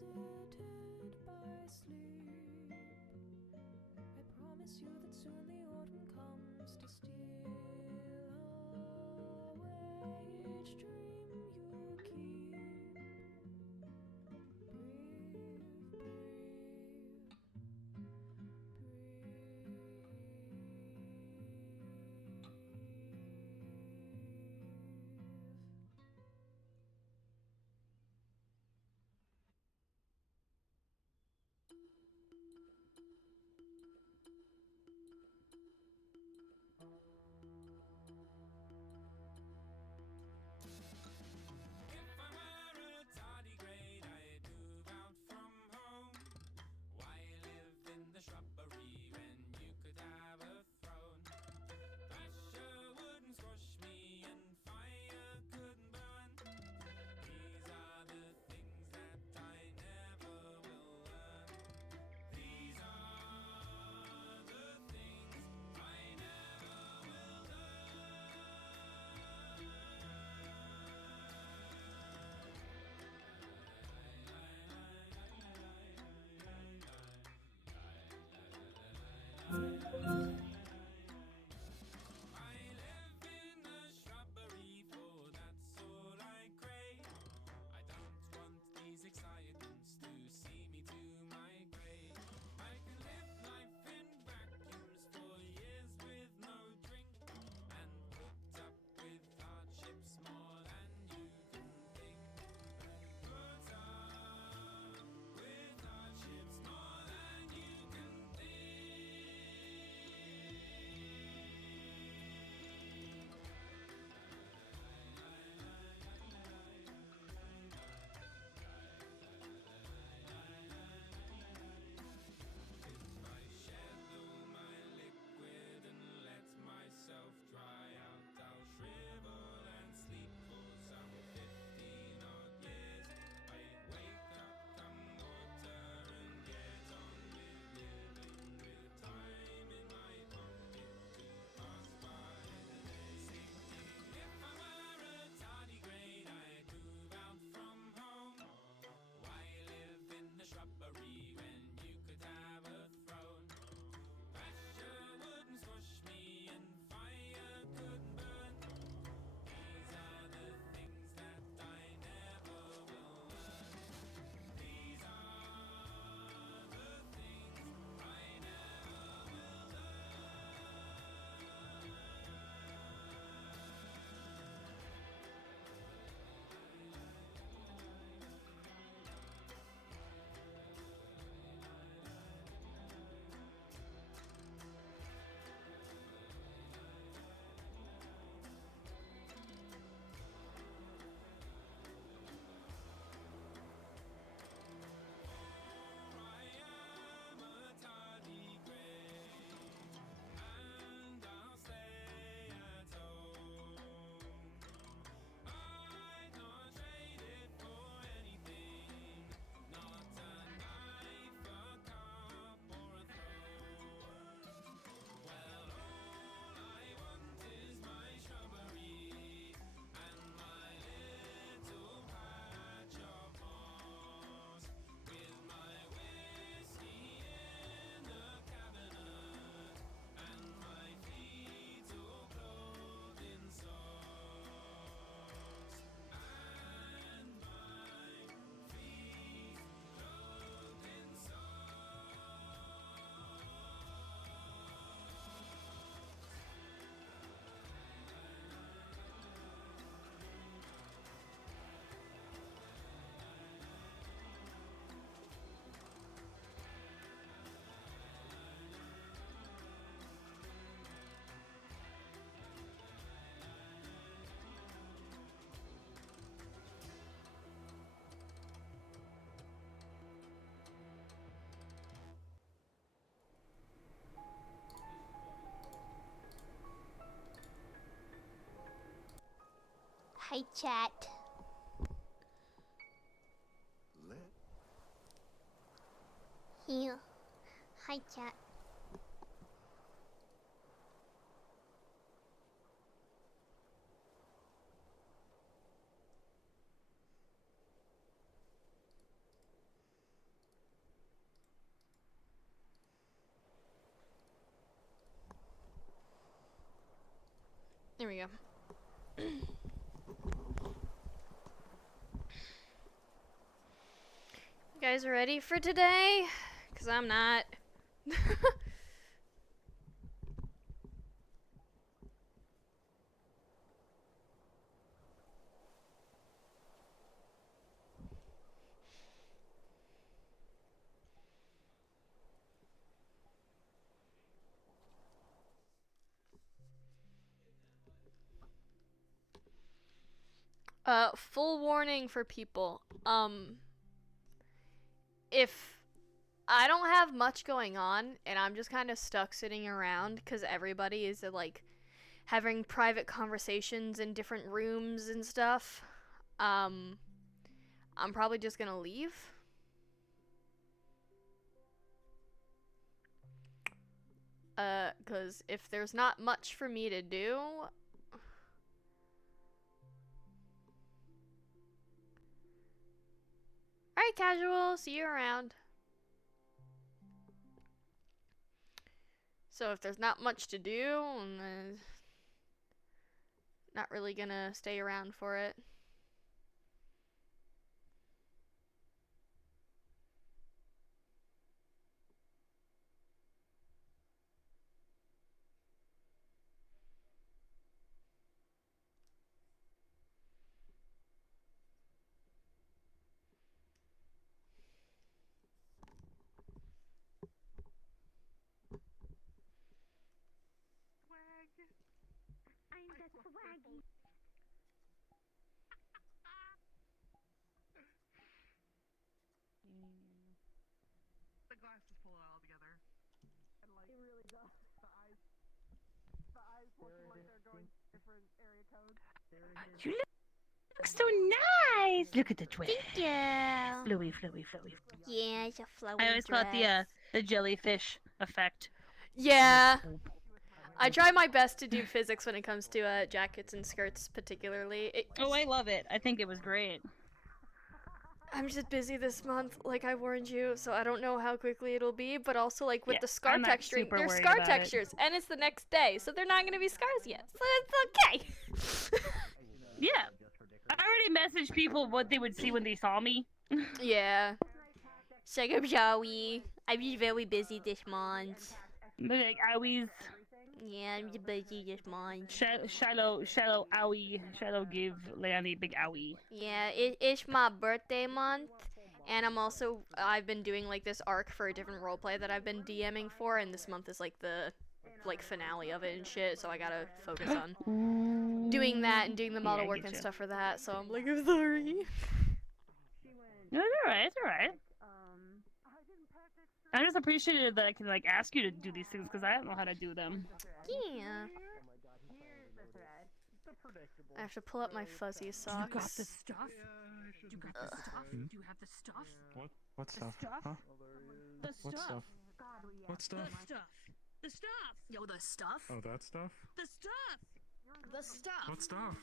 visited by sleep. I promise you that soon the autumn comes to steal away each dream you keep. Breathe, breathe, If I were a tardigrade, I'd move out from home. Why live in the shrubbery when you could have a throne? Pressure wouldn't squash me and fire couldn't burn. These are the things that I never will learn. These are the things I never will learn. I live in a shrubbery, for that's all I crave. I don't want these excitements to see me to my grave. I can live life in vacuums for years with no drink, and put up with hardships more than you can think. Put up with hardships more than you can I shed all my liquid and let myself dry out, I'll shrivel and sleep for some 15 odd years. I'd wake up, come water, and get on with living with time in my pocket to pass by the day. Singing, if I were a tardigrade, I'd move out from home. Why live in the shrubbery when you could have a throne? Pressure wouldn't squash me and fire couldn't burn. These are the things that I never will learn. These are the things I never will I am a tardigrade, and I'll stay at home. I'd not trade it for anything, not a knife, a cup, or a throne. Well, all I want is my shrubbery and my little patch of moss, with my whiskey in the cabinet and my feet all clothed in socks, and my feet clothed in Hi chat. Here. Hi chat. There we go. You guys ready for today? Cause I'm not. Full warning for people. If I don't have much going on and I'm just kind of stuck sitting around because everybody is like having private conversations in different rooms and stuff, I'm probably just gonna leave. Cause if there's not much for me to do, alright, casual, see you around. So if there's not much to do, not really gonna stay around for it. The glasses pull it all together. And like, it really does. The eyes looking like they're going different area codes. You look so nice. Look at the dress. Thank you. Flowy, flowy, flowy. Yeah, it's a flowy I always thought the jellyfish effect. Yeah. I try my best to do physics when it comes to jackets and skirts, particularly. Oh, I love it. I think it was great. I'm just busy this month, like I warned you, so I don't know how quickly it'll be, but also like with Yeah, the scar I'm not texturing, super there's worried scar about it. textures, and it's the next day, so they're not gonna be scars yet, so it's okay. Yeah. I already messaged people what they would see when they saw me. Yeah. Sugar Joey. I've been very busy this month. Like, owies. Yeah, I'm busy this month. Shallow owie. Shallow give Leonie big owie. Yeah, it's my birthday month, and I've been doing like this arc for a different roleplay that I've been DMing for, and this month is like the finale of it and shit, so I gotta focus on doing that and doing the model I work get and ya. stuff for that, so I'm like, I'm sorry. No, it's alright, it's alright. I just appreciated that I can like ask you to do these things because I don't know how to do them. Yeah. I have to pull up my fuzzy socks. You got the stuff? You got the stuff? Do you have the stuff? What stuff? stuff? Huh? The What stuff. stuff? What stuff? The stuff. The stuff. Yo, the stuff? Oh, that stuff? The stuff. The stuff. What stuff?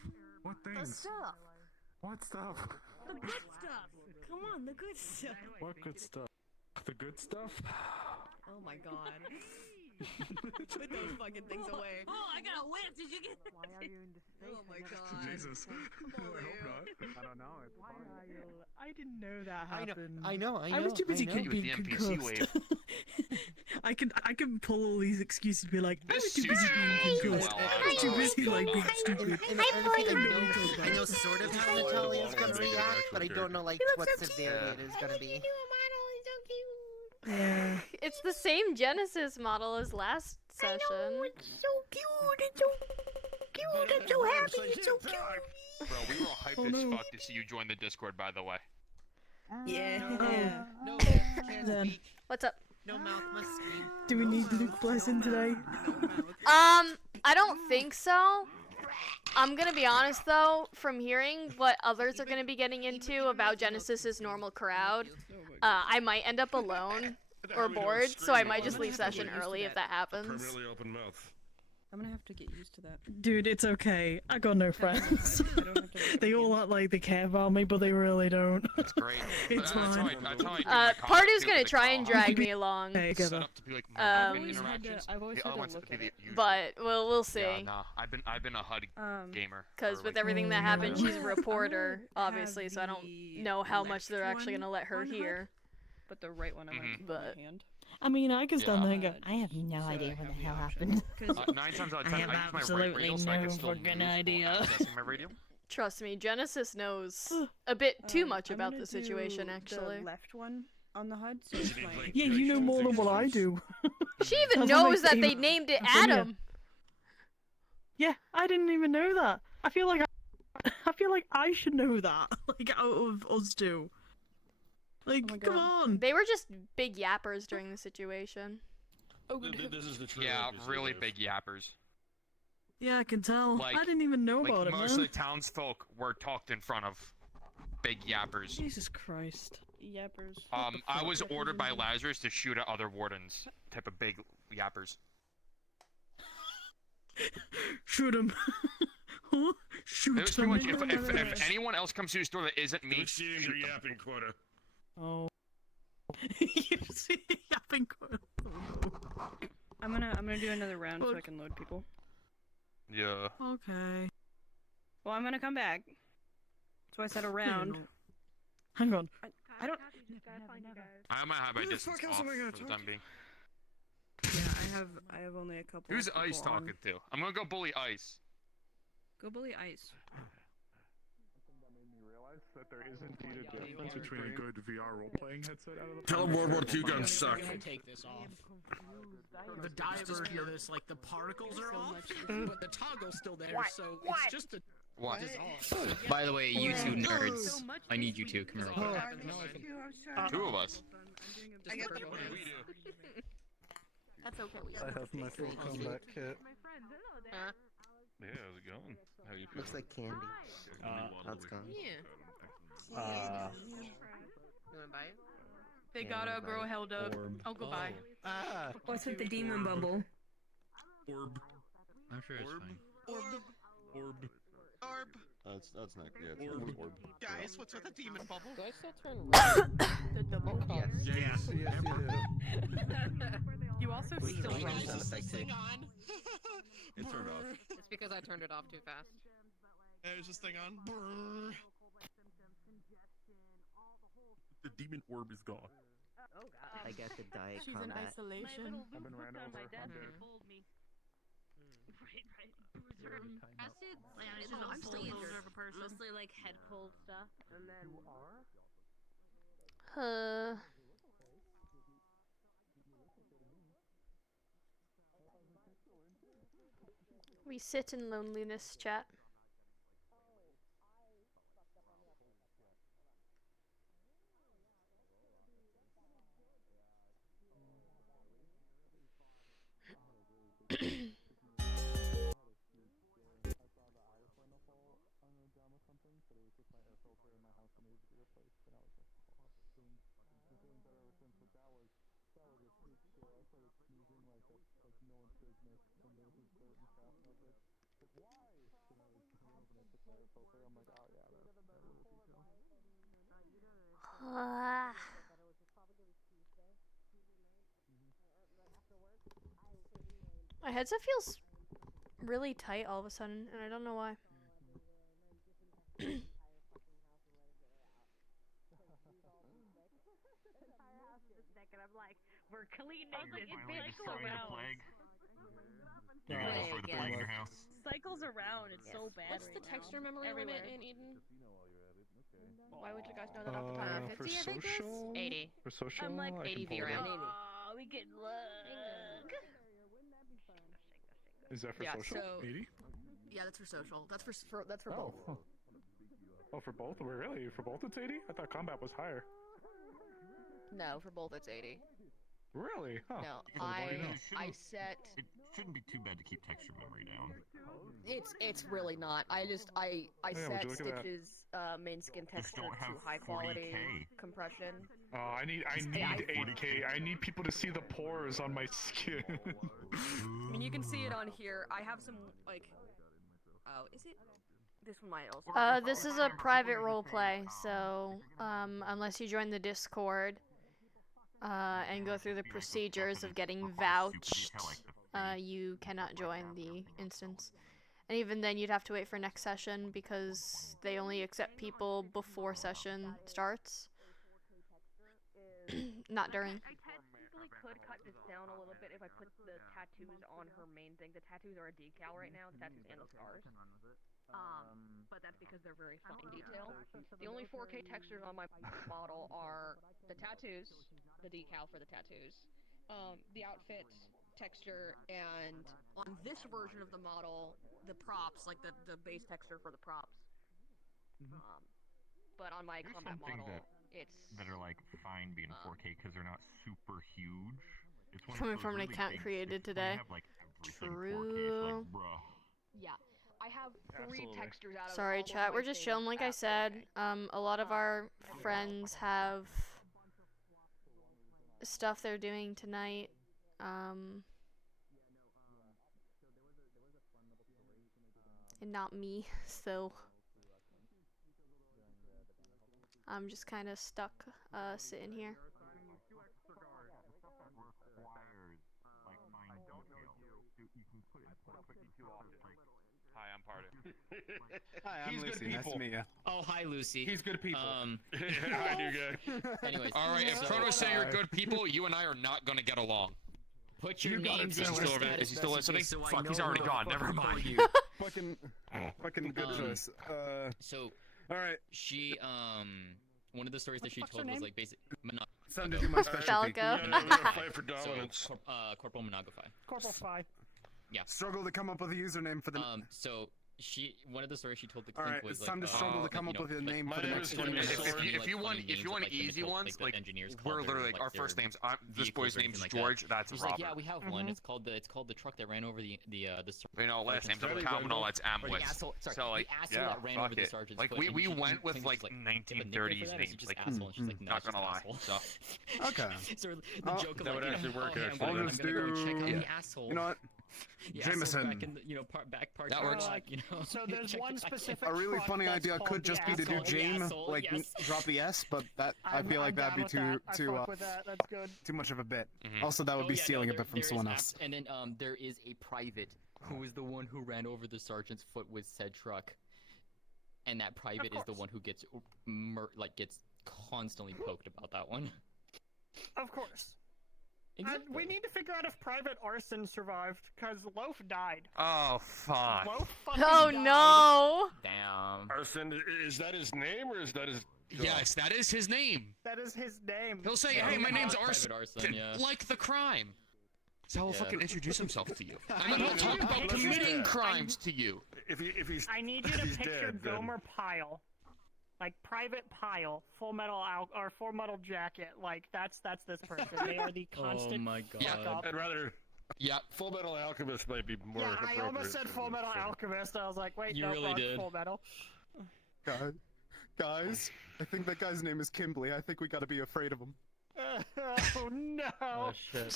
What The things? stuff. What stuff? The good stuff. Come on, the good stuff. What good stuff? The good stuff? Oh my god. Put those fucking things away. Oh, I got a whip. Did you get Why are you in disgrace? Oh my god. Jesus. I hope not. I don't know. It's Why fine. are you? I didn't know that happened. I know. I was too busy I know. being concussed. I can pull all these excuses and be like, I was too busy being concussed. I was too busy like being stupid. And I know sort of how Natalia's gonna react, but I don't know like what severity it is gonna be. Yeah. It's the same Genesis model as last session. It's so cute. It's so cute. I'm so happy. It's so cute. Bro, we were all hyped Oh, as no. fuck to see you join the Discord, by the way. Yeah. No, can't Then. speak. What's up? No mouth must scream. Do we need Luke Blessing today? I don't think so. I'm gonna be honest though, from hearing what others are gonna be getting into about Genesis's normal crowd, I might end up alone or bored, so I might just leave session early if that happens. Permanently open mouth. I'm gonna have to get used to that. Dude, it's okay. I got no friends. I don't have to They all act like they care about me, but they really don't. That's great. It's That's fine. that's how I do my Party's comments, gonna too, try like, and oh, drag me along, it's set up to be like more open interactions. I've always The had other to ones look have to at be it. the usual. but we'll see. Yeah, nah. I've been a HUD gamer. Because for, with like, everything that Oh, happened, no. she's a reporter, Have obviously, so I don't the know how much they're left actually one gonna let her on HUD, hear. But the right one I might Mhm. keep But- in my hand. I mean, I can stand Yeah. there and go, I have no So idea I what the have the hell option. happened. 'Cause 9 times out of I 10, I have use my right absolutely radio so I no can still fucking move while idea. accessing my radio. Trust me, Genesis knows a bit too much I'm about gonna the situation, do actually. The left one on the HUD, so it's fine. Yeah, you know more than what I do. She even That's what knows makes it that they even named it funnier. Adam. Yeah, I didn't even know that. I feel like I should know that. Like out of us two. Like, Oh my come God. on. They were just big yappers during the situation. Oh, This is the true Yeah, NPC really life. big yappers. Yeah, I can tell. Like- I didn't even know Like about it, most man. of the townsfolk were talked in front of big yappers. Jesus Christ. Yappers. I was ordered by Lazarus to shoot at other wardens. Type of big yappers. Shoot him. Huh? Shoot It was pretty much him. if anyone else comes to the store that isn't me, Exceeding shoot your them. yapping quota. Oh. You see, yapping quota. I'm gonna do another round so I But- can load people. Yeah. Okay. Well, I'm gonna come back. So I said a Yeah, round. no. Hang on. I don't. I might have my Who the distance fuck else off am I gonna for the talk time to? being. Yeah, I have only a couple. Who's people Ice on. talking to? I'm gonna go bully Ice. Go bully Ice. That made me realize that there is indeed a difference between a good VR role-playing headset out of the Tell him World War II guns suck. Take this off. The diver this, like the particles are off, but the toggle's still there, so it's just a. What? By the way, you two nerds, I need you two. Come here. real quick. Two of us. I got What do we do? That's okay. We I have my full combat kit. Huh? Yeah, how's it going? How you feeling? Looks like candy. That's gone. Yeah. You wanna buy it? They got a girl held up. I'll go buy. Ah. What's with the demon bubble? Orb. I'm sure it's fine. Orb. Orb. That's not yeah. Orb. Orb. Guys, what's with the demon bubble? Do I still turn red? The double? Yes. Yes. You also still Wait, run. is this like Thing on. It turned off. It's because I turned it off too fast. There's this thing on. Brrr. The demon orb is gone. I got the diet She's in combat. isolation. I've been ran over. I'm dead. me. Acid, I'm still mostly like head cold stuff. And then We sit in loneliness, chat. My headset feels really tight all of a sudden, and I don't know why. And I'm like, we're cleaning You're this finally cycle destroying the around. plague. You're gonna destroy the plague in your house. Cycles around. It's so bad. what's the right texture now. memory Everywhere. limit in Eden? Why would you guys know that off the top? For 50, I think it is? social? 80. For social, I'm like I can 80 pull it VRAM. up. Aw, we get luck. Is that for Yeah, social? so- 80? Yeah, that's for social. That's for both. Oh. Oh, for both? Really? For both it's 80? I thought combat was higher. No, for both it's 80. Really? Huh. No, Well, I set. It shouldn't be too bad to keep texture memory down. It's really not. I yeah, would set you look at that? Stitch's main skin Just texture don't to have high quality 40K. compression. Oh, I need 8K. I need people to see the pores on my skin. I mean, you can see it on here. I have some, like... Oh, is it? This one might also... This is a private roleplay, so, unless you join the Discord, and go through the procedures of getting vouched, you cannot join the instance. And even then, you'd have to wait for next session, because they only accept people before session starts. Not during. I technically could cut this down a little bit if I put the tattoos on her main thing. The tattoos are a decal right now, the tattoos and the scars. But that's because they're very fine detail. The only 4K textures on my model are the tattoos, the decal for the tattoos, the outfit texture, and on this version of the model, the props, like the base texture for the props. But on my combat model, that are like fine being 4K because they're not super huge. It's one Coming of from an those really account big created sticks where you today. have, like, everything 4K. It's like, bruh. Yeah, I have three textures out of Sorry, all of chat. my We're just things chilling, like I at said. 4K. A lot of our friends have stuff they're doing tonight. And not me, so I'm just kind of stuck, sitting here. Hi, I'm Party. Hi, I'm He's good Lucy. Nice to people. meet you. Oh, hi, Lucy. He's good people. Hi, new guy. Anyways, All right, if so, Chrono's saying you're good people, you and I are not gonna get along. Put your You got names it. in Is the he still over there? status Is he still listening? messages so I Fuck, he's know already who the gone. fuck Never to mind. call you. Fucking good choice. So, all right. She one of the stories that she told was like basic. It's time to do my specialty. Fight for dominance. So, Corporal Monogafy. Corporal Spy. Yeah. Struggle to come up with a username for the. So one of the stories she told the All Clink right, was it's like, time to struggle to come up with a name for the next 20 minutes. If you want easy ones, like we're literally like our first names. This boy's name's George. That's He's Robert. like, yeah, we have one. It's called the truck that ran over the. You know, last name's Abdul That's Amwits. So like, yeah, fuck it. Like we went with like 1930s names. Like, not gonna lie. So. Okay. So the joke of that like, would actually work. I'll just do. Asshole. You know what? Jameson. Back in the, back part. That works. So there's one specific. A really truck funny that's idea called could the just be to do Asshole. Jame, like drop the S, but that I feel like that'd be too That's good. too much of a bit. Also, that would be stealing a bit from someone else. And then there is a private who is the one who ran over the sergeant's foot with said truck, and that private is the one who gets gets constantly poked about that one. Of course. Exactly. And we need to figure out if Private Arson survived, because Loaf died. Oh fuck. Loaf fucking Oh died. no! Damn. Arson, is that his name or is that his? Yes, that is his name. That is his name. He'll say, "Hey, my name's Arson." Yeah. Like the crime. That's how he'll Yeah. fucking introduce himself to you. And then he'll talk about committing crimes to you. If he's. I need you to he's picture dead, then- Gomer Pyle, like Private Pyle, Full Metal Jacket. Like that's this person. They are the constant. Oh my god. fuck up. I'd rather. Yeah. Full Metal Alchemist might be more. Yeah, I appropriate almost said for Full Metal this. Alchemist. I was like, wait, You no, really fuck, did. Full Metal. Guys, I think that guy's name is Kimberly. I think we gotta be afraid of him. Oh no! Oh shit.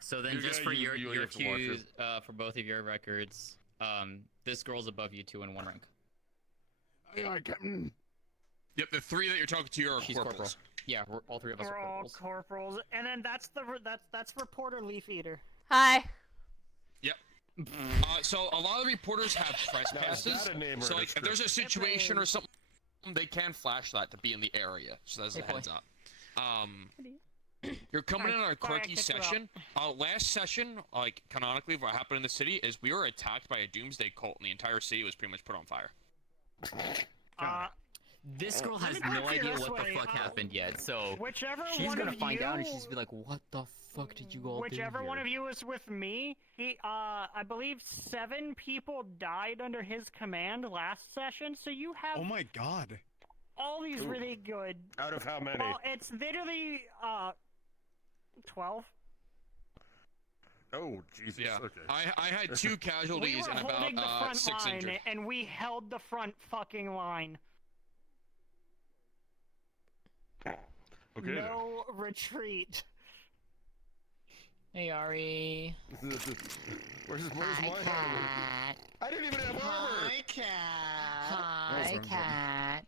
So then, You just gotta- for you your have to watch cues, for both of your records, this girl's above you 2 in 1 rank. Yep, the 3 that you're talking to are She's corporals. Yeah, all 3 of us We're are all corporals. corporals, and then that's reporter Leaf Eater. Hi. Yep. So a lot of reporters have press Now, is passes. that a name or So a like, if there's a description? situation or something, they can flash that to be in the area. So that's a heads up. You're coming in on a quirky session. Last session, like canonically, what happened in the city is we were attacked by a doomsday cult, and the entire city was pretty much put on fire. This girl has Let me no put it idea this what way, the fuck happened yet, so Whichever she's one gonna of find out and you- she's gonna be like, "What the fuck did you all Whichever do one here?" of you was with me, I believe 7 people died under his command last session, so you have Oh my god. all these Ooh. really good. Out of how many? Well, it's literally, 12. Oh Jesus. Yeah. Okay. I had 2 We casualties were and holding the about front 6 line, injured. and we held the front fucking line. Okay. No retreat. Hey, Ari. Where's my armor? I didn't even have armor! Hi, cat. Hi, cat.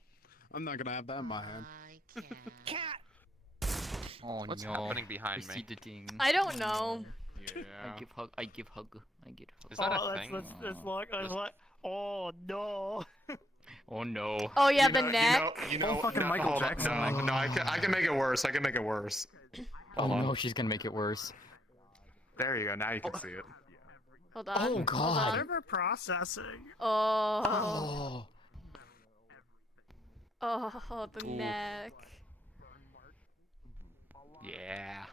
I'm not gonna have that in my hand. Cat. Oh What's no. happening behind I me? see the ding. I don't know. Yeah. I give hug. I give hug. I get hug. Is that a let's, thing? let's look. Let's look. Oh no. Oh no. Oh yeah, the neck. Fucking Michael Jackson. No, I can make it worse. I can make it worse. Oh no, she's gonna make it worse. There you go. Now you can see it. Hold on. Oh Hold god. on. Whatever processing. Oh. Oh. Oh, the Ooh. neck. Yeah.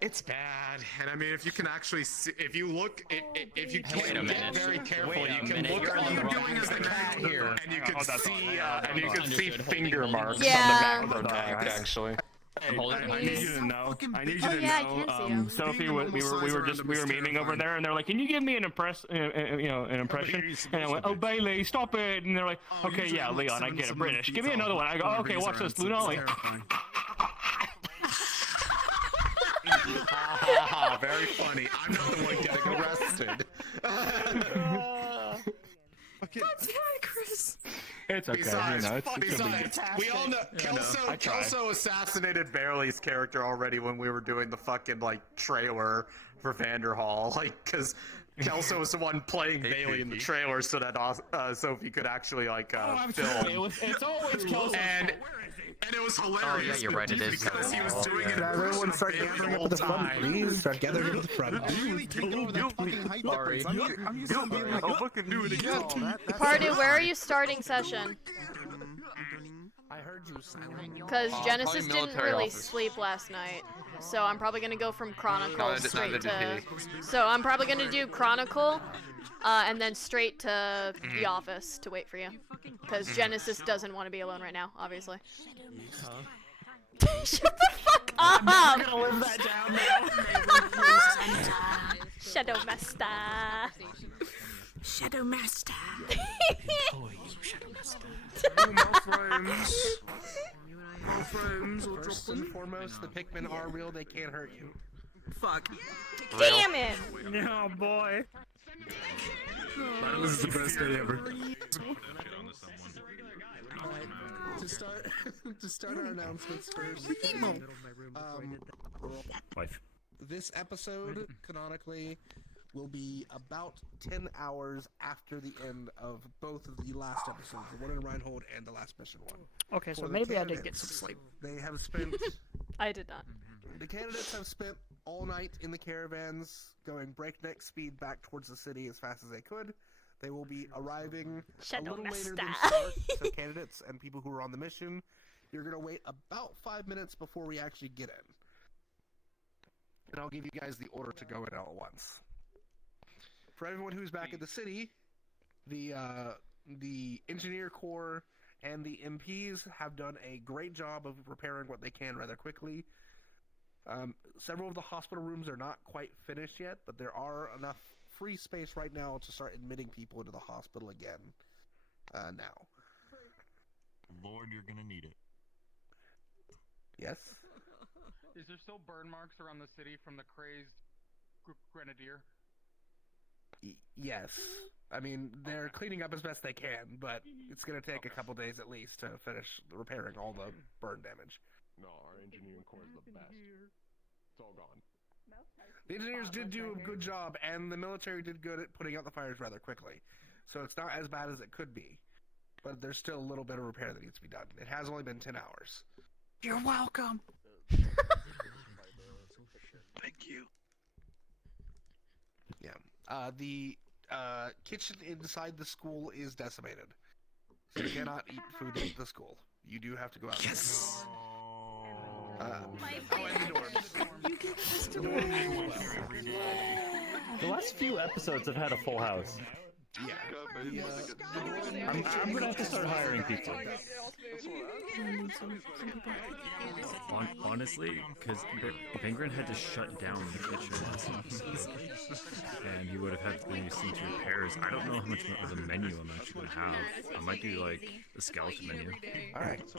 It's bad, and I mean, if you can actually see, if you look, if you Wait a can minute. get very careful, Wait a you can minute. look You're at on the what wrong you're doing as the cat here, and you can see, and you can see Understood. finger marks Yeah. on the back of the neck, actually. Hey, Hold it, I need you to know. I need you Oh, to yeah, I know. can see him. Sophie, we were memeing over there, and they're like, "Can you give me an an impression?" And I went, "Oh, Bailey, stop it!" And they're like, "Okay, yeah, Leon, I get it, British. Give me another one." I go, "Okay, watch this, Lunali." Very funny. I'm not the one getting arrested. That's fine, Chris. It's okay. Besides, you know, it's we all know Kelso assassinated Barely's character already when we were doing the fucking like trailer for Vanderhall, like because Kelso was the one playing Bailey in the trailer, so that Sophie could actually like film. It's always Kelso. And it was hilarious. Oh yeah, you're right. It is. Because he was doing it. Everyone start gathering up at the front, please. Start gathering up at the front. Really taking over that fucking hype difference. I'm used to being like, fucking do it again. Party, where are you starting session? I heard you silent. Because Genesis didn't military really office. sleep last night, so I'm probably gonna go from Chronicle Neither straight did to. he. So I'm probably gonna do Chronicle, and then straight to the office to wait for you. Because Genesis doesn't want to be alone right now, obviously. Shut the fuck up! I'm gonna live that down now. Shadow Master. Shadow Master. First and foremost, the Pikmin are real. They can't hurt you. Fuck. Damn it! Oh boy. This is the best day ever. To start our announcements first. This episode, canonically, will be about 10 hours after the end of both of the last episodes, the one in Reinhold and the last mission one. Okay, so For the maybe I did get candidates, some sleep. They have spent... I did not. The candidates have spent all night in the caravans, going breakneck speed back towards the city as fast as they could. They will be arriving Shadow a little later than Master. start, so candidates and people who are on the mission, you're going to wait about 5 minutes before we actually get in. And I'll give you guys the order to go in all at once. For everyone who's back at the city, the Engineer Corps and the MPs have done a great job of repairing what they can rather quickly. Several of the hospital rooms are not quite finished yet, but there are enough free space right now to start admitting people into the hospital again. Now. Lord, you're gonna need it. Yes? Is there still burn marks around the city from the crazed grenadier? Yes. I mean, they're cleaning up as best they can, but it's going to take a couple days at least to finish repairing all the burn damage. No, our engineering core is the best. It's all gone. The engineers did do a good job, and the military did good at putting out the fires rather quickly. So it's not as bad as it could be. But there's still a little bit of repair that needs to be done. It has only been 10 hours. You're welcome. Thank you. Yeah. The kitchen inside the school is decimated. So you cannot eat food in the school. You do have to go out. Yes. And the dorms. The last few episodes have had a full house. Yeah. I'm gonna have to start hiring people. Honestly, because Penguin had to shut down the kitchen, and he would have had to do some repairs. I don't know how much of a menu I'm actually gonna have. I might do like a skeleton menu. Alright, so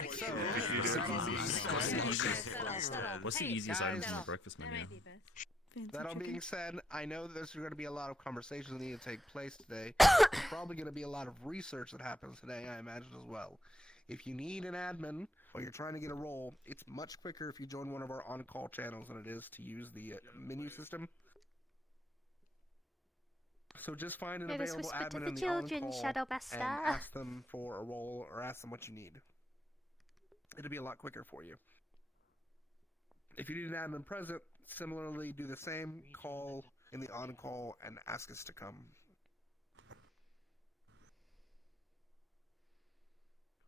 what's the easiest items in the breakfast menu? That all being said, I know that there's going to be a lot of conversations that need to take place today. There's probably going to be a lot of research that happens today, I imagine, as well. If you need an admin, or you're trying to get a role, it's much quicker if you join one of our on-call channels than it is to use the menu system. So just find an available admin in the on-call and ask them for a role, or ask them what you need. It'll be a lot quicker for you. If you need an admin present, similarly do the same, call in the on-call and ask us to come. I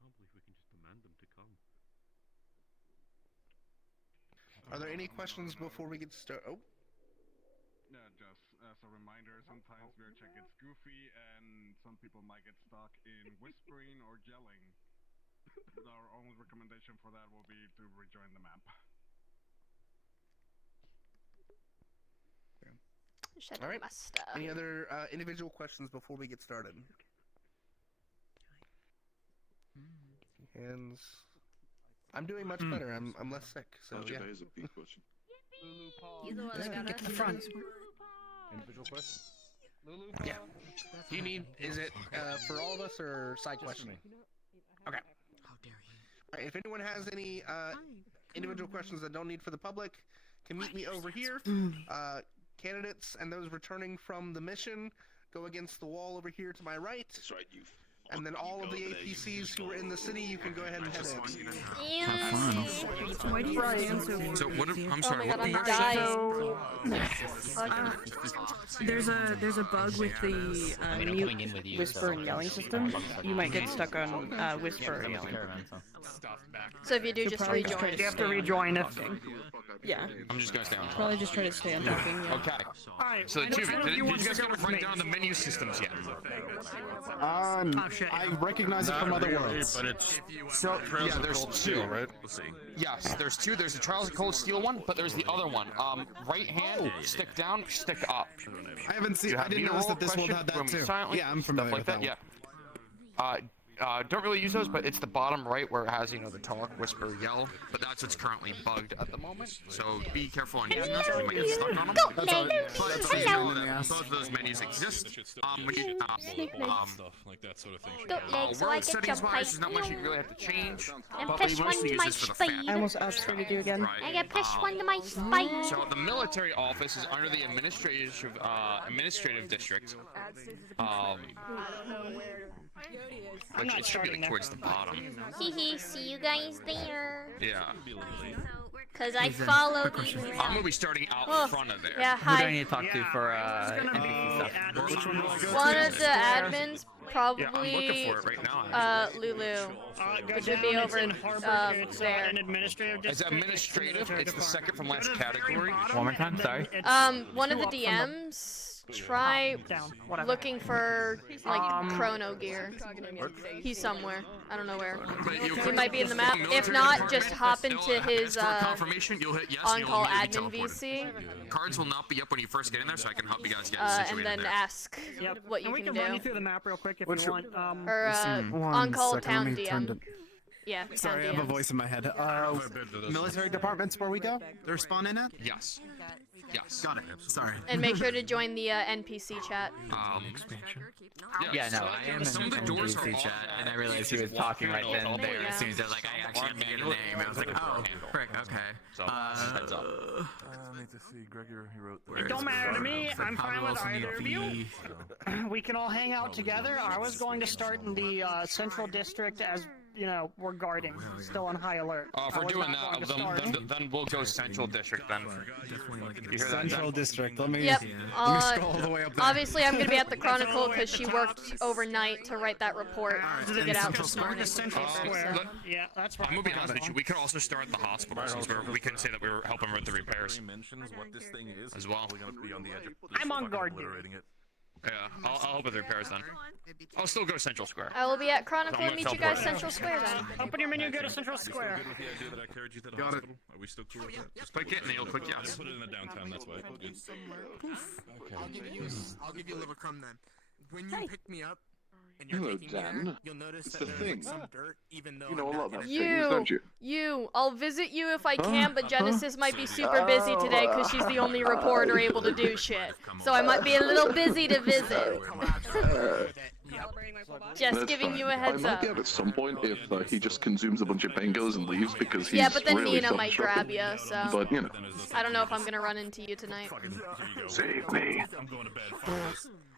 can't believe we can just demand them to come. Are there any questions before we get started? Oh. Yeah, just as a reminder, sometimes VR chat gets goofy and some people might get stuck in whispering or yelling. Our only recommendation for that will be to rejoin the map. All right. Any other individual questions before we get started? Hands. I'm doing much better. I'm less sick. So yeah. Is a big question. He's the one that got Get us to the front. Individual question. Yeah. Do you need? Is it for all of us or side question? Okay. How dare you? All right, if anyone has any individual questions that don't need for the public, can meet me over here. Candidates and those returning from the mission go against the wall over here to my right. That's right, you. And then all of the APCs who are in the city, you can go ahead and head in. Have fun. Why do you stand so what if, I'm sorry, God, what there's a bug with the mute whisper and yelling system. You might get stuck on whisper and yelling. So if you do, just rejoin. You have to rejoin if. Yeah. I'm just gonna stay on. Probably just try to stay on talking. Yeah. Okay. Alright. So did you guys get to write down the menu systems yet? I recognize it from other worlds. But it's so yeah, there's two. Right? Let's see. Yes, there's two. There's the Trials of Cold Steel one, but there's the other one. Right hand, stick down, stick up. I haven't seen. I didn't notice that this one had that too. Yeah, I'm familiar with that. Yeah. Don't really use those, but it's the bottom right where it has, you know, the talk, whisper, yell. But that's what's currently bugged at the moment. So be careful on using those. You might get stuck on them. Both of those menus exist. When you like that sort of thing. Word settings wise, there's not much you really have to change. And But push we one mostly to use my this for the spine. I almost asked her to do again. Right. I got push one to my spine. So the military office is under the administrative district. Which it should be like towards the bottom. Hee see you guys there. Yeah. Cause I followed you. I'm gonna be starting out front of there. Yeah, Who do I hi. need to talk to for NPC stuff? One of the admins, probably Yeah, I'm looking for it right now. Lulu, Go which would down, be it's over in Harbor, it's there. an administrative It's district. administrative. It's the second from last category. One more time, sorry. One of the DMs. Try looking for like chrono gear. He's somewhere. I don't know where. He might be in the map. If not, just hop into his confirmation. You'll hit yes. and you'll on-call immediately be admin teleported. VC, Cards will not be up when you first get in there, so I can help you guys get and situated then there. ask what you And we can can run you do. through the map real quick if you want. Or on-call town DM. Yeah, Sorry, I town have a DMs. voice in my head. Military departments where we go? They're spawn in at? Yes. Yes. Got it. Sorry. And make sure to join the NPC chat. Yeah, no, I am in the NPC chat, and I realized he was talking right then and there. As soon as they're like, I actually have to get a name, I was like, oh, frick, okay. Heads up. I need to see Gregor. He wrote. It don't matter to me. I'm fine with either of you. We can all hang out together. I was going to start in the central district as, you know, we're guarding. Still on high alert. If we're doing that, then we'll go Central District then. You hear that, Central District. Let me. Yep. Let me scroll all the way up there. Obviously, I'm gonna be at the Chronicle because she worked overnight to write that report to get out this morning. Yeah, that's right. I'm gonna be honest with you. We could also start at the hospital since we couldn't say that we were helping with the repairs. Mentions what this thing is as well. We're gonna be on the edge of I'm on guard. obliterating it. Yeah, I'll help with the repairs then. I'll still go Central Square. I will be at Chronicle I'm and gonna meet you guys teleport. Central Square then. Open your menu, go to Central Still Square. good with the idea that I carried you to the Got it. hospital? Are we still cool with that? Just Click it and you'll click yes. Put it in the downtown, that's why. Good. Okay. I'll give you a little crumb then. When you pick me up and you're Hello, taking me there, Dan. you'll notice It's that the there's like thing. some dirt, even though You know a I'm lot not about in it. things, don't you? I'll visit you if I can, but Uh-huh. Genesis might be super busy today because she's the only reporter able to do shit. So I might be a little busy to visit. Just That's giving you a fine. heads I might up. be out at some point if he just consumes a bunch of painkillers and leaves because he's Yeah, but then really Nina might grab you, so. But, you know. I don't know if I'm gonna run into you tonight. Save me. I'm going to bed.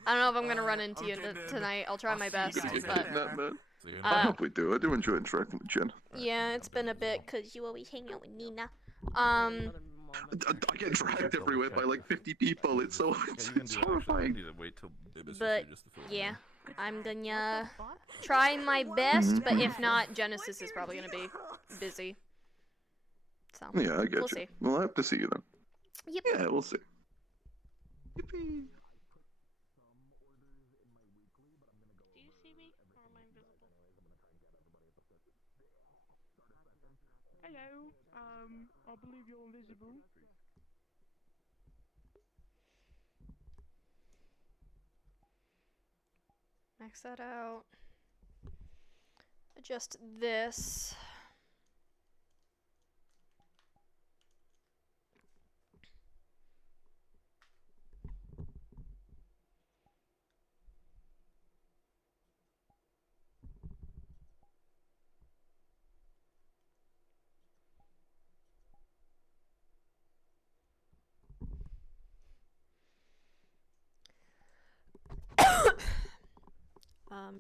I don't know if I'm gonna run into you tonight. I'll try my best, Get but. kidnapped, man. I hope we do. I do enjoy interacting with Jen. Yeah, it's been a bit because you always hang out with Nina. I get dragged everywhere by like 50 people. It's so it's horrifying. But yeah, I'm gonna try my best, but if not, Genesis is probably gonna be busy. So Yeah, I get we'll you. see. Well, I have to see you then. Yep. Yeah, we'll see. Yippee. Do you see me, or am I invisible? Hello. I believe you're invisible. Max that out. Adjust this.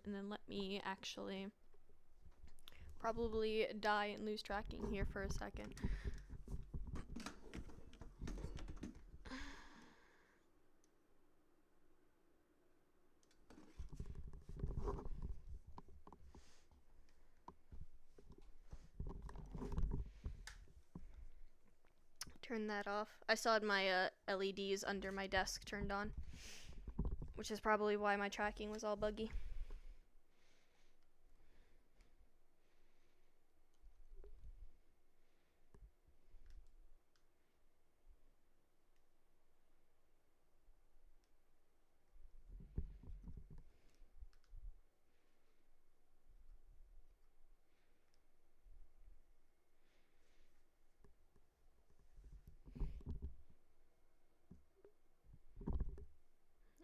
And then let me actually probably die and lose tracking here for a second. Turn that off. I still had my LEDs under my desk turned on, which is probably why my tracking was all buggy.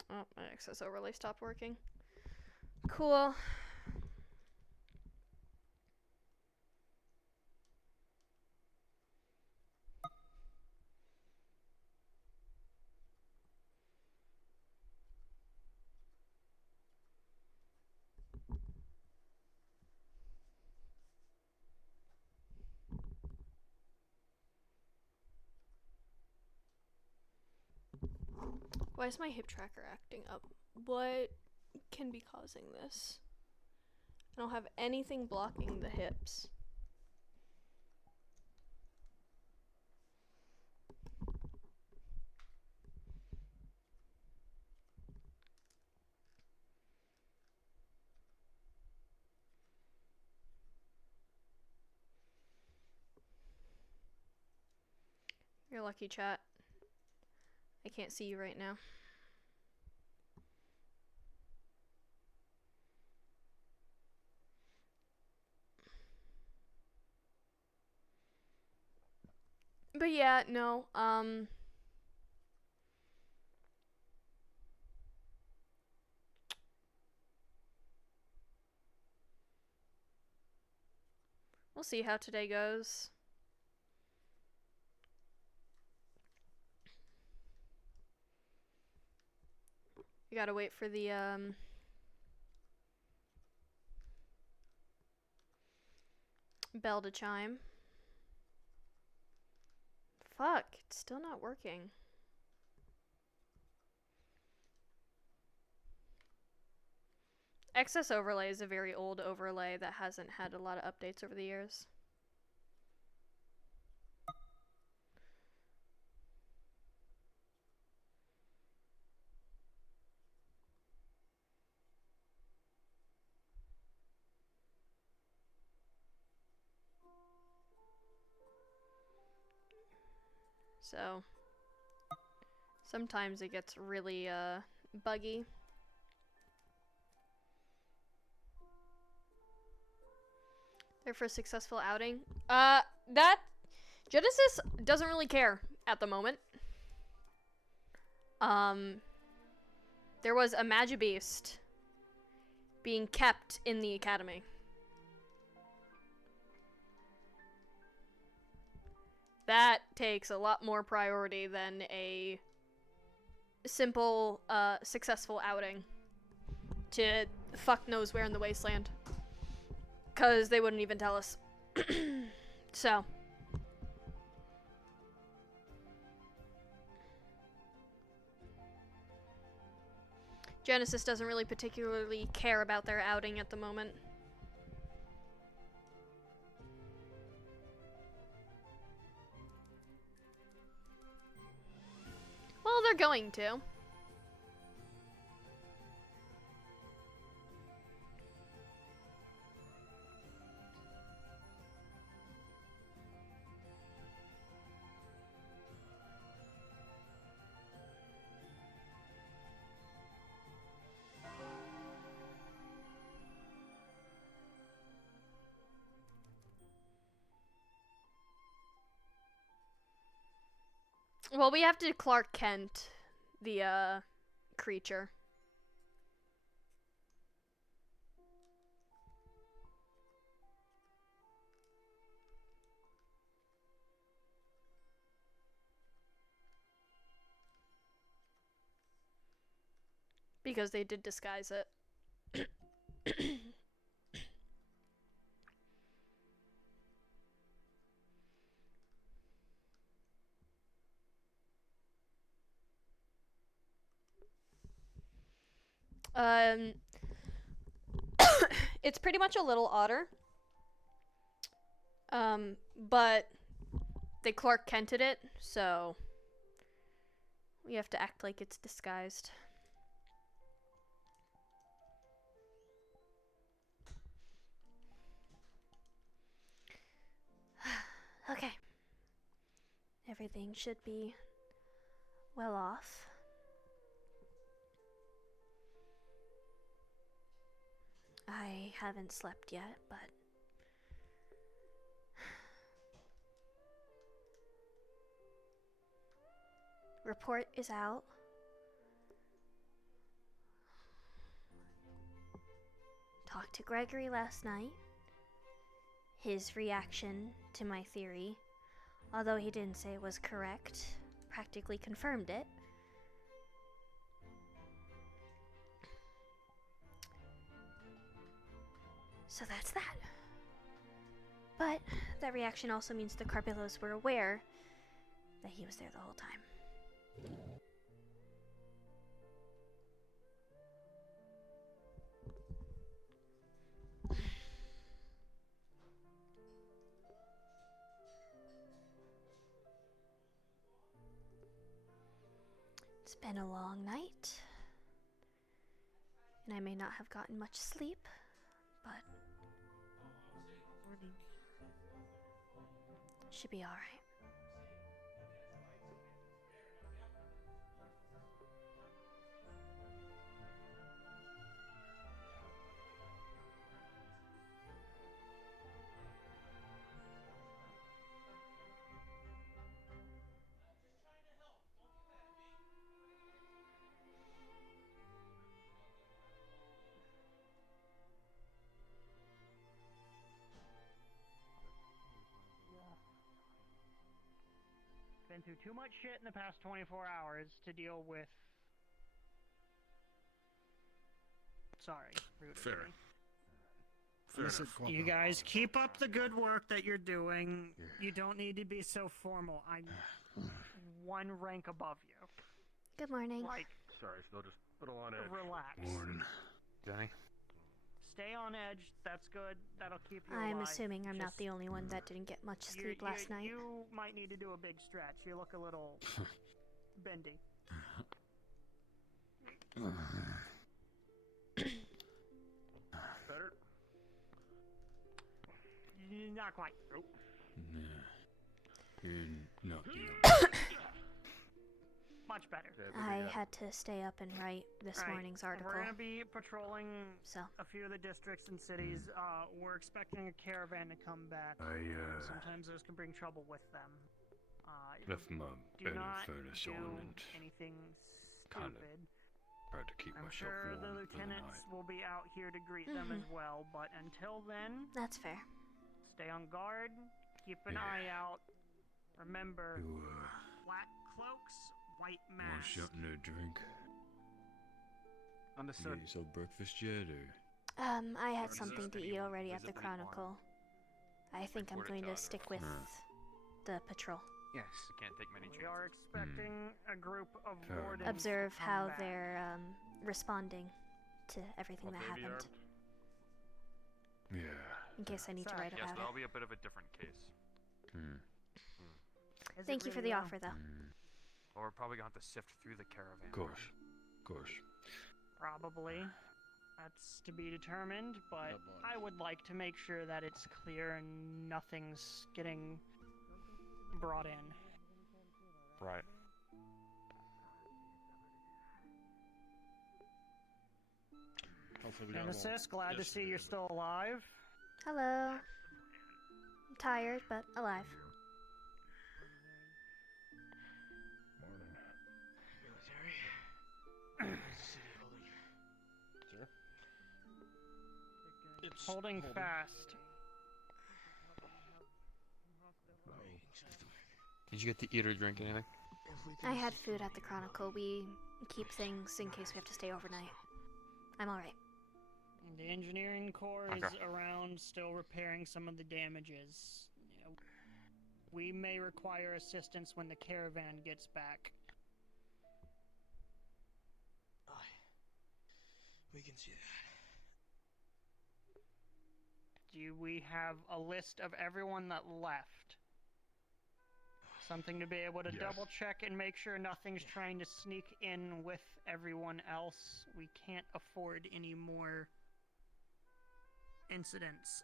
Oh, my access overlay stopped working. Cool. Why is my hip tracker acting up? What can be causing this? I don't have anything blocking the hips. You're lucky, chat. I can't see you right now. But yeah, no, we'll see how today goes. We gotta wait for the, bell to chime. Fuck, it's still not working. Excess overlay is a very old overlay that hasn't had a lot of updates over the years. So sometimes it gets really buggy. There for a successful outing. That Genesis doesn't really care at the moment. There was a Magibeast being kept in the academy. That takes a lot more priority than a simple, successful outing to fuck knows where in the wasteland. 'Cause they wouldn't even tell us. So. Genesis doesn't really particularly care about their outing at the moment. Well, they're going to. Well, we have to Clark Kent the creature. Because they did disguise it. It's pretty much a little otter. But they Clark Kented it, so we have to act like it's disguised. Okay. Everything should be well off. I haven't slept yet, but report is out. Talked to Gregory last night. His reaction to my theory, although he didn't say it was correct, practically confirmed it. So that's that. But that reaction also means the Carpillos were aware that he was there the whole time. It's been a long night, and I may not have gotten much sleep, but should be alright. Been through too much shit in the past 24 hours to deal with. Sorry, rude. Fair. Listen, you guys keep up the good work that you're doing. You don't need to be so formal. I'm one rank above you. Good morning. Like, Sorry, still just put on edge. relax. Morning. Danny? Stay on edge. That's good. That'll keep you I'm alive. assuming I'm not Just- the only one that didn't get much sleep last night. You might need to do a big stretch. You look a little bendy. Better? Not quite. No. No. Much better. I had to stay up and write this Right. morning's article. We're gonna be patrolling So. a few of the districts and cities. We're expecting a caravan to come back. Sometimes those can bring trouble with them. Left my Do bed not and furnace do on and anything kinda stupid. tried to keep I'm myself sure warm the for the lieutenants night. will be out here to greet them as well, but until then, That's fair. stay on guard, keep an Yeah. eye out. Remember, You, black cloaks, white want masks. something to drink? Understood. You get yourself breakfast yet, or? I had something to eat already at the Chronicle. I think I'm going to stick with the patrol. Yes. Can't take many We are expecting a group of Fair enough. wardens Observe to come how back. they're responding to everything that happened. Yeah. In case I need to write Yes, about that'll it. be a bit of a different case. Thank you for the offer, though. Well, we're probably gonna have to sift through the caravan. Of course. Of course. Probably. That's to be determined, but I would like to make sure that it's clear and nothing's getting brought in. Right. Nemesis, glad to see you're still alive. Hello. I'm tired, but alive. It's holding fast. Did you get to eat or drink anything? I had food at the Chronicle. We keep things in case we have to stay overnight. I'm alright. The engineering corps is Okay. around still repairing some of the damages. You know, we may require assistance when the caravan gets back. We can see that. Do we have a list of everyone that left? Something to be able to Yes. double check and make sure nothing's trying to sneak in with everyone else. We can't afford any more incidents.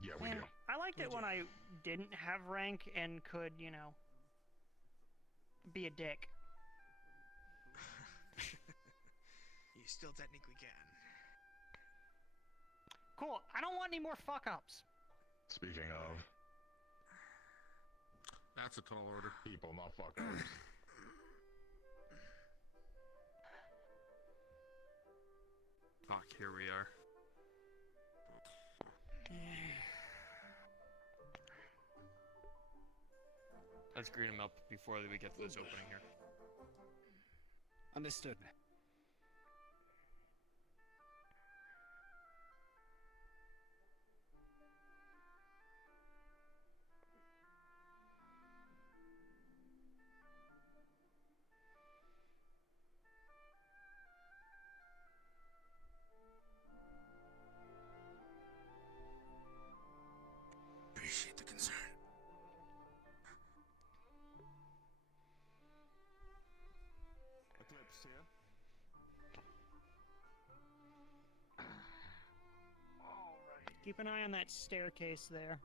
Yeah, we Man, do. I liked it when I didn't have rank and could, you know, be a dick. You still technically can. Cool. I don't want any more fuck-ups. Speaking of, That's a tall order. people, not fuck ups. Fuck, here we are. Let's green them up before we get to this opening here. Understood. Appreciate the concern. Eclipse here. Keep an eye on that staircase there.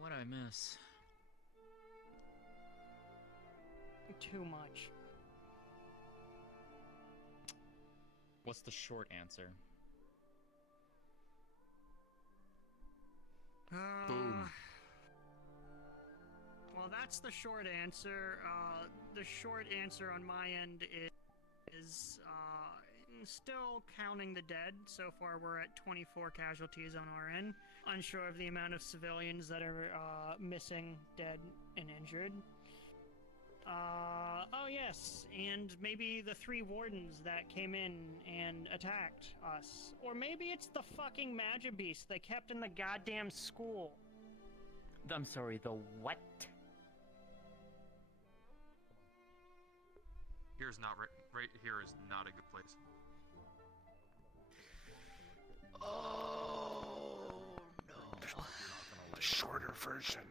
What'd I miss? Too much. What's the short answer? Boom. Well, that's the short answer. The short answer on my end is still counting the dead. So far, we're at 24 casualties on our end. Unsure of the amount of civilians that are missing, dead, and injured. Oh yes, and maybe the 3 wardens that came in and attacked us. Or maybe it's the fucking Magibeast they kept in the goddamn school. I'm sorry, the what? Here's not right here is not a good place. Oh no. The shorter version.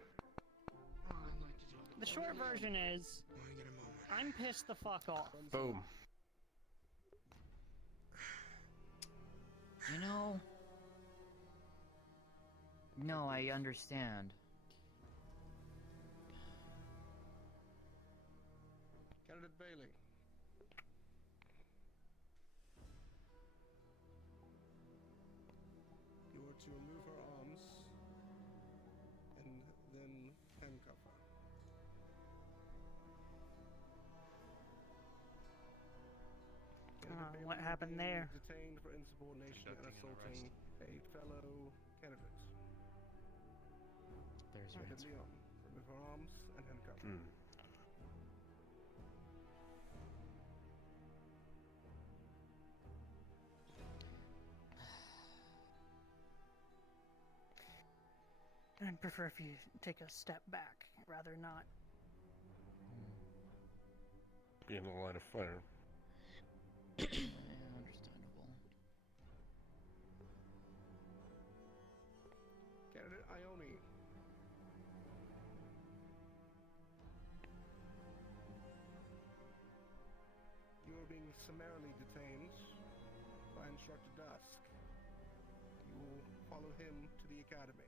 The short version is, I'm pissed the fuck off. Boom. You know... No, I understand. Candidate Bailey. You are to remove her arms and then handcuff her. Candidate what Bailey, happened being there? Detained for insubordination and assaulting a fellow candidate. There's your Candidate answer. Leon, remove her arms and handcuff her. I'd prefer if you take a step back, rather not. Be in the line of fire. Understandable. Candidate Ione. You are being summarily detained by Instructor Dusk. You will follow him to the academy.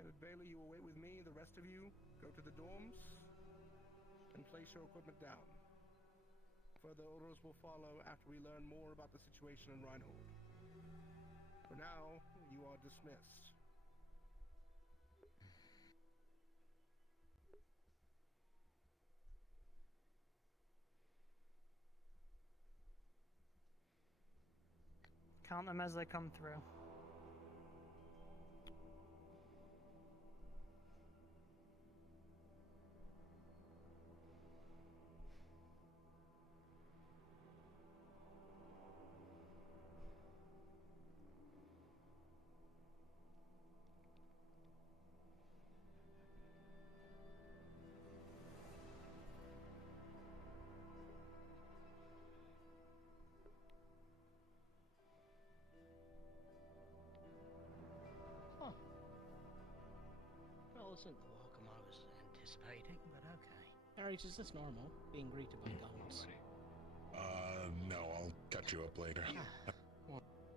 Candidate Bailey, you will wait with me. The rest of you, go to the dorms and place your equipment down. Further orders will follow after we learn more about the situation in Reinhold. For now, you are dismissed. Count them as they come through. Huh. Well, it wasn't the welcome I was anticipating, but okay. Harry, is this normal, being greeted by guns? No, I'll catch you up later.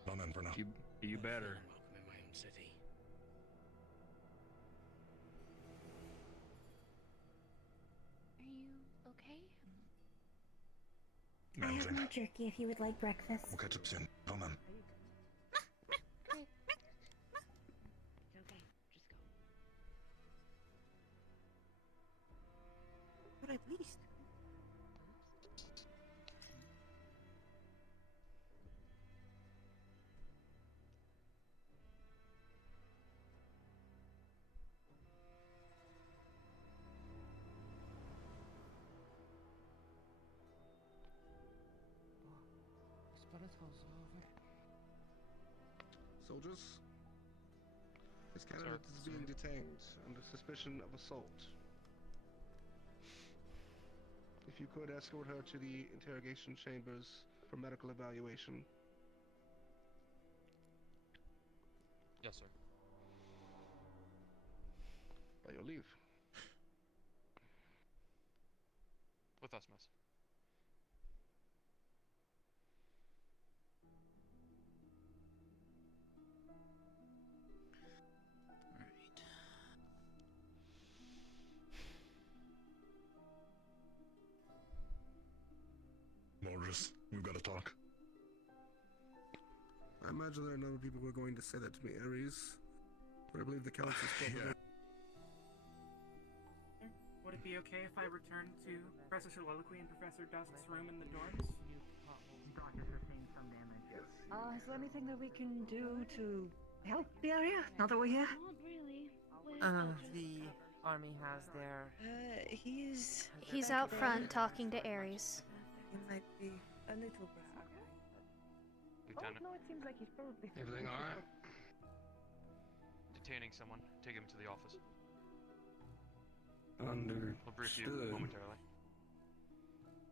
Don't end for now. You better. Welcome in my own city. Are you okay? I have Managing. more jerky if you would like breakfast. We'll catch up soon. Don't then. It's okay. Just go. But at least. Soldiers, this candidate is being detained under suspicion of assault. If you could escort her to the interrogation chambers for medical evaluation. Yes, sir. By your leave. With us, miss. Mordres, we've got to talk. I imagine there are a number of people who are going to say that to me, Ares. But I believe the council's probably... Would it be okay if I return to Professor Soliloquy and Professor Dusk's room in the dorms? Doctor sustained some damage. Is there anything that we can do to help the area now that we're here? Not really. The army has their... He's out front talking to Ares. He might be a little bit. Lieutenant. Oh, no, it seems like he's probably... Everything alright? Detaining someone. Take him to the office. Understood. We'll brief you momentarily.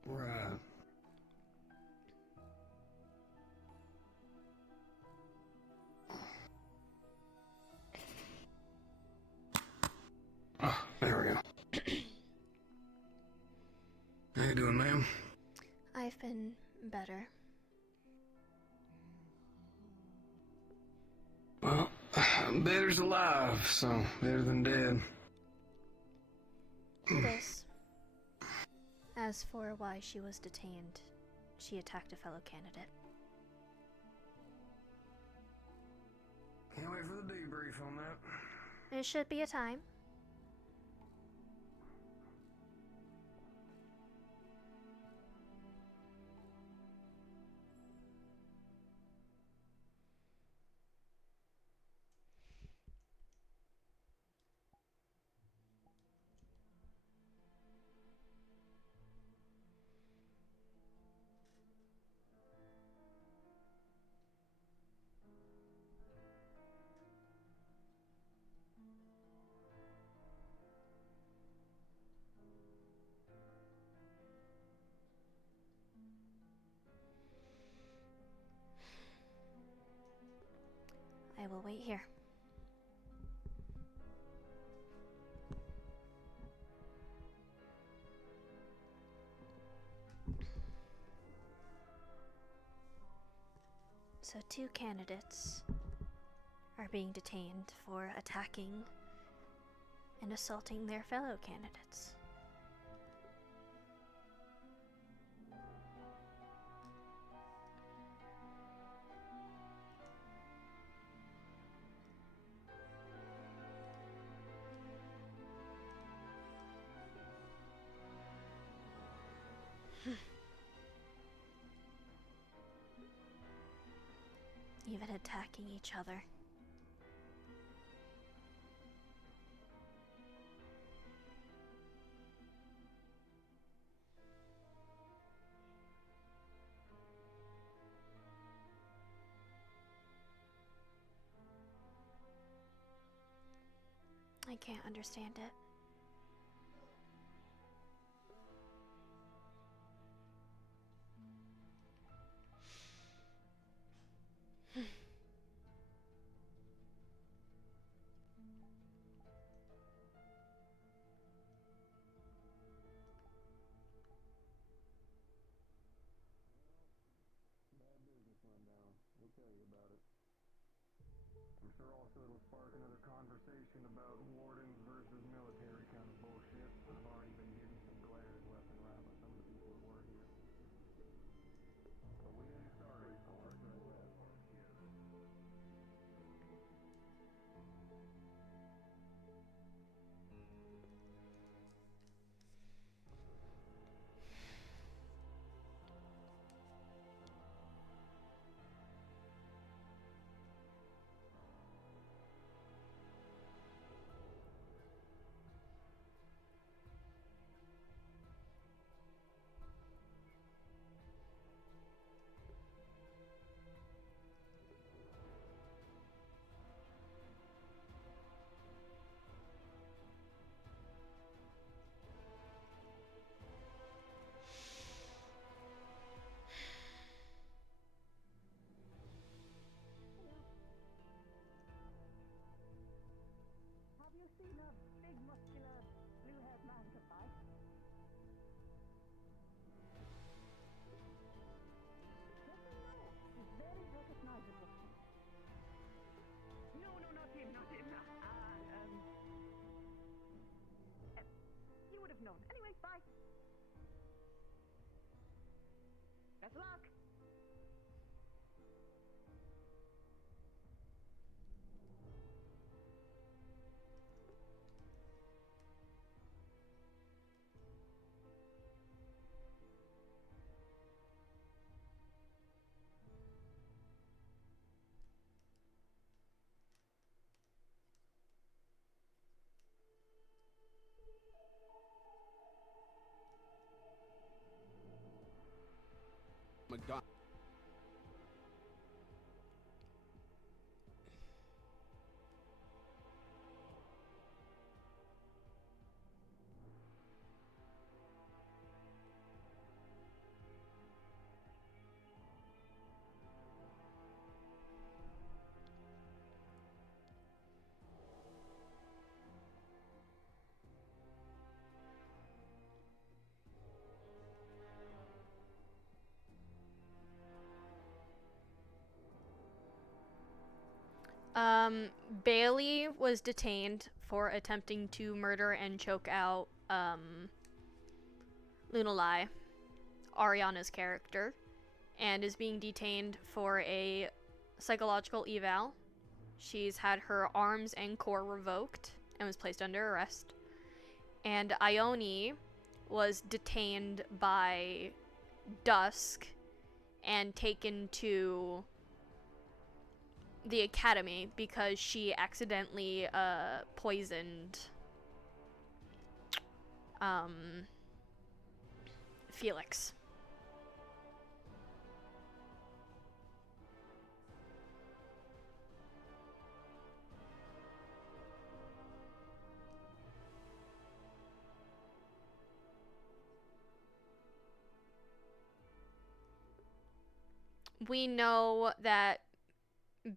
Right. There we go. How you doing, ma'am? I've been better. Better's alive, so better than dead. It is. As for why she was detained, she attacked a fellow candidate. Can't wait for the debrief on that. It should be a time. I will wait here. So 2 candidates are being detained for attacking and assaulting their fellow candidates. Even attacking each other. I can't understand it. We'll tell you about it. I'm sure also it'll spark another conversation about wardens versus military kind of bullshit. I've already been getting some glares left and right by some of the people that work here. But we ain't started, so I'll tell you that. Have you seen a big, muscular, blue-haired man come by? He's very recognizable. No, not him, not him. You would have known. Anyway, bye. Best of luck. McDonald. Bailey was detained for attempting to murder and choke out, Lunalai, Ariana's character, and is being detained for a psychological eval. She's had her arms and core revoked and was placed under arrest. And Ione was detained by Dusk and taken to the academy because she accidentally poisoned Felix. We know that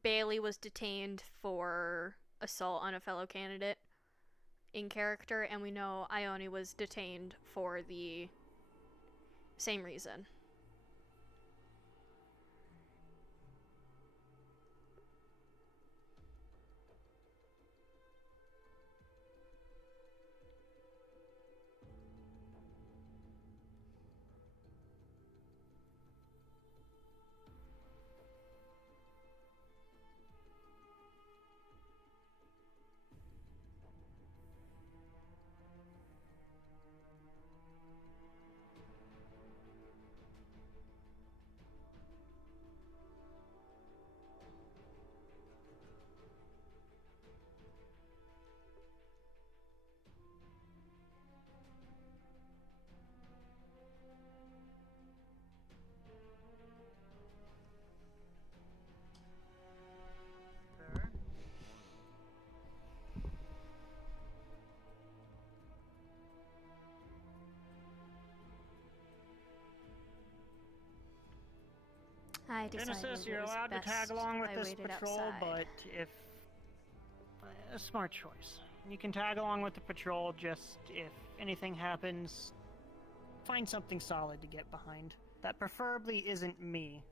Bailey was detained for assault on a fellow candidate in character, and we know Ione was detained for the same reason. I decided Genesis, it you're was allowed to best tag along with I this waited patrol, outside. but if a smart choice, you can tag along with the patrol. Just if anything happens, find something solid to get behind. That preferably isn't me.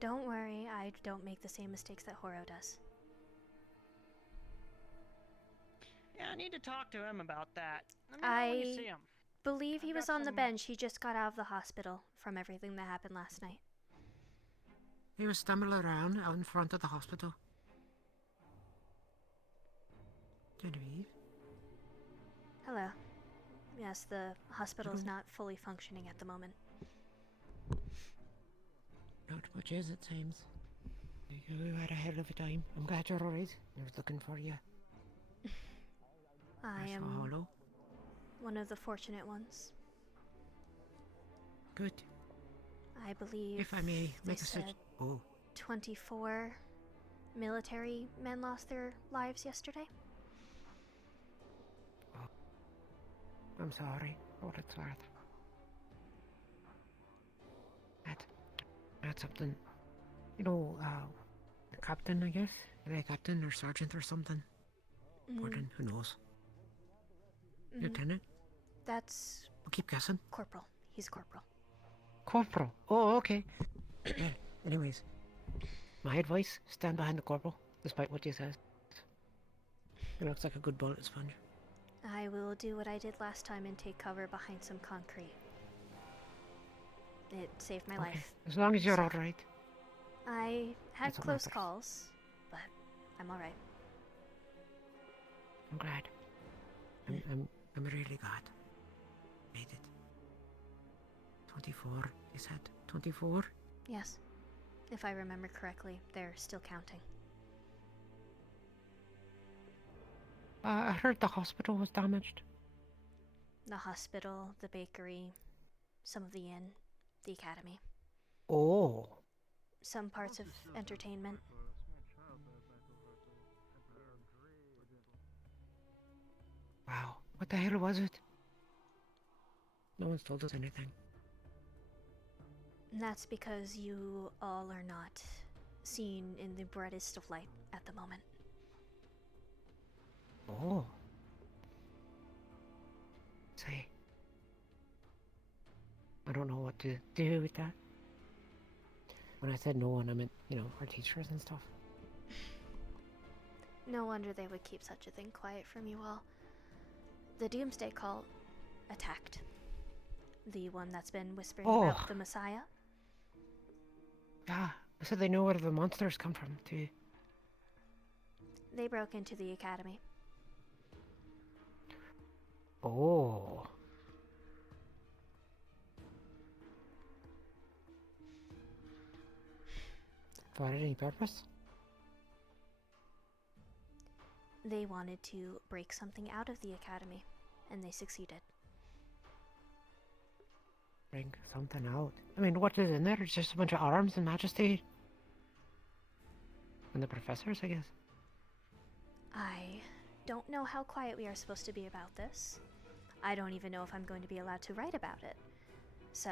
Don't worry, I don't make the same mistakes that Horo does. Yeah, I need to talk to him about that. Let me know when you see him. Believe he I've was got on the some- bench. He just got out of the hospital from everything that happened last night. He was stumbling around out in front of the hospital. Genevieve? Hello. Yes, the hospital is not fully functioning at the moment. Not much is, it seems. You had a hell of a time. I'm glad you're alright. I was looking for you. I saw am Hollow. one of the fortunate ones. Good. I believe If I may they make a said 24 military men lost their lives yesterday. I'm sorry for what it's worth. That's something, you know, the captain, I guess? The captain or sergeant or something? Warden, who knows? Lieutenant? That's... We'll keep guessing. Corporal. He's corporal. Corporal? Oh, okay. Yeah, anyways. My advice, stand behind the corporal, despite what he says. He looks like a good bullet sponge. I will do what I did last time and take cover behind some concrete. It saved my life. As long as you're alright. I had That's what close matters. calls, but I'm alright. I'm glad. I'm really glad. Made it. 24, he said. 24? Yes. If I remember correctly, they're still counting. I heard the hospital was damaged. The hospital, the bakery, some of the inn, the academy. Oh. Some parts of entertainment. Wow. What the hell was it? No one's told us anything. And that's because you all are not seen in the brightest of light at the moment. Oh. Say. I don't know what to do with that. When I said no one, I meant, you know, our teachers and stuff. No wonder they would keep such a thing quiet from you all. The Doomsday Cult attacked. The one that's been whispering about the Messiah. Yeah, so they know where the monsters come from, too. They broke into the academy. Oh. For any purpose? They wanted to break something out of the academy, and they succeeded. Bring something out. I mean, what is in there? It's just a bunch of arms and majesty. And the professors, I guess. I don't know how quiet we are supposed to be about this. I don't even know if I'm going to be allowed to write about it. So,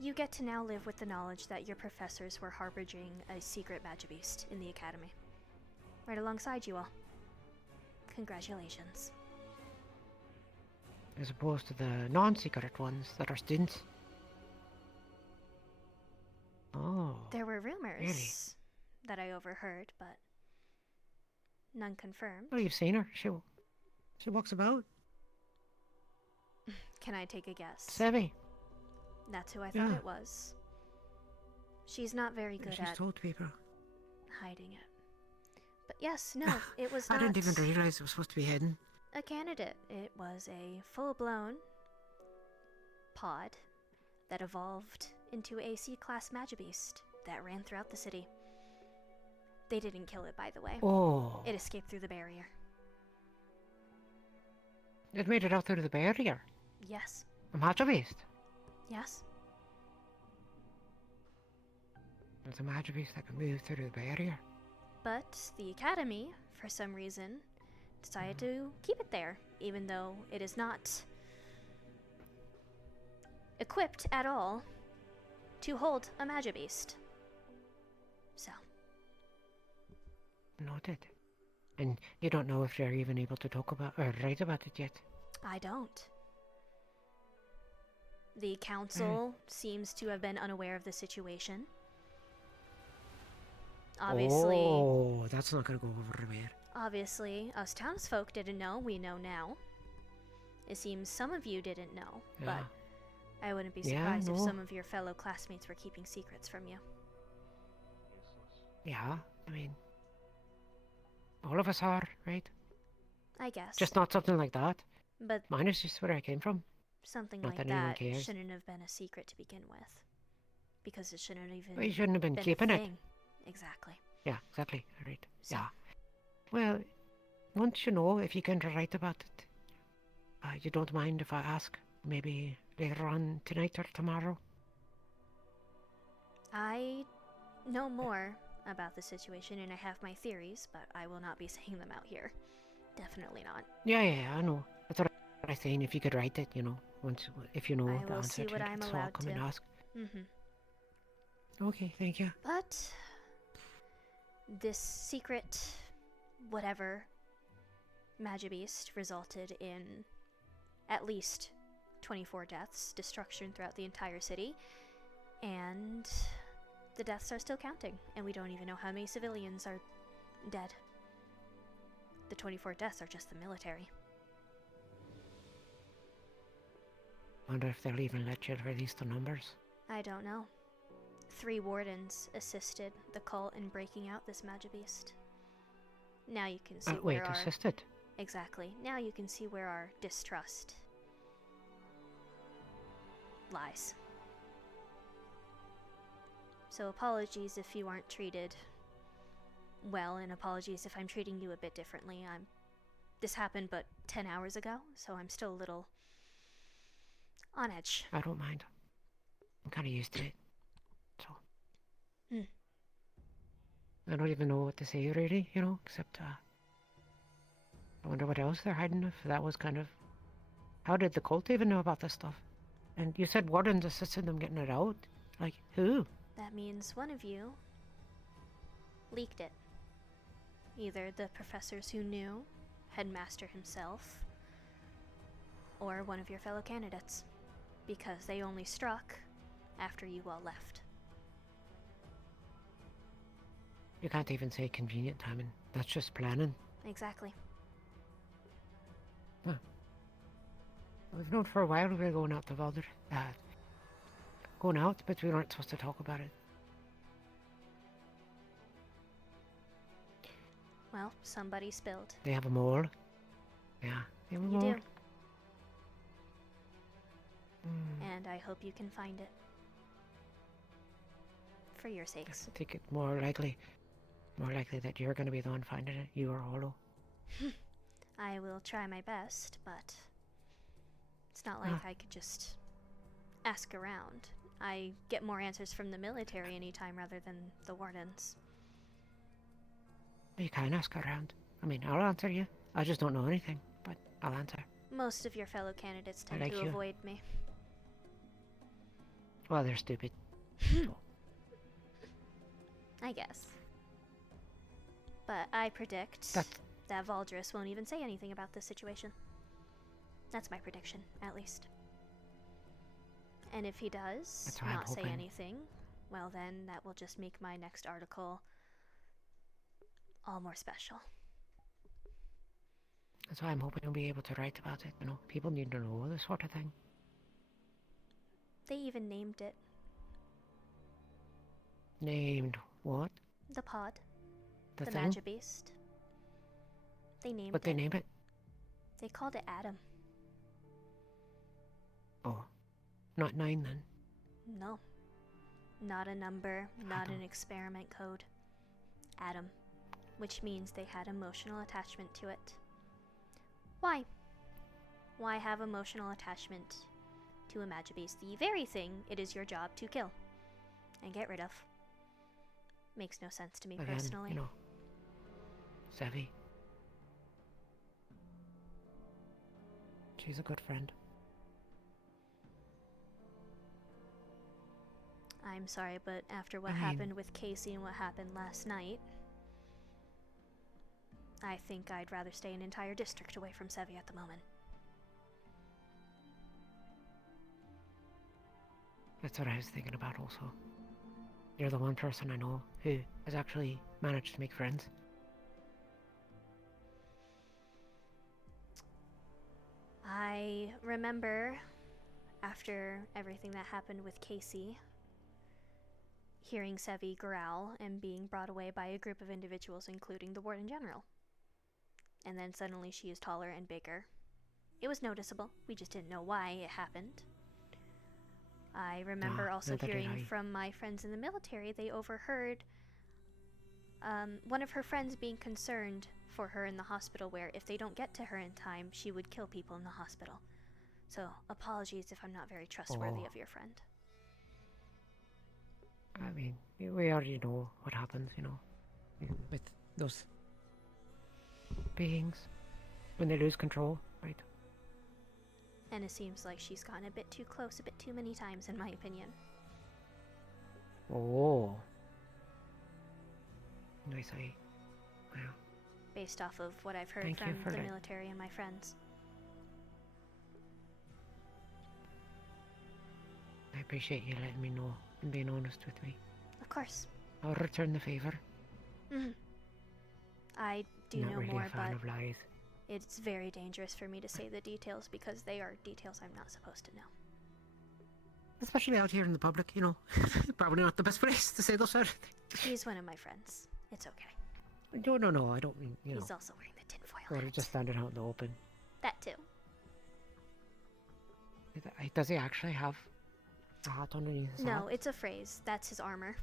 you get to now live with the knowledge that your professors were harboring a secret Magibeast in the academy. Right alongside you all. Congratulations. As opposed to the non-secret ones that are students. Oh. There were rumors really? that I overheard, but none confirmed. Oh, you've seen her. She walks about. Can I take a guess? Savvy. That's who I thought it was. She's not very good She's at told people. hiding it. But yes, no, it was not I didn't even realize it was supposed to be hidden. a candidate. It was a full-blown pod that evolved into a C-class Magibeast that ran throughout the city. They didn't kill it, by the way. Oh. It escaped through the barrier. It made it out through the barrier. Yes. A Magibeast. Yes. It's a Magibeast that can move through the barrier. But the Academy, for some reason, decided to keep it there, even though it is not equipped at all to hold a Magibeast. So. Noted. And you don't know if they're even able to talk about or write about it yet. I don't. The council seems to have been unaware of the situation. Obviously. Oh, that's not gonna go over well. Obviously, us townsfolk didn't know. We know now. It seems some of you didn't know, Yeah. but I wouldn't be Yeah, surprised if no. some of your fellow classmates were keeping secrets from you. Yeah, I mean, all of us are, right? I guess. Just not something like that. But Mine is just where I came from. something Not like that anyone that cares. shouldn't have been a secret to begin with. Because it shouldn't even Well, you shouldn't have been a keeping it. thing. Exactly. Yeah, exactly. Right. So- Yeah. Well, once you know if you can write about it, you don't mind if I ask maybe later on tonight or tomorrow? I know more about the situation and I have my theories, but I will not be saying them out here. Definitely not. Yeah, I know. That's what I was saying. If you could write it, once if you know I the will answer see to what it, I'm so I'll allowed come to. and ask. Mm-hmm. Okay, thank you. But this secret whatever Magibeast resulted in at least 24 deaths, destruction throughout the entire city, and the deaths are still counting, and we don't even know how many civilians are dead. The 24 deaths are just the military. Wonder if they'll even let you release the numbers. I don't know. 3 wardens assisted the cult in breaking out this Magibeast. Now you can see Wait, where our... assisted? Exactly. Now you can see where our distrust lies. So apologies if you aren't treated well, and apologies if I'm treating you a bit differently. This happened but 10 hours ago, so I'm still a little on edge. I don't mind. I'm kind of used to it. So. I don't even know what to say really, except I wonder what else they're hiding if that was kind of... How did the cult even know about this stuff? And you said wardens assisted them getting it out? Like, who? That means one of you leaked it. Either the professors who knew, Headmaster himself, or one of your fellow candidates. Because they only struck after you all left. You can't even say convenient timing. That's just planning. Exactly. Huh. We've known for a while we were going out to Valder. Going out, but we weren't supposed to talk about it. Well, somebody spilled. They have a mole. Yeah, they have a You mole. do. And I hope you can find it. For your sakes. I think it's more likely that you're going to be the one finding it. You or Hollow. I will try my best, but it's not like I could just ask around. I get more answers from the military anytime rather than the wardens. You can ask around. I mean, I'll answer you. I just don't know anything, but I'll answer. Most of your fellow candidates tend like to you. avoid me. Well, they're stupid. I guess. But I predict that Valdris won't even say anything about this situation. That's my prediction, at least. And if he does not say anything, well then that will just make my next article all more special. That's why I'm hoping you'll be able to write about it. You know, people need to know this sort of thing. They even named it. Named what? The pod. The The thing? Magibeast. They named What it. they name it? They called it Adam. Oh, not 9 then. No. Not a number, not an experiment code. Adam. Which means they had emotional attachment to it. Why? Why have emotional attachment to a Magibeast? The very thing it is your job to kill and get rid of. Makes no sense to me Again, personally. you know, Sevi. She's a good friend. I'm sorry, but after what I mean- happened with Casey and what happened last night, I think I'd rather stay an entire district away from Sevi at the moment. That's what I was thinking about also. You're the one person I know who has actually managed to make friends. I remember, after everything that happened with Casey, hearing Sevi growl and being brought away by a group of individuals, including the Warden General. And then suddenly she is taller and bigger. It was noticeable, we just didn't know why it happened. I remember also neither did hearing I. from my friends in the military, they overheard one of her friends being concerned for her in the hospital, where if they don't get to her in time, she would kill people in the hospital. So, apologies if I'm not very trustworthy of your friend. I mean, we already know what happens, you know, with those beings when they lose control, right? And it seems like she's gotten a bit too close a bit too many times, in my opinion. Oh. I see. Wow. Based off of what I've heard Thank you from for the that. military and my friends. I appreciate you letting me know and being honest with me. Of course. I'll return the favor. I do Not know really more, a fan but of lies. it's very dangerous for me to say the details because they are details I'm not supposed to know. Especially out here in the public, you know. Probably not the best place to say those sort of things. He's one of my friends. It's okay. No, I don't mean, you know. He's also wearing the tinfoil Or hat. just standing out in the open. That too. Does he actually have a hat underneath his hat? No, it's a phrase. That's his armor.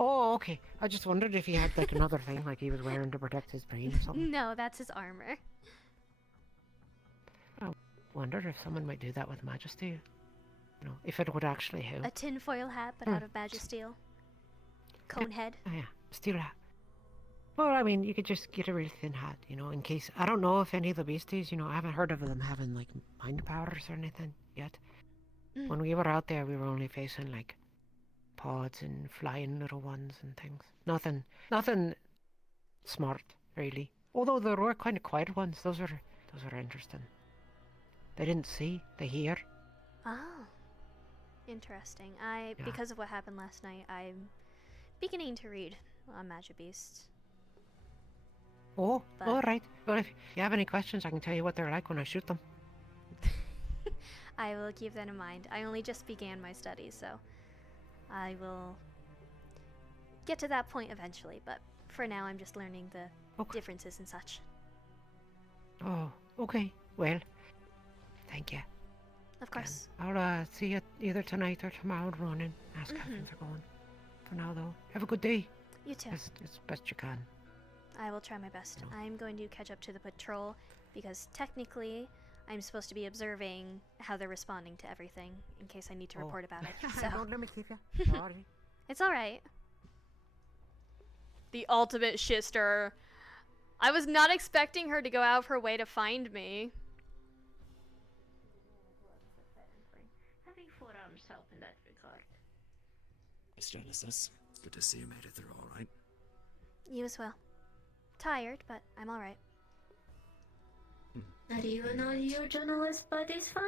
Oh, okay. I just wondered if he had like another thing like he was wearing to protect his brain or something. No, that's his armor. I wondered if someone might do that with Majesty. You know, if it would actually help. A tinfoil hat, but out of Magisteel. Cone head. Oh yeah, steel hat. Well, I mean, you could just get a really thin hat, you know, in case... I don't know if any of the beasties, you know, I haven't heard of them having, like, mind powers or anything yet. When we were out there, we were only facing, like, pods and flying little ones and things. Nothing smart, really. Although there were kind of quiet ones. Those were interesting. They didn't see, they hear. Oh. Interesting. Yeah. Because of what happened last night, I'm beginning to read on Magibeast. Oh, But- all right. Well, if you have any questions, I can tell you what they're like when I shoot them. I will keep that in mind. I only just began my studies, so I will get to that point eventually, but for now I'm just learning the differences and such. Oh, okay. Well, thank you. Of course. I'll see you either tonight or tomorrow running. Ask how things are going. For now, though, have a good day. You too. As best you can. I will try my best. I'm going to catch up to the patrol because technically I'm supposed to be observing how they're responding to everything in case I need to report about it. So Don't let me keep you. Sorry. it's all right. The ultimate shit stirrer. I was not expecting her to go out of her way to find me. Having forearms help in that regard. Miss Genesis, it's good to see you made it through all right. You as well. Tired, but I'm all right. Are even all your journalist buddies fine?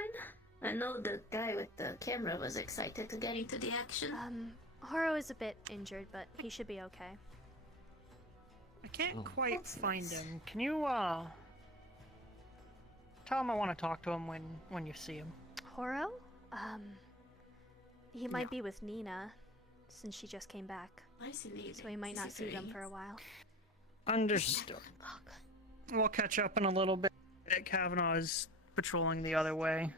I know the guy with the camera was excited to get into the action. Horo is a bit injured, but he should be okay. I can't quite find him. Can you, tell him I want to talk to him when you see him? Horo? He might be with Nina, since she just came back. I see. So he might not see them for a while. Understood. We'll catch up in a little bit. Kavanaugh is patrolling the other way.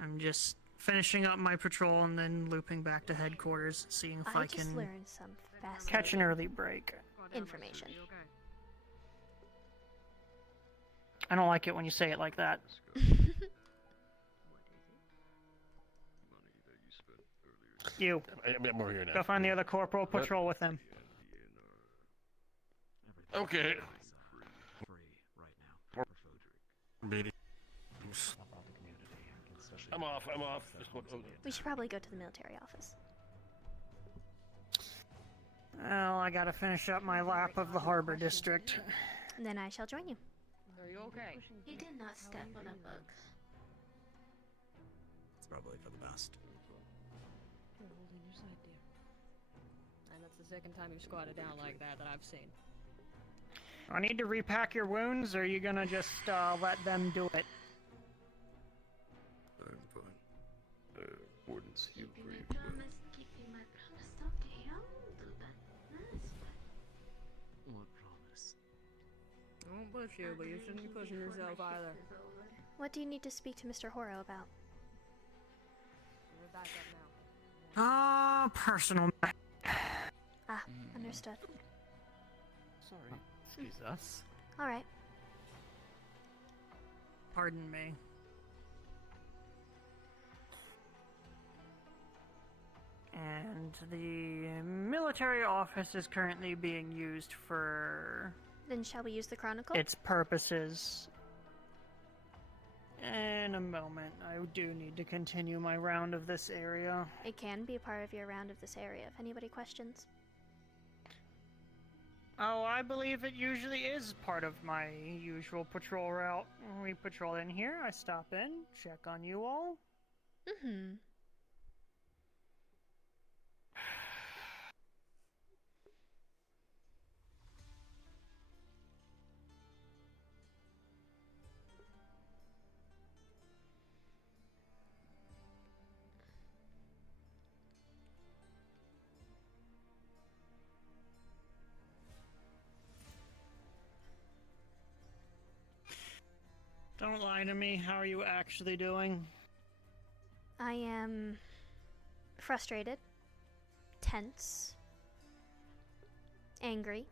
I'm just finishing up my patrol and then looping back to headquarters, seeing if I just can learned some catch an early break. information. I don't like it when you say it like that. You. I'm over here now. Go find the other corporal, patrol with him. Okay. Meeting. I'm off. Just what, We should probably go to the military office. Well, I gotta finish up my lap of the harbor district. And then I shall join you. Are you okay? He did not step on a bug. It's probably for the best. And that's the second time you've squatted down like that I've seen. I need to repack your wounds, or are you gonna just let them do it? I'm fine. Warden's healed pretty I promise, keeping my promise. Okay, I won't do that. That's fine. What promise? I won't push you, but you shouldn't be pushing yourself either. What do you need to speak to Mr. Horo about? We're back up now. Personal. Understood. Sorry. Excuse us. Alright. Pardon me. And the military office is currently being used for Then shall we use the Chronicle? its purposes. In a moment, I do need to continue my round of this area. It can be a part of your round of this area, if anybody questions. Oh, I believe it usually is part of my usual patrol route. We patrol in here, I stop in, check on you all. Mm-hmm. Don't lie to me, how are you actually doing? I am frustrated, tense, angry.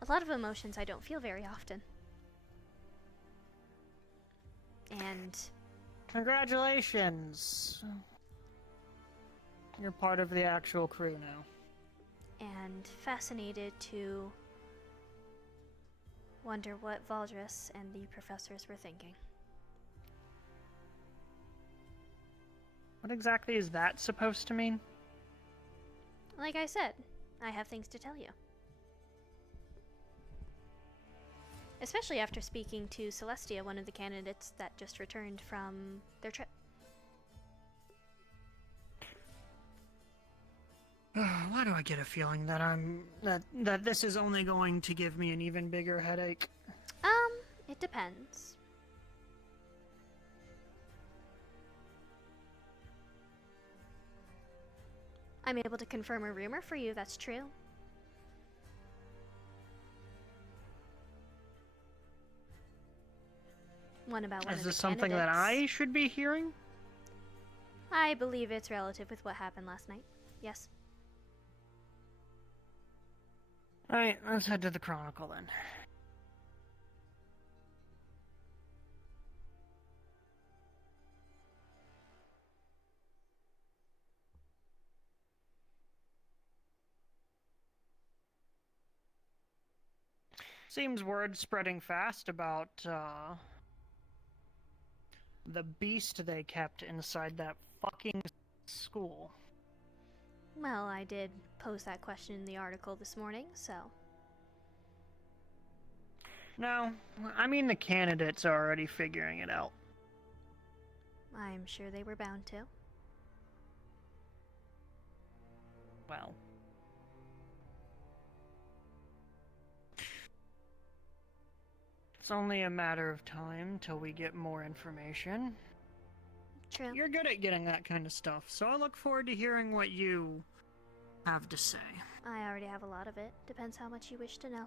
A lot of emotions I don't feel very often. And Congratulations! You're part of the actual crew now. fascinated to wonder what Valdris and the professors were thinking. What exactly is that supposed to mean? Like I said, I have things to tell you. Especially after speaking to Celestia, one of the candidates that just returned from their trip. Why do I get a feeling that that this is only going to give me an even bigger headache? It depends. I'm able to confirm a rumor for you that's true. One about one of Is the this something that candidates. I should be hearing? I believe it's relative with what happened last night. Yes. Alright, let's head to the Chronicle then. Seems word spreading fast about, the beast they kept inside that fucking school. Well, I did pose that question in the article this morning, so... No, I mean the candidates are already figuring it out. I'm sure they were bound to. Well... It's only a matter of time till we get more information. True. You're good at getting that kind of stuff, so I look forward to hearing what you have to say. I already have a lot of it. Depends how much you wish to know.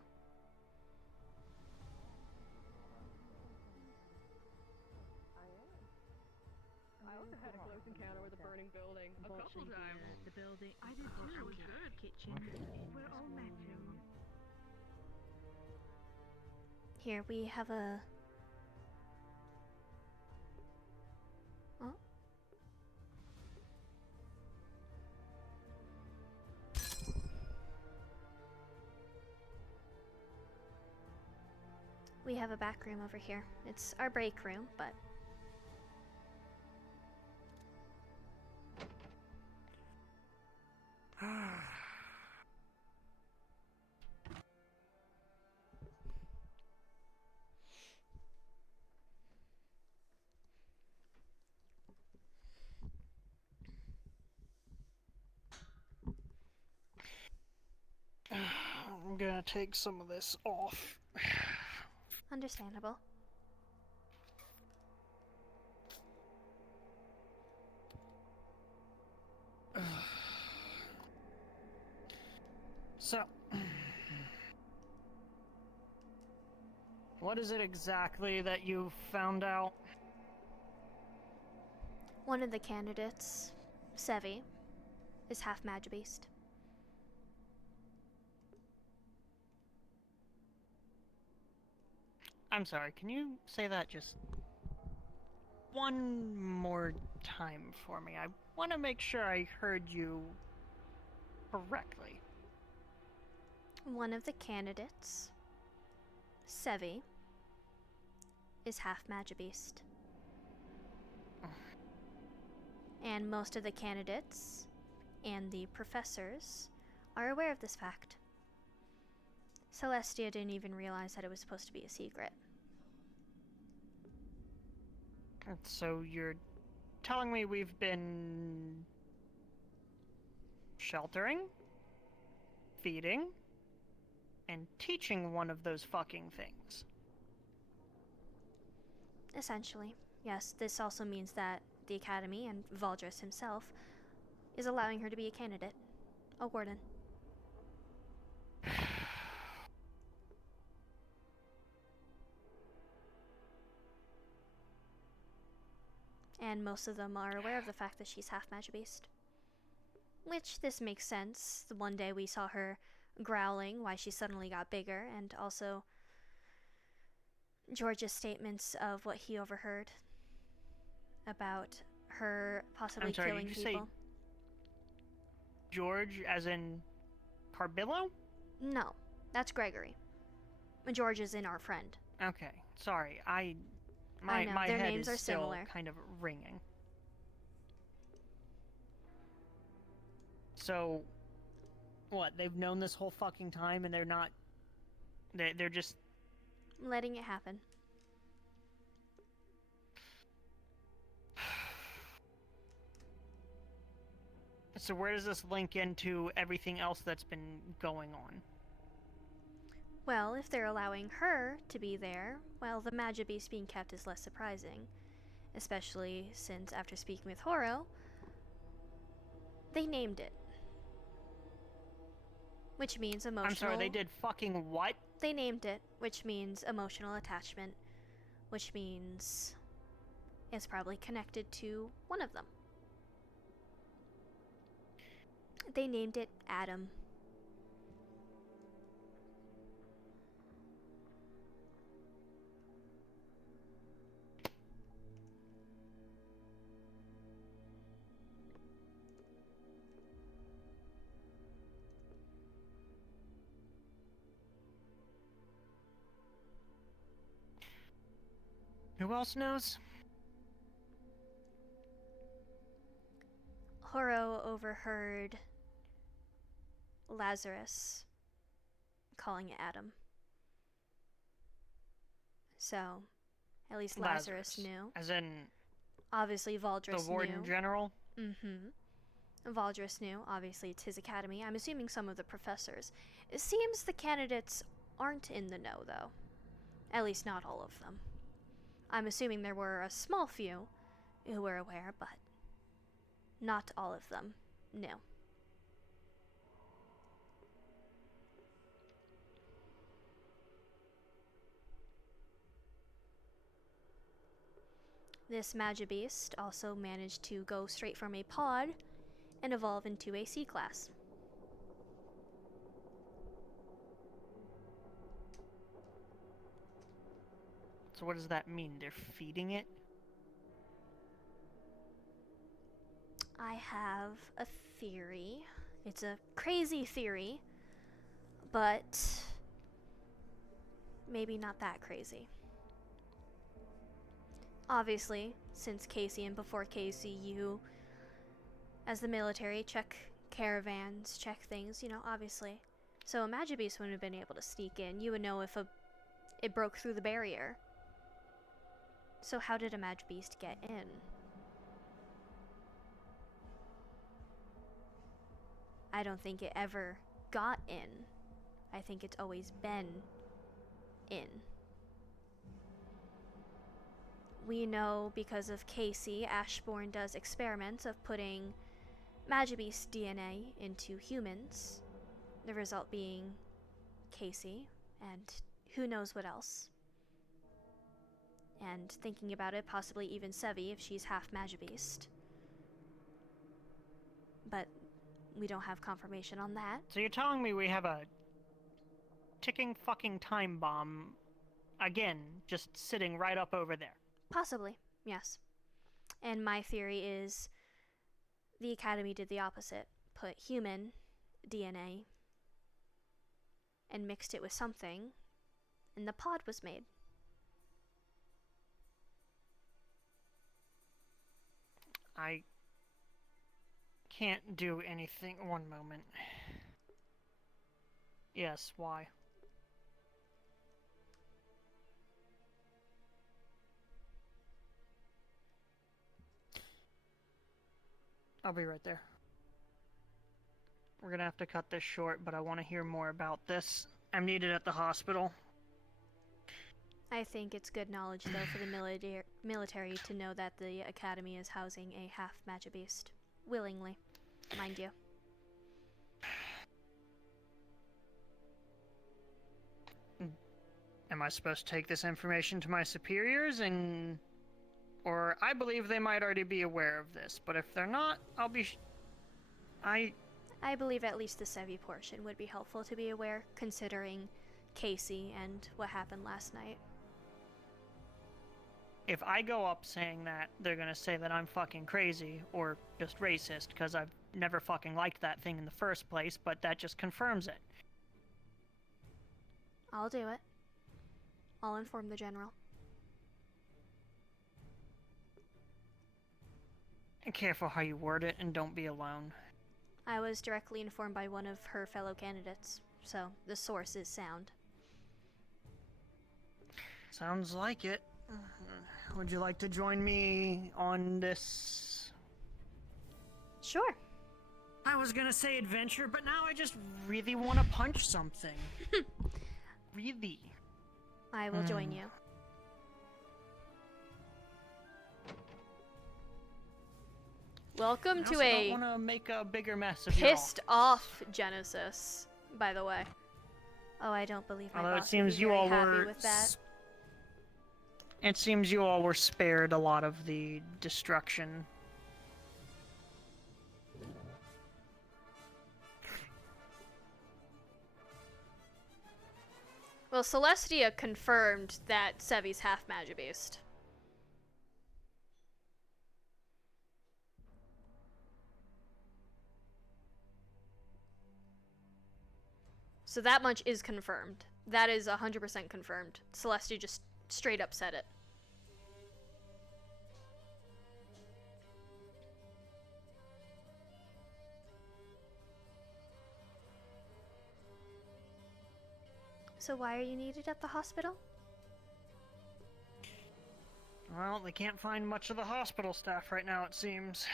I also had a close encounter with a burning building a couple times. The building. I did too. It was good. Kitchen. We're all matching. Here, we have a... Oh? We have a back room over here. It's our break room, but... I'm gonna take some of this off. Understandable. So... What is it exactly that you found out? One of the candidates, Sevi, is half Magibeast. I'm sorry, can you say that just one more time for me? I want to make sure I heard you correctly. One of the candidates, Sevi, is half Magibeast. And most of the candidates and the professors are aware of this fact. Celestia didn't even realize that it was supposed to be a secret. So you're telling me we've been sheltering, feeding, and teaching one of those fucking things? Essentially, yes. This also means that the Academy and Valdris himself is allowing her to be a candidate, a warden. And most of them are aware of the fact that she's half Magibeast. Which, this makes sense. The one day we saw her growling why she suddenly got bigger, and also George's statements of what he overheard about her possibly I'm sorry, killing did you people. say George as in Carbillo? No, that's Gregory. George is in our friend. Okay, sorry. I My know, my their head names is are still similar. kind of ringing. So, what? They've known this whole fucking time, and they're not. They're just Letting it happen. So where does this link into everything else that's been going on? Well, if they're allowing her to be there, well, the Magic Beast being kept is less surprising. Especially since, after speaking with Horo, they named it. Which means emotional... I'm sorry, they did fucking what? They named it, which means emotional attachment. Which means it's probably connected to one of them. They named it Adam. Who else knows? Horo overheard Lazarus calling it Adam. So, at least Lazarus knew. As in... Obviously, Valdris knew. The Warden General? Mm-hmm. Valdris knew. Obviously, it's his academy. I'm assuming some of the professors. It seems the candidates aren't in the know, though. At least not all of them. I'm assuming there were a small few who were aware, but not all of them knew. This Magibeast also managed to go straight from a pod and evolve into a C class. So what does that mean? They're feeding it? I have a theory. It's a crazy theory, but maybe not that crazy. Obviously, since Casey and before Casey, you, as the military, check caravans, check things, you know, obviously. So a Magibeast wouldn't have been able to sneak in. You would know if it broke through the barrier. So how did a Magibeast get in? I don't think it ever got in. I think it's always been in. We know because of Casey, Ashbourne does experiments of putting Magibeast DNA into humans. The result being Casey, and who knows what else. And thinking about it, possibly even Sevi if she's half Magibeast. But we don't have confirmation on that. So you're telling me we have a ticking fucking time bomb, again, just sitting right up over there? Possibly, yes. And my theory is the Academy did the opposite. Put human DNA and mixed it with something, and the pod was made. I can't do anything. One moment. Yes, why? I'll be right there. We're gonna have to cut this short, but I want to hear more about this. I'm needed at the hospital. I think it's good knowledge, though, for the military to know that the Academy is housing a half Magibeast. Willingly, mind you. Am I supposed to take this information to my superiors and... Or I believe they might already be aware of this, but if they're not, I'll be... I believe at least the Sevi portion would be helpful to be aware, considering Casey and what happened last night. If I go up saying that, they're gonna say that I'm fucking crazy, or just racist, because I've never fucking liked that thing in the first place, but that just confirms it. I'll do it. I'll inform the General. And careful how you word it, and don't be alone. I was directly informed by one of her fellow candidates, so the source is sound. Sounds like it. Would you like to join me on this? Sure. I was gonna say adventure, but now I just really want to punch something. Really. I will join you. Welcome I to also a don't want to make a bigger mess of y'all. pissed off Genesis, by the way. Oh, I don't believe my Although it boss would be seems you very all happy were with that. It seems you all were spared a lot of the destruction. Well, Celestia confirmed that Sevi's half Magibeast. So that much is confirmed. That is 100% confirmed. Celestia just straight up said it. So why are you needed at the hospital? Well, they can't find much of the hospital staff right now, it seems.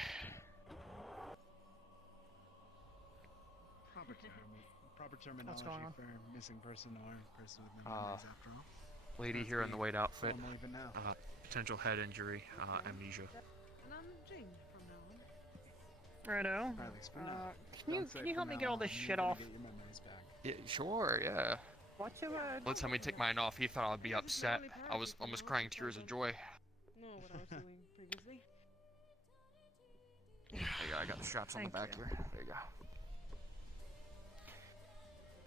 Proper terminology going on? for missing person or person with no memories after all. Lady here in the white outfit. I'm leaving now. Potential head injury, amnesia. Righto. Can you help me get all this shit off? Yeah, sure, yeah. Last time we take mine off, he thought I'd be upset. I was almost crying tears of joy. No, what I was doing previously. There you go, I got the straps on the back here. There you go.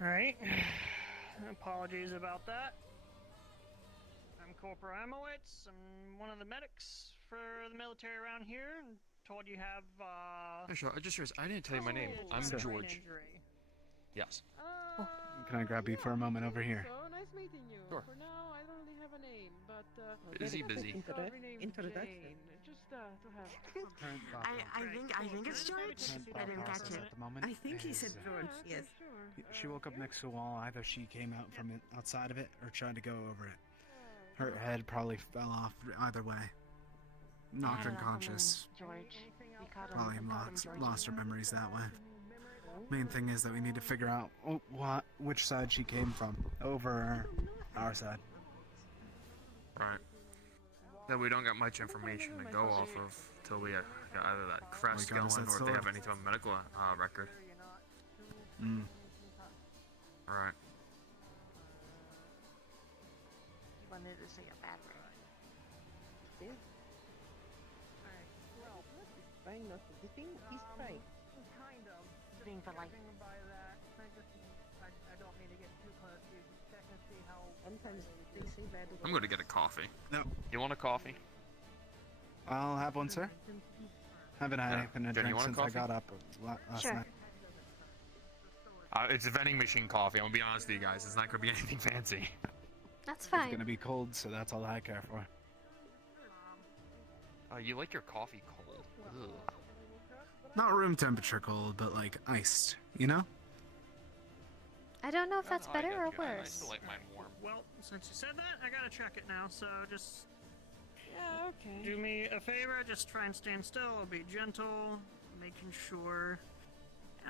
Alright. Apologies about that. I'm Corporal Amowitz. I'm one of the medics for the military around here. And told you have, Sure, I just realized I didn't tell you my name. I'm brain George. injury. Yes. Can I grab you for a moment over here? So nice meeting you. Sure. For now, I don't really have a name, but Busy. Introduction. Just to have. I think it's George. I didn't catch it. At the moment I think he is, said George. Yes. She woke up next to a wall. Either she came out from outside of it or tried to go over it. Her head probably fell off. Either way, knocked unconscious. George. Probably lost her memories that way. Main thing is that we need to figure out which side she came from, over our side. Right. That we don't got much information to go off of till we got either that crest going or if they have anything on medical record. Right. Wanted to say a bad word. Well, he's trying not to. The thing he's trying. Kind of. Being polite. By that, I don't mean to get too close. You just check and see how. Sometimes they say bad words. I'm going to get a coffee. No. You want a coffee? I'll have one, sir. Haven't had anything to Jenny, you drink want a since I coffee? got up last Sure. night. It's a vending machine coffee. I'm going to be honest with you guys. It's not going to be anything fancy. That's It's fine. gonna be cold, so that's all I care for. You like your coffee cold. Ugh. Not room temperature cold, but like iced, you know? I don't know if that's I better got or you. I worse. still like mine warm. Well, since you said that, I gotta check it now. So just Yeah, okay. do me a favor. Just try and stand still. Be gentle, making sure.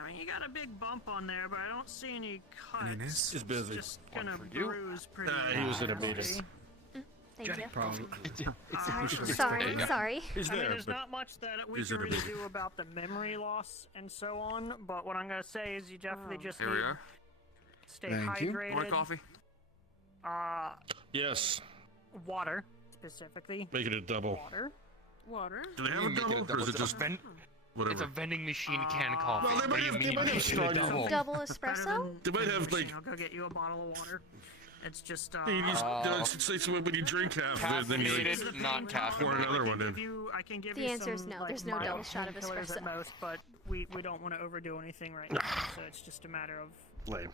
I mean, you got a big bump on there, but I don't see any cuts. Any news? He's busy. Just gonna for you. bruise pretty. He was in a badly. meeting. Thank you. Probably. Sorry, sorry. He's I mean, there, there's but not much that we he's can in a really meeting. do about the memory loss and so on, but what I'm gonna say is you definitely just Here need we to are. stay Thank you. hydrated. Want coffee? Yes. Water, specifically. Make it a double. Water. Water. Do they have a double, or is it just It's a whatever? vending machine can coffee. Well, they What do might you have- they mean? might have Make it a strong- double. Double espresso? They might have like. I'll go get you a bottle of water. It's just You just say so when you drink half of it, then you Caffeinated, like not pour caffeinated. another one in. I can give The you answer is some, no, like, there's no mild double shot of painkillers at espresso. most, but we don't want to overdo anything right now, so it's just a matter of. Lame.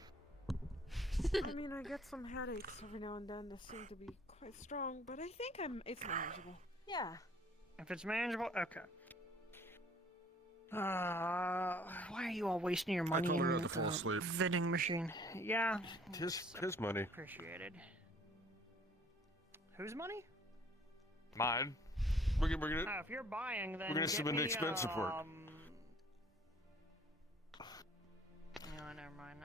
I mean, I get some headaches every now and then. They seem to be quite strong, but I think it's manageable. Yeah. If it's manageable, okay. Why are you all wasting your money told her in not to fall the asleep. vending machine? Yeah. His money. Appreciated. Whose money? Mine. We're gonna If you're buying, then gonna get submit an me, expense report. never mind.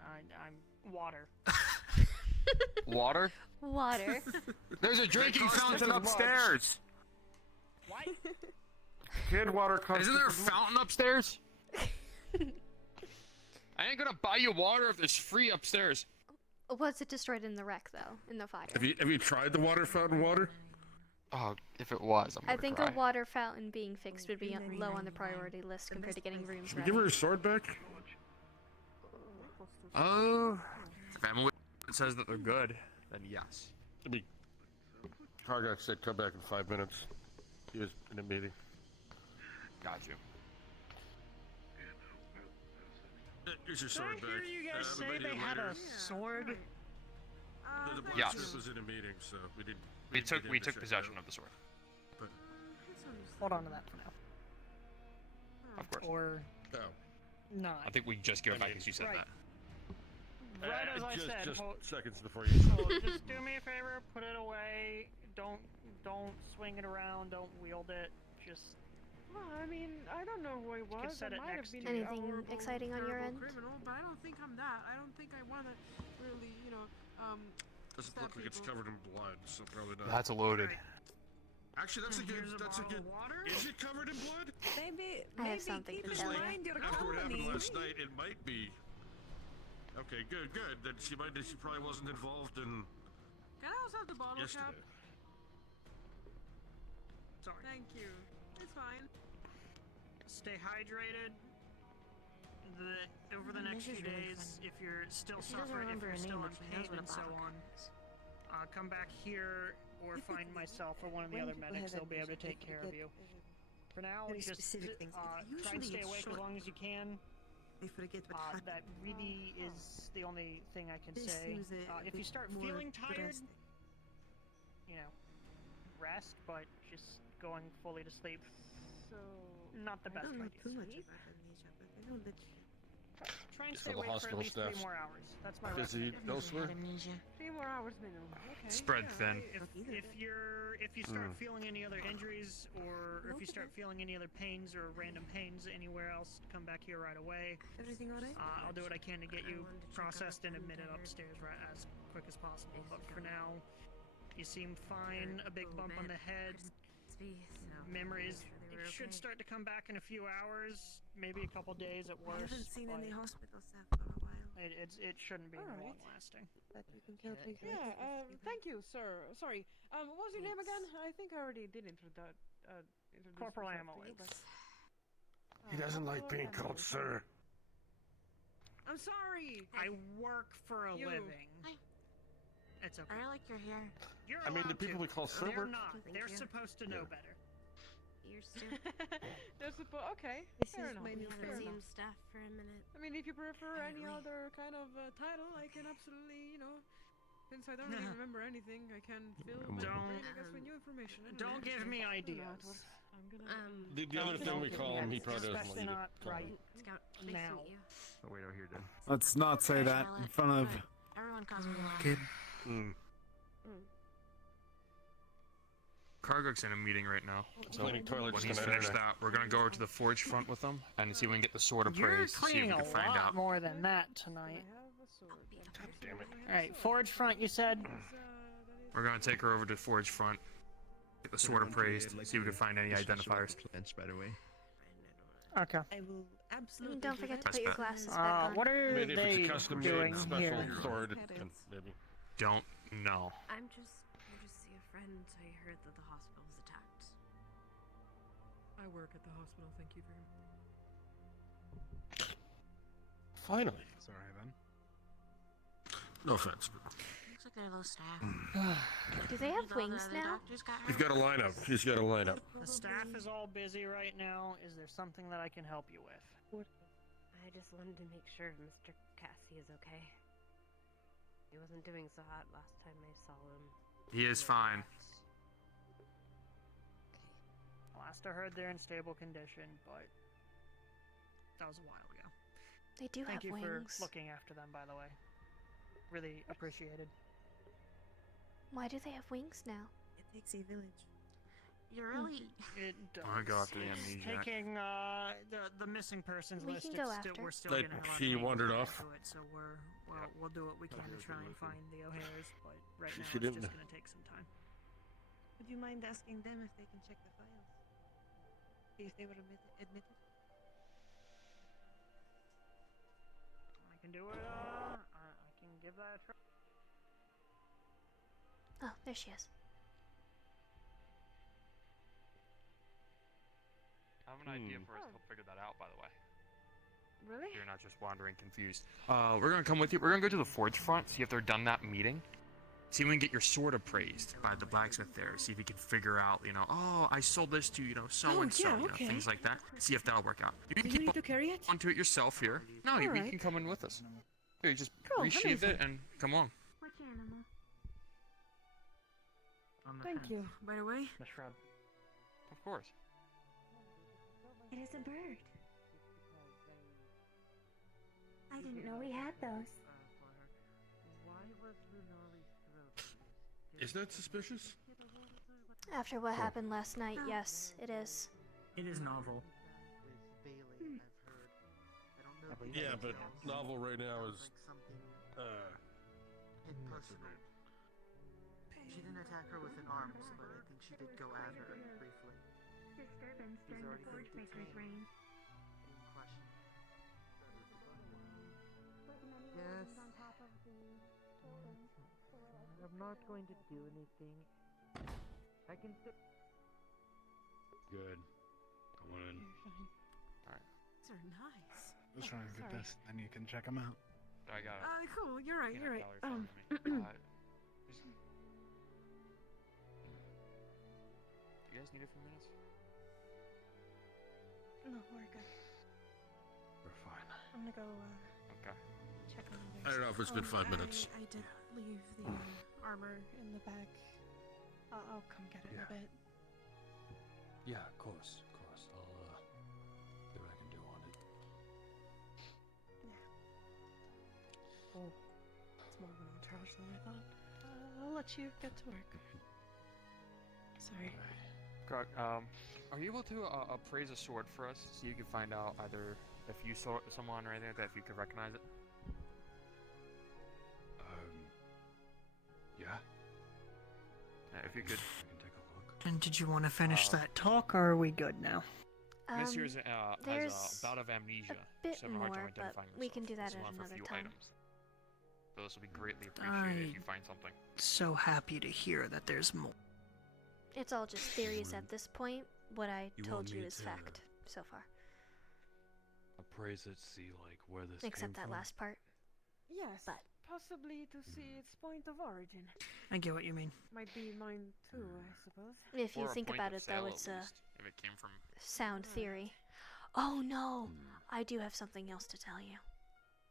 I'm water. Water? Water. There's a drinking costs fountain just as much. upstairs. What? Canned water costs. Isn't there a just as much. fountain upstairs? I ain't gonna buy you water if it's free upstairs. Was it destroyed in the wreck though? In the fire? Have you tried the water fountain water? Oh, if it was, I'm I gonna think cry. a water fountain being fixed would be low on the priority list compared to getting rooms Should we ready. give her her sword back? If Emily says that they're good, then yes. I mean, Kargak said come back in 5 minutes. He was in a meeting. Got you. Here's your Did sword I back. hear you guys The say lady they had later- a sword? The Yes. blacksmith was in a meeting, so we didn't. We took didn't check it possession out. of the sword. But Hold on to that for now. Of course. Or no. not. I think we just give it back as you said Right. that. Right as I just, said. Just hold- seconds before you said So it. just do me a favor, put it away. Don't swing it around. Don't wield it. Just. Well, I mean, I don't know who he could was. set I it might next have been to you. a Anything horrible, exciting on your terrible end? criminal, but I don't think I'm that. I don't think I want to really, Doesn't stab look like it's people. covered in blood, so probably not. That's loaded. Actually, that's a good. Here's a That's a bottle good. of water. Is it covered in blood? Maybe, I have something keep to in tell you. mind your After what happened colony. last night, it might be. Okay, good. Then she probably wasn't involved in Can I also have the bottle yesterday. cap? Sorry. Thank you. It's fine. Stay hydrated. Over the next few days, if you're still She doesn't suffering, if remember you're her still name, in but she knows pain what a and so bottle on, come back here or find myself or one of the When other people medics. have They'll be able to that take vision, care they of get you. For now, very just specific things. try and Usually stay it's awake as short. long as you can. I forget what happened. That really is the only thing I can This say. seems a If you bit start more feeling tired, drastic. you know, rest, but just going fully to sleep. So. Not the I best don't know idea. too much about amnesia, but I know that Try and Just stay for the awake for at hospital least 3 staff. more hours. That's my Does he recommendation. elsewhere? 3 more hours minimum. Okay. Spread yeah, thin. If you start feeling any other injuries or if you start feeling any other pains or random pains anywhere else, come back here right away. Everything alright? I'll do what I can to get you processed and admitted upstairs right as quick as possible. But for now, you seem fine. A big bump on the head. Memories. It should start to come back in a few hours, maybe a couple days at I worst. haven't seen but any hospital staff for a while. it shouldn't be Alright. long lasting. But you can tell people. Yeah, thank you, sir. Sorry. What was your name again? I think I already did introduce Corporal myself to you, Amelie. but- He doesn't like Corporal being called Amelie. sir. I'm sorry. I work for a You. living. It's okay. I like your hair. You're I mean, the allowed people to. we call sir They're work. not. Thank They're you. supposed to know Yeah. better. You're still. They're okay. This Fair is enough. my new fair enough. museum staff for a minute. I mean, if you prefer any Apparently. other kind of title, I can absolutely, since I don't really remember anything, I can fill my Don't- brain, I guess, with new information. Don't give me I ideas. I'm gonna. The other thing we call him, he probably doesn't Especially like not it. right Scout, nice to now. meet you. Oh, wait, over here, then. Let's not say that in front of Everyone calls me Laura. kid. Karguk's in a meeting right now. So Cleaning toilets when is he's gonna finished internet. that, we're gonna go over to the forge front with them and see if we can get the sword You're appraised. See if cleaning we a can find lot out. more than that tonight. God damn it. All right, forge front. You said. We're gonna take her over to forge front, get the sword appraised, see if we can find any identifiers. By the way. Okay. I will absolutely. Don't forget to That's put your bad. glasses back on. What are Maybe if they it's a custom doing made special here? sword, maybe. Don't know. I'm just here to see a friend. I heard that the hospital was attacked. I work at the hospital, thank you very much. Finally. Sorry, then. No offense. Looks like they're low staff. Do they have wings now? He's got a lineup. He's got a lineup. The staff is all busy right now. Is there something that I can help you with? I just wanted to make sure Mr. Cassie is okay. He wasn't doing so hot last time I saw him. He is fine. Last I heard, they're in stable condition, but that was a while ago. They do Thank have you wings. for looking after them, by the way. Really appreciated. Why do they have wings now? It takes a village. You're really. It does. I go after the amnesia. Taking the missing persons We list. can go it's still, after. we're still Like, getting a lot she of names wandered added off? to it, so we'll do what we can to try and find the O'Hares, but right now She it's didn't- just gonna take some time. Would you mind asking them if they can check the files? See if they were admitted? I can do it. I can give that a try. Oh, there she is. I have an idea for us to help figure that out, by the way. Really? You're not just wandering confused. We're gonna come with you. We're gonna go to the forge front, see if they're done that meeting. See if we can get your sword appraised by the blacksmith there. See if we can figure out, oh, I sold this to, so and so, okay. things like that. See if that'll work out. You Do can you keep need to carry it? onto it yourself here. No, you Alright. can come in with us. Here, you just Cool, resheathe amazing. it and come on. Which animal? Thank you. By the way, The shrub. Of course. It is a bird. I didn't know we had those. Is that suspicious? After what happened last night, yes, it is. it is novel. Yeah, but novel right now is Impersonal. She didn't attack her with an arms, but I think she did go at her briefly. Disturbance He's during the already been Forge Maker's detained. reign. In question. Yes. I'm not going to do anything. I can still. Good. Come on in. Alright. These are nice. Let's try and get this, then you can check them out. I got it. Cool. You're right. You're right. You guys need a few minutes? No, we're good. We're fine. I'm gonna go Okay. check on others. I don't know if it's been 5 minutes. I did leave the armor in the back. I'll come get it in a bit. Yeah, of course, of course. I'll see what I can do on it. Oh, it's more of an entourage than I thought. I'll let you get to work. Sorry. Grog, are you able to appraise a sword for us? So you can find out either if you saw someone or anything like that, if you could recognize it? Yeah. If you could. I can take a look. And did you want to finish that talk, or are we good now? Miss here has there's a bout of amnesia. a bit She's having a hard time more, but identifying we can herself. do that This at one for a another few time. items. So this will be greatly appreciated if you find something. So happy to hear that there's more. It's all just theories at this point. What I You told want you me is to- fact so far. Appraise it, see like where this Except came that from. last part. Yes, But- possibly to see its point of origin. I get what you mean. Might be mine too, I suppose. If you Or a think point about of it, though, sale, it's at a least, if it came from. sound theory. Oh no! I do have something else to tell you.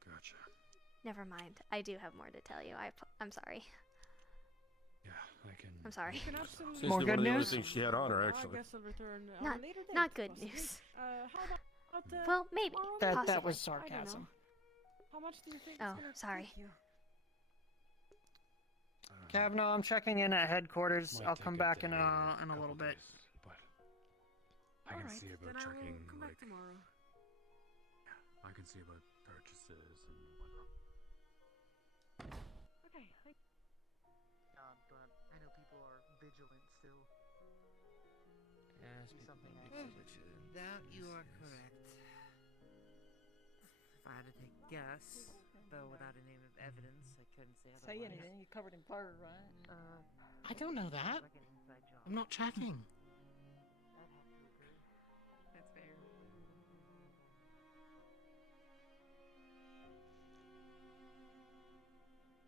Gotcha. Never mind. I do have more to tell you. I'm sorry. Yeah, I can. I'm sorry. You can absolutely. Seems to be one of the only things she had on her, I actually. guess I'll return on Not- a later date, not good possibly. news. How about Well, maybe. tomorrow? That Possibly. was I don't know. sarcasm. How much do you think? Oh, it's gonna sorry. take you? Kavanaugh, I'm checking in at headquarters. Might I'll take come a back day in or a couple little bit. days, but I can Alright, see about then I will checking come like back tomorrow. I can see about purchases and whatnot. Okay. But I know people are vigilant still. Yes, See something That you are correct. If I had to take a guess, though without a name of evidence, I couldn't say otherwise. Say anything. You're covered in fur, right? I don't know that. Like an inside job. I'm not checking. I'd have to agree. That's fair.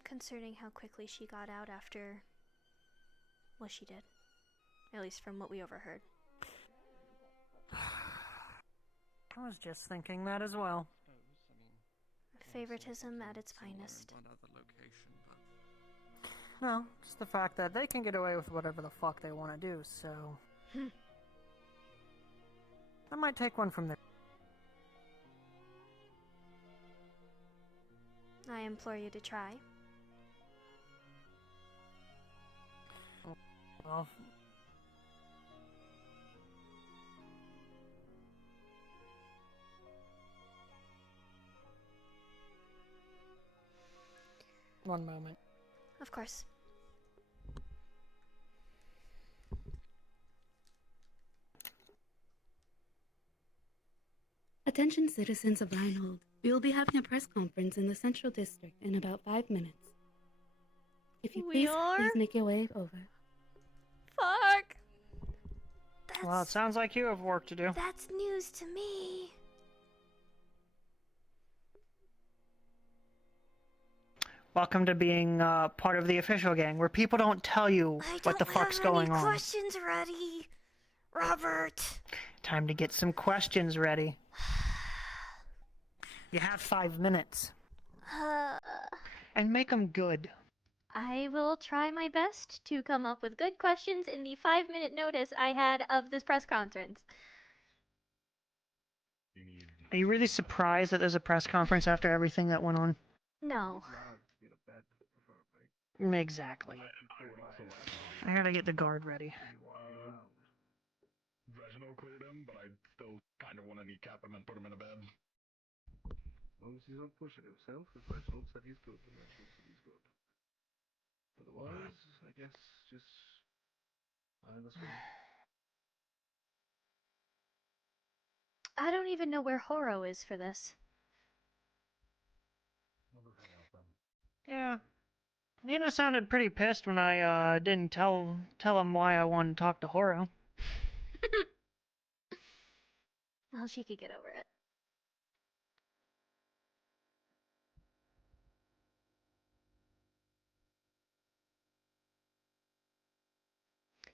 Concerning how quickly she got out after what she did. At least from what we overheard. I was just thinking that as well. Favoritism at its finest. No, just the fact that they can get away with whatever the fuck they want to do, so. I might take one from there. I implore you to try. Well, one moment. Of course. Attention citizens of Reinhold. We will be having a press conference in the Central District in about 5 minutes. If you please make your way over. Fuck. Well, it sounds like you have work to do. That's news to me. Welcome to being part of the official gang, where people don't tell you what the fuck's going on. Questions ready, Robert. Time to get some questions ready. You have 5 minutes. And make them good. I will try my best to come up with good questions in the 5-minute notice I had of this press conference. Are you really surprised that there's a press conference after everything that went on? No. Exactly. I gotta get the guard ready. Reginald cleared him, but I still kind of want to kneecap him and put him in a bed. As long as he's not pushing himself, if Reginald said he's good, then Reginald said he's good. Otherwise, I guess just this way. I don't even know where Horo is for this. Yeah. Nina sounded pretty pissed when I didn't tell him why I wanted to talk to Horo. Well, she could get over it.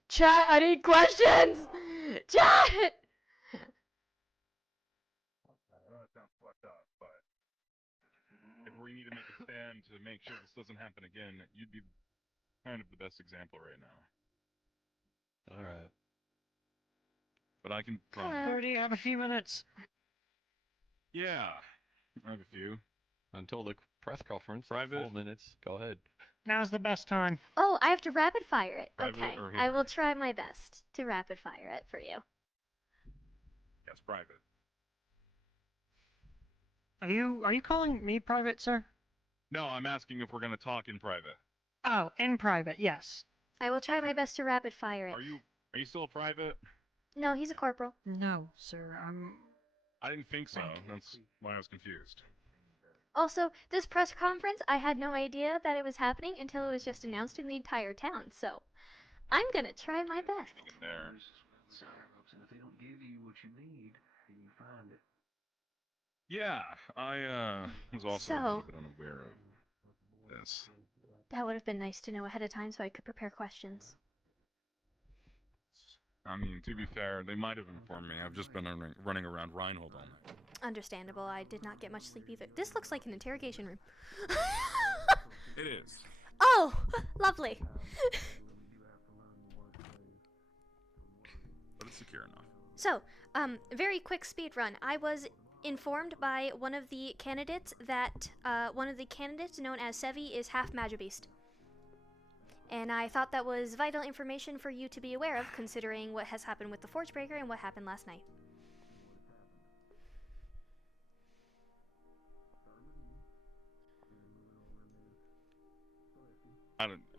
Chat, I need questions! Chat! That sounds fucked up, but if we need to make a stand to make sure this doesn't happen again, you'd be kind of the best example right now. Alright. But I can promise. Already have a few minutes. Yeah, I have a few. Until the press conference. Private. 4 minutes. Go ahead. Now's the best time. Oh, I have to rapid fire it. Private Okay, or I will try my best to rapid fire it for you. Yes, private. Are you calling me private, sir? No, I'm asking if we're gonna talk in private. Oh, in private, yes. I will try my best to rapid fire it. Are you still a private? No, he's a corporal. No, sir, I didn't think so. That's why I was confused. Also, this press conference, I had no idea that it was happening until it was just announced in the entire town, so I'm gonna try my best. There. If they don't give you what you need, then you find it. Yeah, I was also a little bit unaware of this. That would have been nice to know ahead of time so I could prepare questions. I mean, to be fair, they might have informed me. I've just been running around Reinhold all night. Understandable, I did not get much sleep either. This looks like an interrogation room. It is. Oh, lovely. But it's secure enough. So, very quick speed run. I was informed by one of the candidates that one of the candidates known as Sevi is half Magibeast. And I thought that was vital information for you to be aware of, considering what has happened with the Forgebreaker and what happened last night.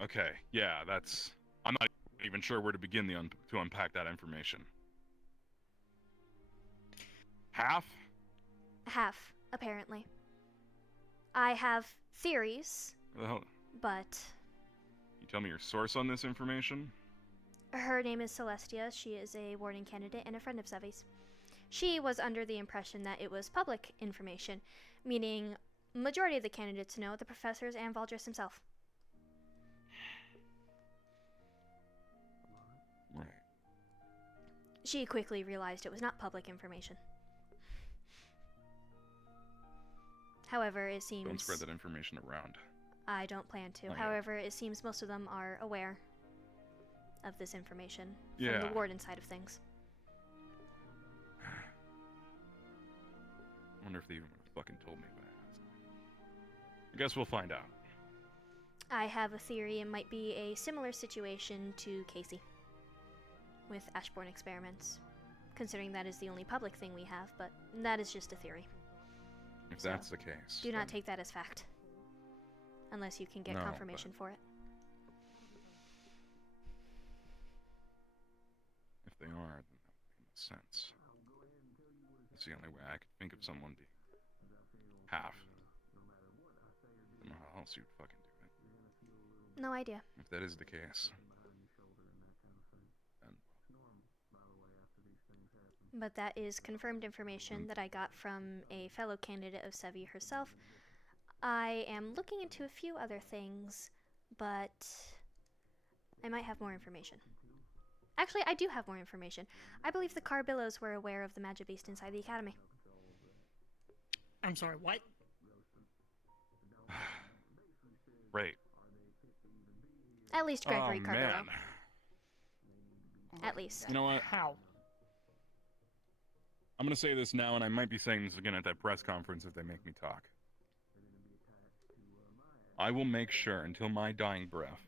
Okay, yeah, that's... I'm not even sure where to begin to unpack that information. Half? Half, apparently. I have theories, but... You tell me your source on this information? Her name is Celestia. She is a warden candidate and a friend of Sevi's. She was under the impression that it was public information, meaning majority of the candidates know, the professors and Valdris himself. Right. She quickly realized it was not public information. However, it seems... Don't spread that information around. I don't plan to. Okay. However, it seems most of them are aware of this information Yeah. from the warden side of things. I wonder if they even would have fucking told me if I asked. I guess we'll find out. I have a theory it might be a similar situation to Casey with Ashbourne experiments, considering that is the only public thing we have, but that is just a theory. If that's the case. Do not take that as fact. unless you can get No, confirmation for it. If they are, then that makes sense. That's the only way I could think of someone being half. I don't know how else you'd fucking do it. No idea. If that is the case. Then But that is confirmed information that I got from a fellow candidate of Sevi herself. I am looking into a few other things, but I might have more information. Actually, I do have more information. I believe the Carbillos were aware of the Magic Beast inside the Academy. I'm sorry, what? Right. At least Gregory Oh, Carbillo. man. At least. You know what? How? I'm gonna say this now, and I might be saying this again at that press conference if they make me talk. I will make sure until my dying breath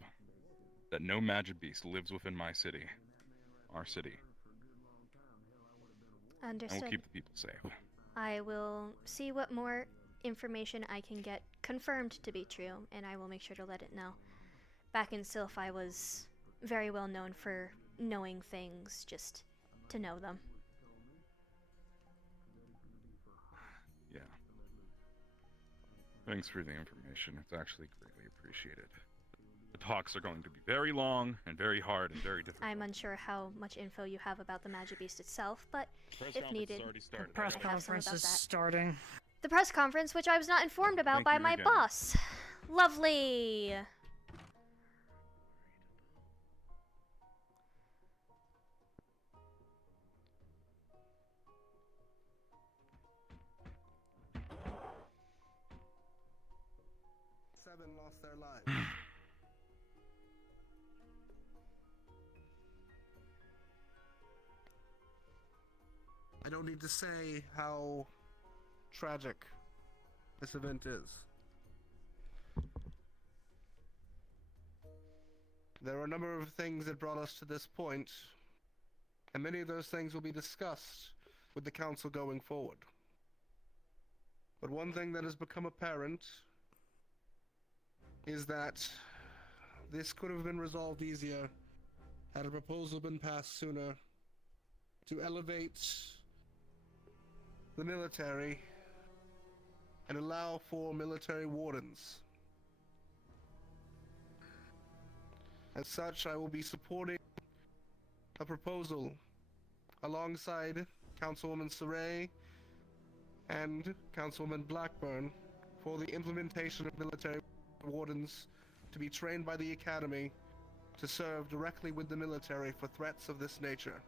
that no magic beast lives within my city, our city. Understood. And we'll keep the people safe. I will see what more information I can get confirmed to be true, and I will make sure to let it know. Back in Sylph, I was very well known for knowing things just to know them. Yeah. Thanks for the information. It's actually greatly appreciated. The talks are going to be very long and very hard and very difficult. I'm unsure how much info you have about the Magic Beast itself, but Press if conference needed, has already started. Press I gotta- conference about is that. starting. the press conference, which I was not informed about Thank by you my again. boss. Lovely. Seven lost their lives. I don't need to say how tragic this event is. There are a number of things that brought us to this point, and many of those things will be discussed with the council going forward. But one thing that has become apparent is that this could have been resolved easier had a proposal been passed sooner to elevate the military and allow for military wardens. As such, I will be supporting a proposal alongside Councilwoman Saray and Councilwoman Blackburn for the implementation of military wardens to be trained by the Academy to serve directly with the military for threats of this nature,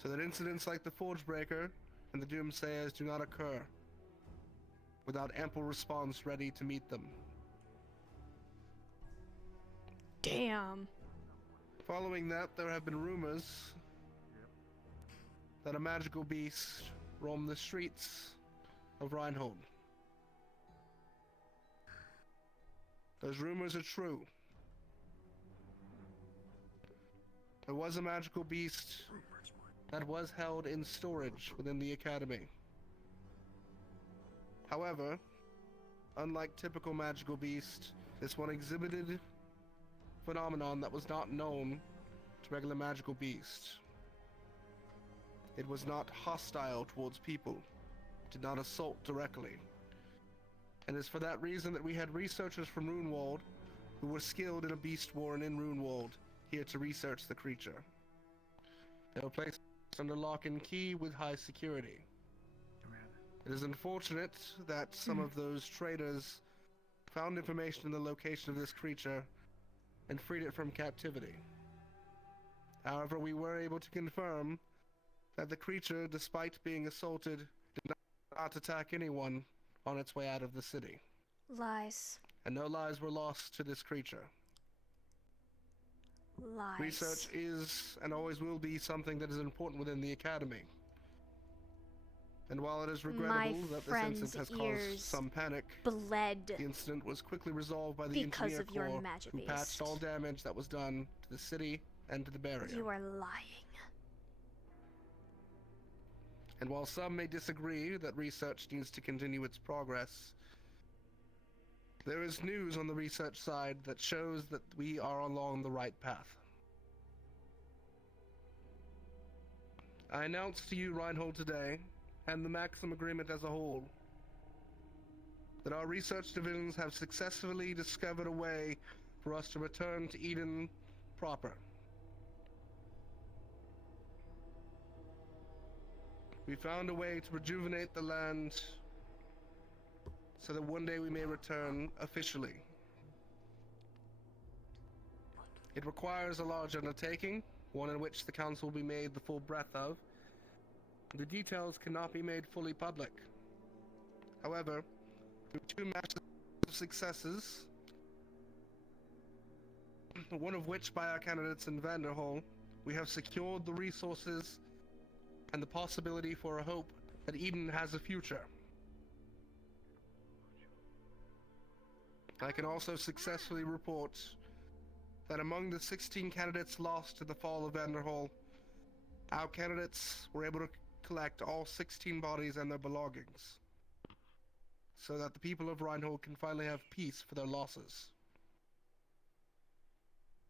so that incidents like the Forgebreaker and the Doomsayers do not occur without ample response ready to meet them. Damn. Following that, there have been rumors that a magical beast roamed the streets of Reinhold. Those rumors are true. There was a magical beast that was held in storage within the Academy. However, unlike typical magical beast, this one exhibited phenomenon that was not known to regular magical beast. It was not hostile towards people, did not assault directly. And it's for that reason that we had researchers from Runewald who were skilled in a beast warren in Runewald here to research the creature. They were placed under lock and key with high security. It is unfortunate that some of those traders found information in the location of this creature and freed it from captivity. However, we were able to confirm that the creature, despite being assaulted, did not attack anyone on its way out of the city. Lies. And no lives were lost to this creature. Lies. Research is and always will be something that is important within the Academy. And while it is regrettable that this incident has caused some panic, bled the incident was quickly resolved by the because Engineer of your Corps, magic who beast. patched all damage that was done to the city and to the barrier. You are lying. And while some may disagree that research needs to continue its progress, There is news on the research side that shows that we are along the right path. I announced to you, Reinhold, today, and the Maxim Agreement as a whole, that our research divisions have successfully discovered a way for us to return to Eden proper. We found a way to rejuvenate the land so that one day we may return officially. It requires a large undertaking, one in which the council will be made the full breadth of. The details cannot be made fully public. However, through two massive successes, one of which by our candidates in Vanderhall, we have secured the resources and the possibility for a hope that Eden has a future. I can also successfully report that among the 16 candidates lost to the fall of Vanderhall, our candidates were able to collect all 16 bodies and their belongings, so that the people of Reinhold can finally have peace for their losses.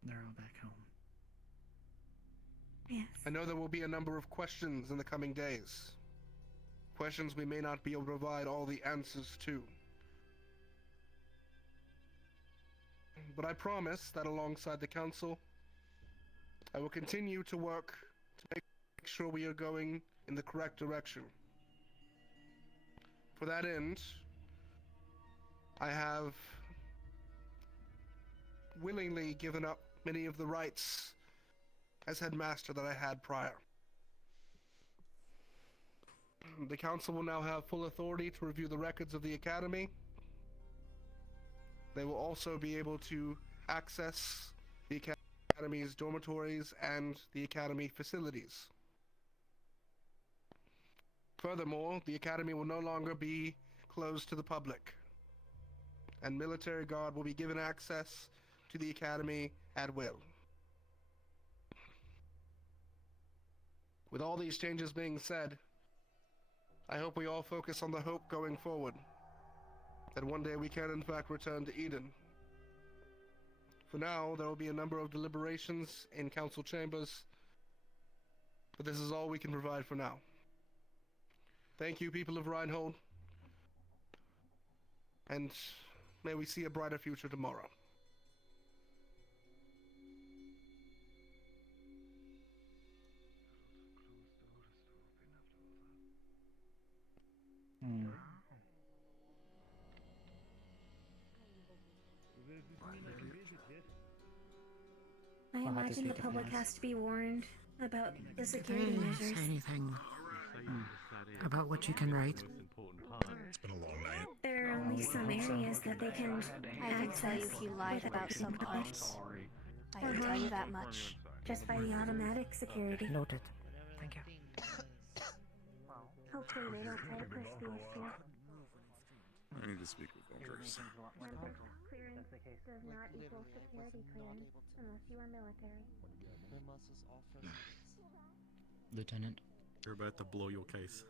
They're all back home. Yes. I know there will be a number of questions in the coming days. Questions we may not be able to provide all the answers to. But I promise that alongside the council, I will continue to work to make sure we are going in the correct direction. For that end, I have willingly given up many of the rights as headmaster that I had prior. The council will now have full authority to review the records of the academy. They will also be able to access the academy's dormitories and the academy facilities. Furthermore, the academy will no longer be closed to the public, and military guard will be given access to the academy at will. With all these changes being said, I hope we all focus on the hope going forward, that one day we can in fact return to Eden. For now, there will be a number of deliberations in council chambers, but this is all we can provide for now. Thank you, people of Reinhold, and may we see a brighter future tomorrow. I We'll have to imagine speak the to public Finance. has to be warned about the Did security they measures. say anything about what you can write? It's been a long night. There are only some areas that they can I can tell you access he lied without about some being parts. caught. I can tell you that much. Just by the automatic security. Noted. Thank you. Hopefully they don't play promiscuous here. I need to speak with voters. Remember, clearance does not equal security clearance unless you are military. Lieutenant. You're about to blow your case.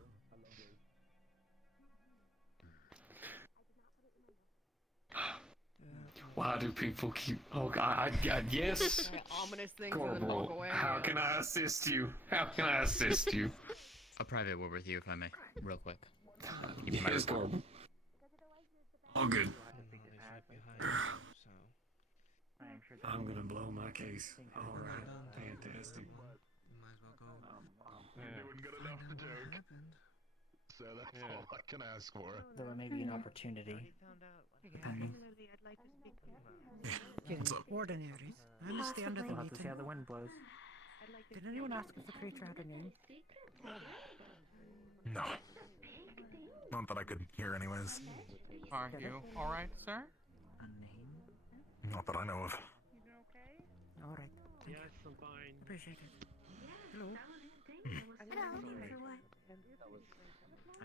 Why do people keep... Oh, God, yes! Ominous things and then walk Corporal, away. how can I assist you? How can I assist you? A private word with you, if I may, real quick. Yes, Corporal. All good. I'm gonna blow my case. Alright, fantastic. Doing good enough to joke. So that's all I can ask for. There may be an opportunity. What's up? Ordinaries. I understand the We'll have to see meeting. how the wind blows. Did anyone ask if the creature had a name? No. Not that I could hear anyways. Are you alright, sir? Not that I know of. Alright. Yes, I'm fine. Appreciate it. Hello. I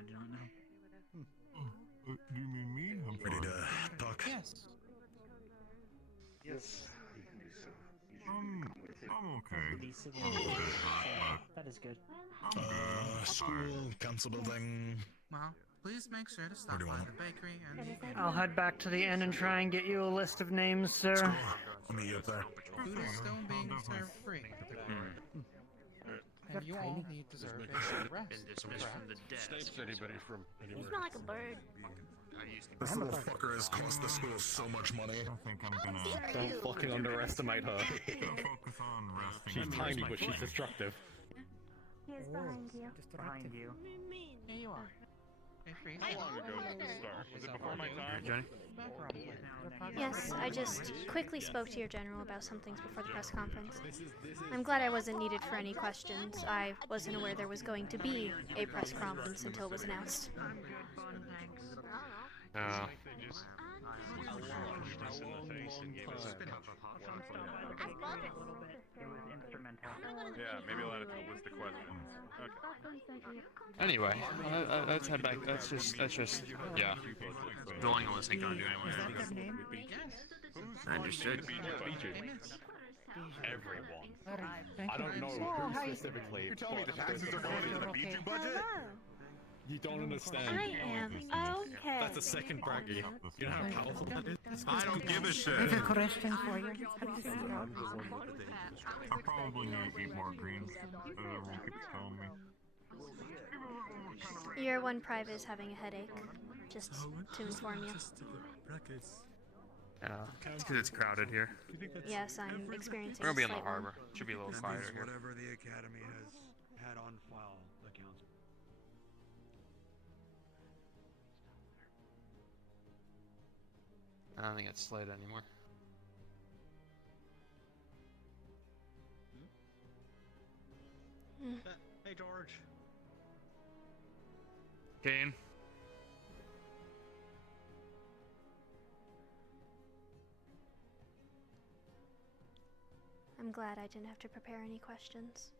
do not know. Do you mean me? I'm ready to talk. Yes. Yes, you can do so. I'm okay. That is good. School, council building. Well, Please make sure to stop by the bakery and... I'll head back to the inn and try and get you a list of names, sir. Let me get there. Food is still being served free. And you all need to deserve a short rest. Snapes anybody from You anywhere. smell like a bird. This little fucker has cost the school so much money. I think I'm gonna... Don't fucking underestimate her. focus on resting. She's tiny, but she's destructive. He is behind you. Behind you. Here you are. Hey, Freeze. How long ago did this start? Was it before my time? Johnny? Yes, I just quickly spoke to your general about some things before the press conference. I'm glad I wasn't needed for any questions. I wasn't aware there was going to be a press conference until it was announced. Yeah, maybe I'll add it to the list of questions. Okay. Anyway, let's head back. That's just, yeah. Going on this ain't gonna do anyway. Understood. Everyone. I don't know who specifically. You're telling me the taxes are voted in the Bijou budget? You don't understand. I am okay. That's a second bracket. You know how powerful that is? I don't give a shit. I have a question for you. I probably need to eat more greens. Everyone keeps telling me. Your one private is having a headache, just to inform you. Yeah, it's because it's crowded here. Yes, I'm experiencing We're gonna be a in the slight one. harbor. Should be a little quieter here. Whatever the Academy has had on file accounts. I don't think it's Slade anymore. Hey, George. Kane? I'm glad I didn't have to prepare any questions.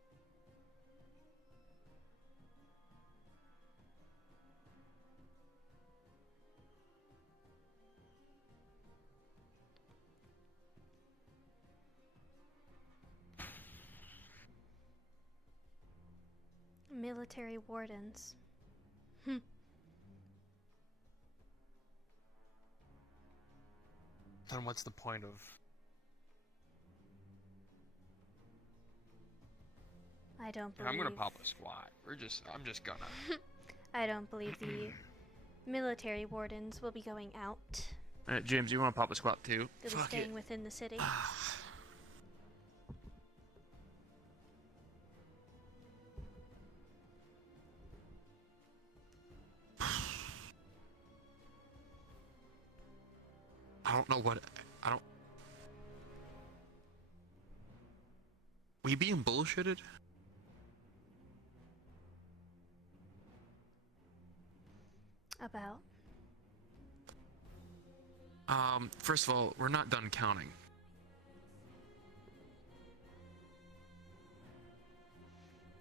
Military wardens. Then what's the point of... I don't believe... I'm gonna pop a squat. I'm just gonna... I don't believe the military wardens will be going out. James, you wanna pop a squat too? They'll be staying within the city. I don't know what... We being bullshitted? About? First of all, we're not done counting.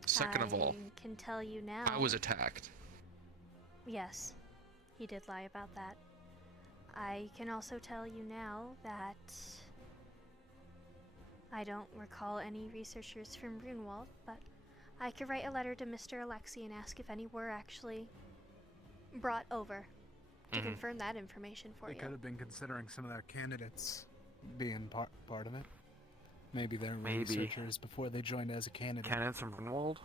Second of all, I can tell you now. I was attacked. Yes, he did lie about that. I can also tell you now that I don't recall any researchers from Runewald, but I could write a letter to Mr. Alexi and ask if any were actually brought over to confirm that information for They you. could have been considering some of their candidates being part of it. Maybe they were Maybe. researchers before they joined as a candidate. Candidates from Runewald?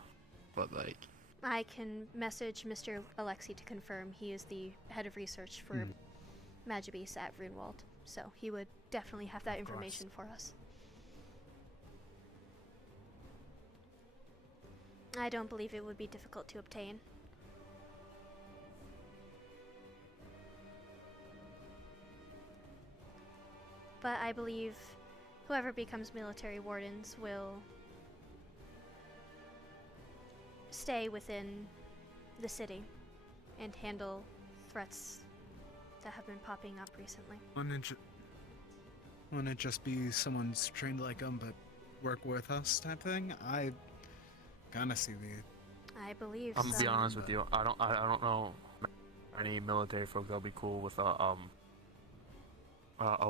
But like... I can message Mr. Alexi to confirm he is the head of research for Magibase at Runewald, so he would definitely have that information for us. I don't believe it would be difficult to obtain. But I believe whoever becomes military wardens will stay within the city and handle threats that have been popping up recently. Wouldn't it just be someone's trained like them but work with us type thing? I kinda see the... I believe I'm gonna be some- honest with you. I don't know any military folk that'll be cool with a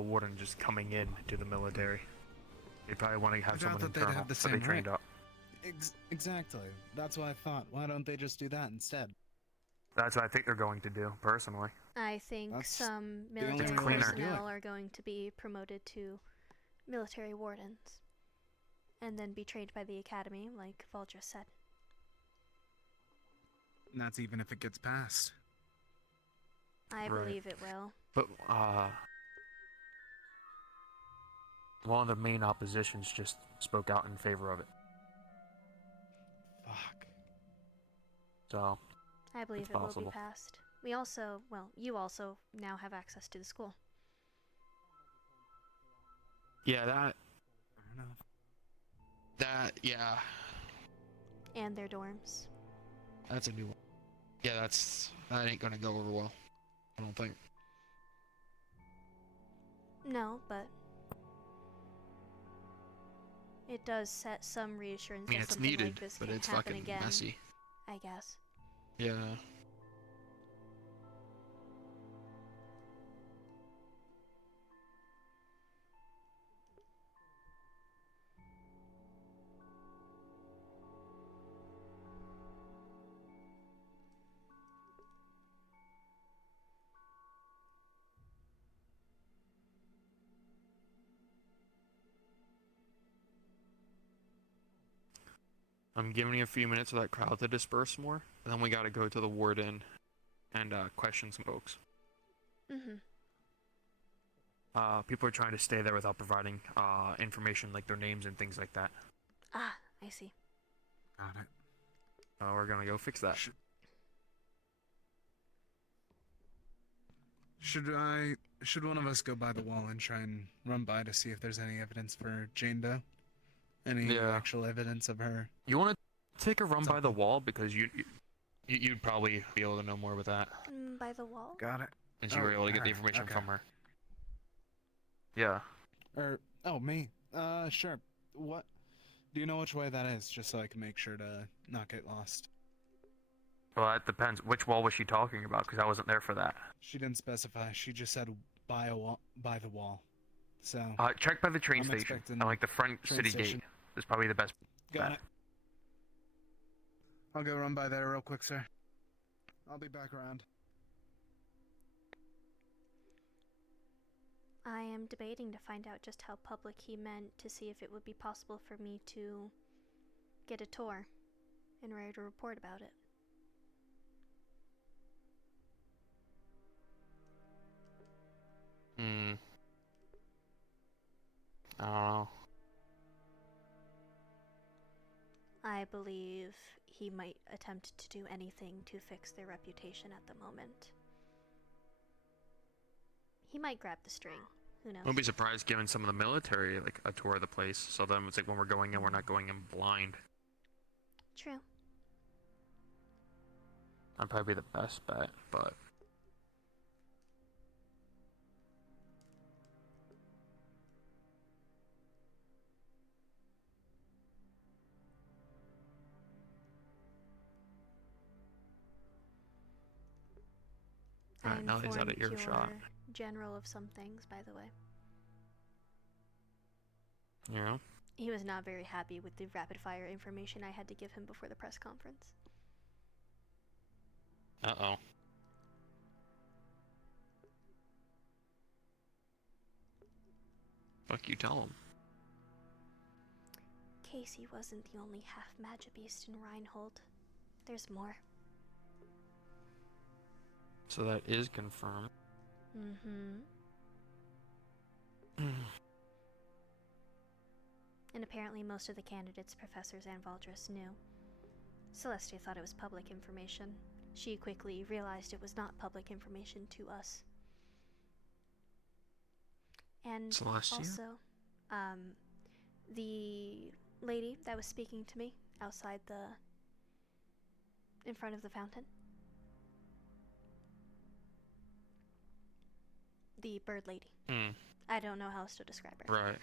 warden just coming in to the military. They probably want to have I doubt someone that they'd internal have the that same they trained rank. up. Exactly. That's what I thought. Why don't they just do that instead? That's what I think they're going to do, personally. I think That's some the only military way to do personnel it. are going to be promoted to military wardens. And then be trained by the academy, like Valdra said. And that's even if it gets passed. I Right. believe it will. But, one of the main oppositions just spoke out in favor of it. Fuck. So, I believe it's it will possible. be passed. We also, well, you also now have access to the school. Yeah, that, yeah, And their dorms. that's a new one. Yeah, that ain't gonna go over well. I don't think. No, but it does set some reassurance I mean, that it's something needed, like this but can't it's happen fucking again. messy. I guess. Yeah. I'm giving you a few minutes for that crowd to disperse more, and then we gotta go to the warden and question some folks. Mm-hmm. People are trying to stay there without providing information like their names and things like that. Ah, I see. Got it. We're gonna go fix that. Should one of us go by the wall and try and run by to see if there's any evidence for Jane Doe? Any Yeah. actual evidence of her? You want to take a run by the wall because you'd probably be able to know more with that, By the wall? Got it. since you were able to get the her, information okay. from her. Yeah. Me. Sure. What? Do you know which way that is, just so I can make sure to not get lost? Well, that depends. Which wall was she talking about? Because I wasn't there for that. She didn't specify. She just said by the wall. So. Check by the train I'm station. expecting And, like the front train city station. gate is probably the best Got bet. it. I'll go run by there real quick, sir. I'll be back around. I am debating to find out just how public he meant to see if it would be possible for me to get a tour and write a report about it. I don't know. I believe he might attempt to do anything to fix their reputation at the moment. He might grab the string. Who knows? Won't be surprised giving some of the military like a tour of the place, so then it's like when we're going in, we're not going in blind. True. That'd probably be the best bet, but I alright, now he's out of informed earshot. your general of some things, by the way. Yeah. He was not very happy with the rapid-fire information I had to give him before the press conference. Uh-oh. Fuck you, tell him. Casey wasn't the only half-Magibeast in Reinhold. There's more. So that is confirmed. Mm-hmm. And apparently most of the candidates, professors, and Valdris knew. Celestia thought it was public information. She quickly realized it was not public information to us. And Celestia? also, the lady that was speaking to me outside in front of the fountain. The bird lady. I don't know how else to describe her. Right.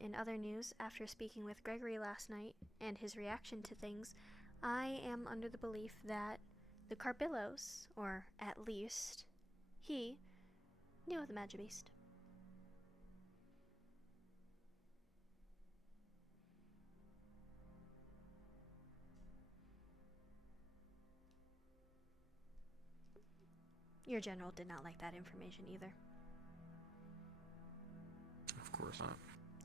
In other news, after speaking with Gregory last night and his reaction to things, I am under the belief that the Carbillos, or at least he, knew of the Magibeast. Your general did not like that information either. Of course not.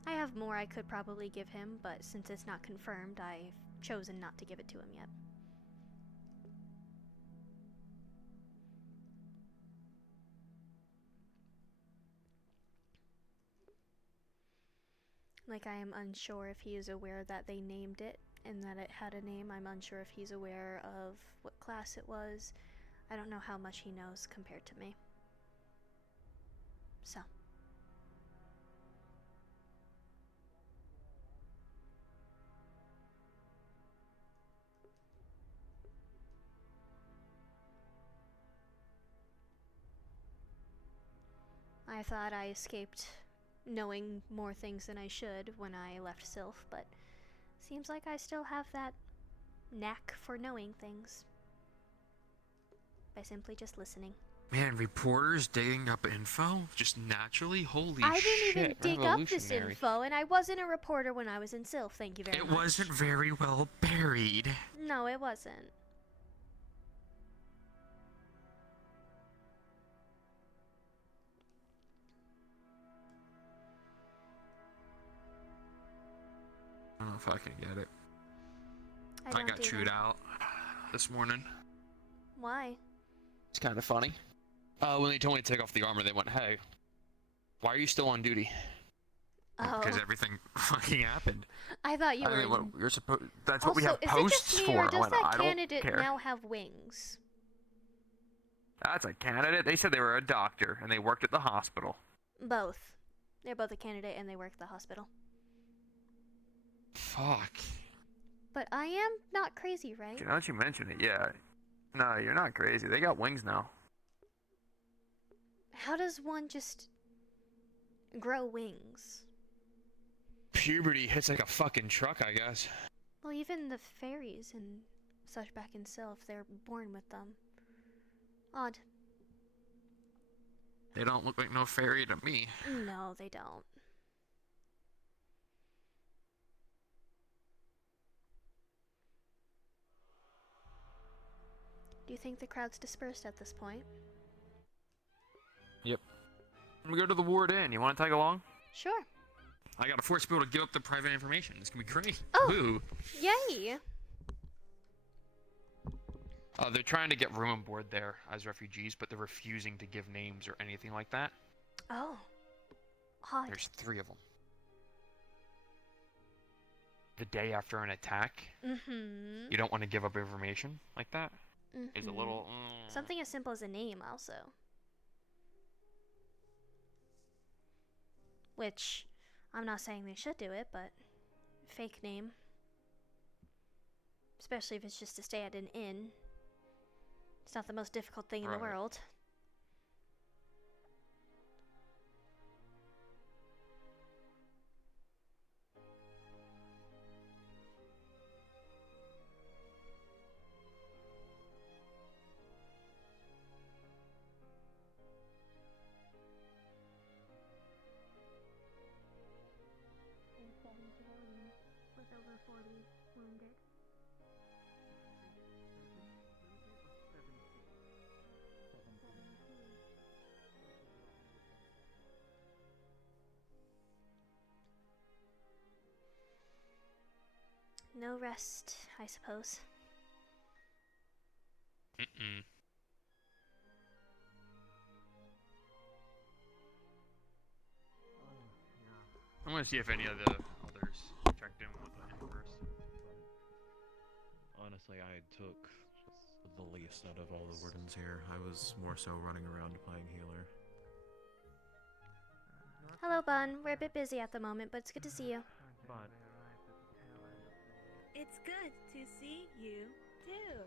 I have more I could probably give him, but since it's not confirmed, I've chosen not to give it to him yet. Like, I am unsure if he is aware that they named it and that it had a name. I'm unsure if he's aware of what class it was. I don't know how much he knows compared to me. So. I thought I escaped knowing more things than I should when I left Sylph, but seems like I still have that knack for knowing things. By simply just listening. Man, reporters digging up info? Just naturally? Holy I shit. didn't even dig up this revolutionary. info, and I wasn't a reporter when I was in Sylph, thank you very much. It wasn't very well buried. No, it wasn't. I don't know if I can get it. I I don't got chewed either. out this morning. Why? It's kind of funny. When they told me to take off the armor, they went, "Hey, why are you still on duty?" Oh. Because everything fucking happened. I thought you I were. mean, what you're supposed. That's Also, what we have is posts it just me, for. or I does went, that I don't candidate care. now have wings? That's a candidate. They said they were a doctor and they worked at the hospital. Both. They're both a candidate and they work at the hospital. Fuck. But I am not crazy, right? Now that you mention it, yeah. No, you're not crazy. They got wings now. How does one just grow wings? Puberty hits like a fucking truck, I guess. Well, even the fairies and such back in Sylph, they're born with them. Odd. They don't look like no fairy to me. No, they don't. Do you think the crowd's dispersed at this point? Yep. I'm gonna go to the ward inn. You want to tag along? Sure. I gotta force people to give up their private information. It's gonna be great. Oh. Woo. Yay! They're trying to get room and board there as refugees, but they're refusing to give names or anything like that. Oh. Odd. There's 3 of them. The day after an attack, Mm-hmm. you don't want to give up information like that. Mm-hmm. It's a little. Something as simple as a name, also. Which, I'm not saying they should do it, but fake name. Especially if it's just to stay at an inn. It's not the most difficult thing in the Right. world. With over 40 wounded. No rest, I suppose. Mm-mm. I'm gonna see if any of the others checked in with him first. Honestly, I took the least out of all the wardens here. I was more so running around playing healer. Hello, Bun. We're a bit busy at the moment, but it's good to see you. But It's good to see you, too.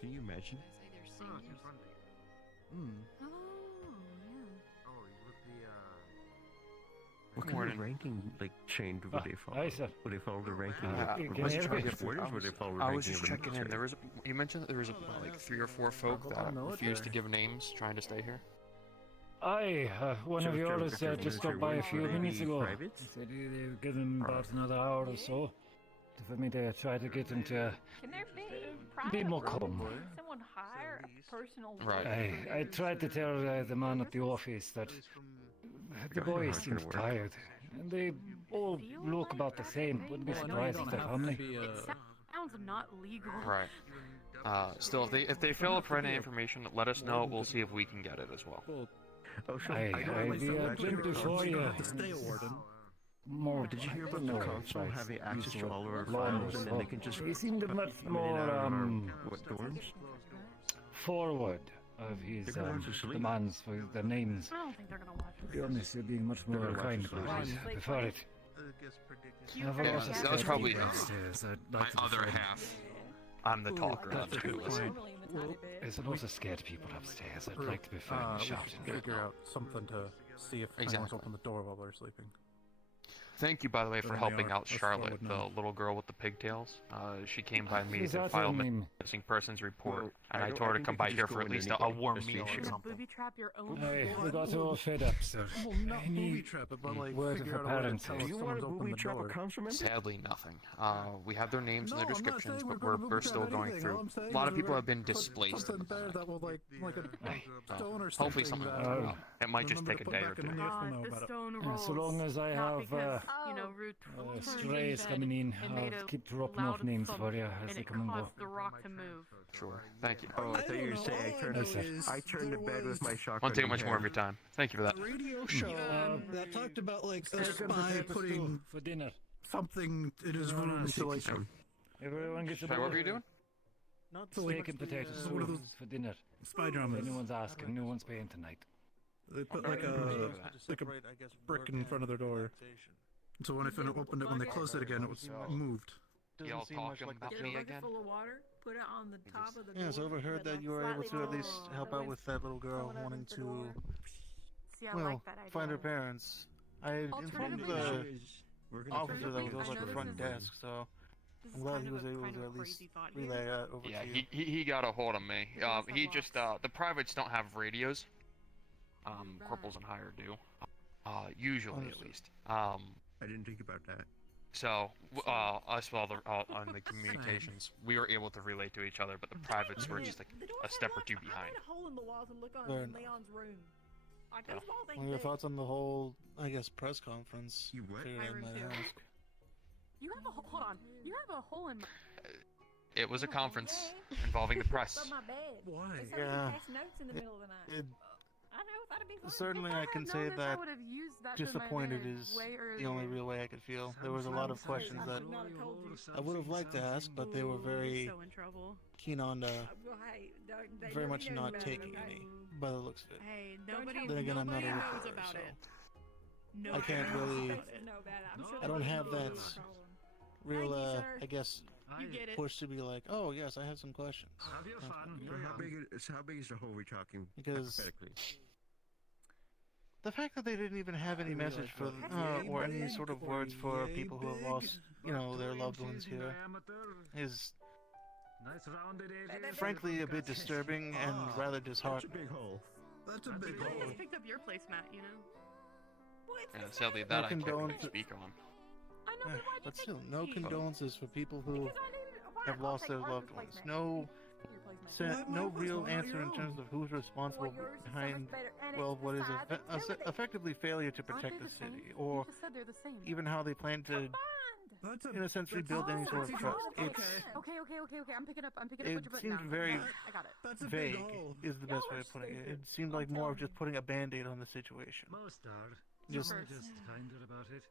can you imagine? Hmm. Oh, yeah. Oh, with the What kind of ranking change would they follow? Hi, sir. Would they follow the ranking Can of I was it help you? target wardens? Would they follow the I ranking was just of checking in. military? There was you mentioned that there was like 3 or 4 folk that refused to give names, trying to stay here. Aye, one of yours just stopped by a few minutes ago. Private? He said they've given him about another hour or so for me to try to get him to Can there be more calm. Can someone hire a personal I tried to tell the man at the office that the boy seems tired. And they all look about the same. Wouldn't be surprised if they're family. Sounds not legal. Right. Still, if they fill up for any information, let us know. We'll see if we can get it as well. I'd be gentle for you. Stay warden. More. Did you hear about the council having access to all of our laws, files and then they can just he seemed much come in and more out of our what dorms? forward of his demands for the names. I don't think they're gonna watch To be honest, you're being much more kind about it. I prefer it. Yeah, that was probably my other half. I'm the talker on too. There's lots of scared people upstairs. I'd like to be found shouting. Figure out something to see if anyone's opened the door while they're sleeping. Thank you, by the way, for Then they helping are out as Charlotte, forward the now. little girl with the pigtails. She came by me Is to that file her a name? missing persons report, Well, and I I don't- told her I to think come we by can here just for go at in least any a day, warm just meal make or sure. something. Booby trap your own. Hey, we got all fed up, so Well, not any booby trap it, but like word figure of out a way to apparent tell is- if You want someone's to opened booby the trap a door. council member? Sadly, nothing. We have their names No, and their I'm not descriptions, saying but we're gonna we're booby still trap going anything. All through. I'm saying A lot is of people we're have been gonna put displaced. something there that will like a stone or something. Hopefully something that will will go. It might just remember take to a put day or back and two. then you guys will know The about it. stone Yeah, rolls. so long as I not have because, you know, Root turned strays in coming in, and made I'll a keep dropping loud off names thump, for you and as they it come and go. caused the rock to move. Sure. Thank you. Oh, I thought you were saying I turned to bed with my shotgun. Won't take in much more of hand. your time. Thank you for that. Radio show that talked about like a spy putting for dinner. something in his room to like. Everyone gets a Sorry, what were you doing? Not to like steak and potato one of soup those for dinner. spy If dramas. anyone's asking, no one's paying tonight. They put like a brick in front of their door. So when they opened it, when they closed it again, it was moved. Y'all talking about Get a me bucket again? full of water, put it on the top of the door. Yes, overheard that you were able to at least help out with that little girl wanting to, See, I well, like that idea. find her parents. I informed the officer that was over at the front desk, so I'm glad he was able to at least relay that over Yeah, to you. he got a hold of me. He just the privates don't have radios. Corporals and higher do. Usually at least. I didn't think about that. So us all on the communications, we were able to relate to each other, but the privates were just like a step or two behind. I made a hole in the walls and look on Fair enough. Leon's room. Like, Yeah. those walls ain't What are your big. thoughts on the whole, I guess, press conference? You what? Figured I might ask. You have a hold on. You have a hole in my. It was a conference involving the press. Above my bed. Why? They said Yeah. we pass notes in the middle of the night. It, I know, that'd be fun. certainly, If I I had can known say this, I that would've used that to my disappointed advantage is way the only earlier. real way I could feel. There was a lot of questions that I would have liked to ask, but they were very So in trouble. keen on Well, hey, they very know much you know not about it, taking okay? any by the looks of it. Hey, Don't nobody, Then again, I'm not nobody a knows reporter, about so it. I Nobody can't knows really. about it. Know that. I'm sure I don't they have know that about it. real, Thank you, sir. I guess, You get it. push to be like, oh yes, I have some questions. Have your fun. So how big is the hole we're talking? Because hypothetically? the fact that they didn't even have any message for, or any sort of words for people who have lost, their loved ones here, is Nice rounded edges. frankly a bit disturbing and rather disheartening. Big hole. That's a big I hole. just picked up your placemat, you know. And sadly, that I can't really condolence- speak on. I know, but why'd you But take still, no me? condolences for people who Because I needed it. Fine, have I'll lost take their part of loved the ones. placement. No, Your placement. no Why real not answer your in terms own? of who's responsible Well, yours is so much behind, better, and well, it's what is the size of utility. effectively failure to Aren't they protect the the same? city, You or just said they're the same. even how they plan to, That's in a sense, rebuild any sort of trust. It's Okay. I'm picking up what it you're putting seemed down. very I got it. That's a big vague, hole. is the best way of putting it. It seemed like more of just putting a band-aid on the situation. Most are. Just- Some are just kinder about it.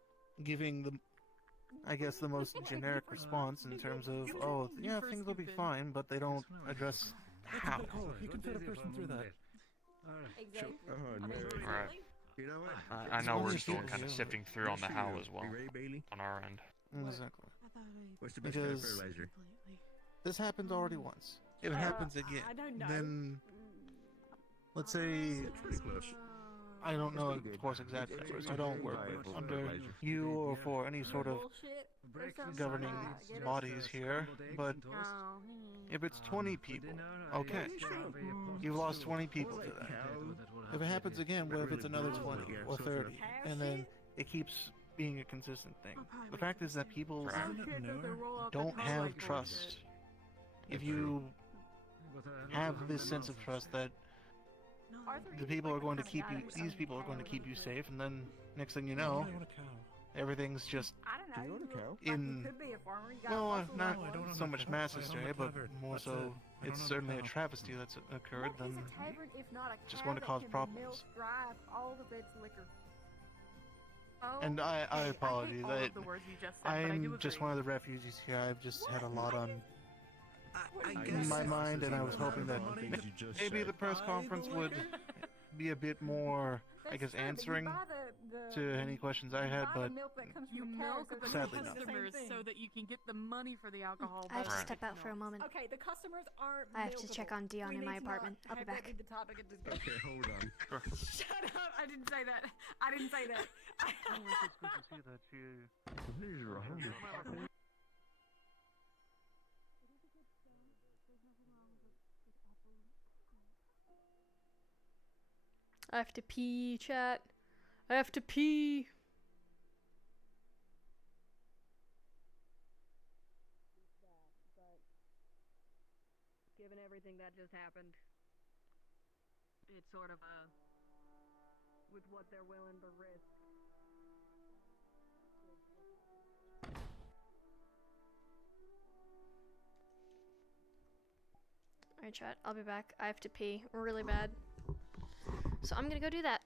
Giving I guess, the most generic response in terms of, oh, yeah, things will be fine, but they don't address how. You can fit a person through that. Exactly. Right. You know what? I know we're It's still only kind of you. sifting through on the Good for how you. as well You ready, Bailey? on our end. Exactly. What's the best kind of Because fertilizer? this happened already once. If it happens again, I don't know. then let's say Pretty close. I don't know, of course, exact numbers. I don't work with under you or for any sort of governing bodies here, but if it's 20 people, okay. You've lost 20 people today. If it happens again, what if it's another 20 or 30? And then it keeps being a consistent thing. The fact is that people don't have trust. If you have this sense of trust that the people are going to keep you, these people are going to keep you safe, and then next thing you know, everything's just in, well, not so much mass hysteria, but more so, it's certainly a travesty that's occurred, then just going to cause problems. And I apologize. I'm just one of the refugees here. I've just had a lot on my mind, and I was hoping that maybe the press conference would be a bit more, I guess, answering to any questions I had, but sadly not. Customers so that you can get the money for the alcohol. I have to step out for a moment. Okay, the customers aren't. I have to check on Dion in my apartment. I'll be back. Okay, hold on. Shut up! I didn't say that. I didn't say that. I have to pee, chat. I have to pee. Given everything that just happened, it's sort of with what they're willing to risk. Alright, chat. I'll be back. I have to pee really bad. So I'm gonna go do that.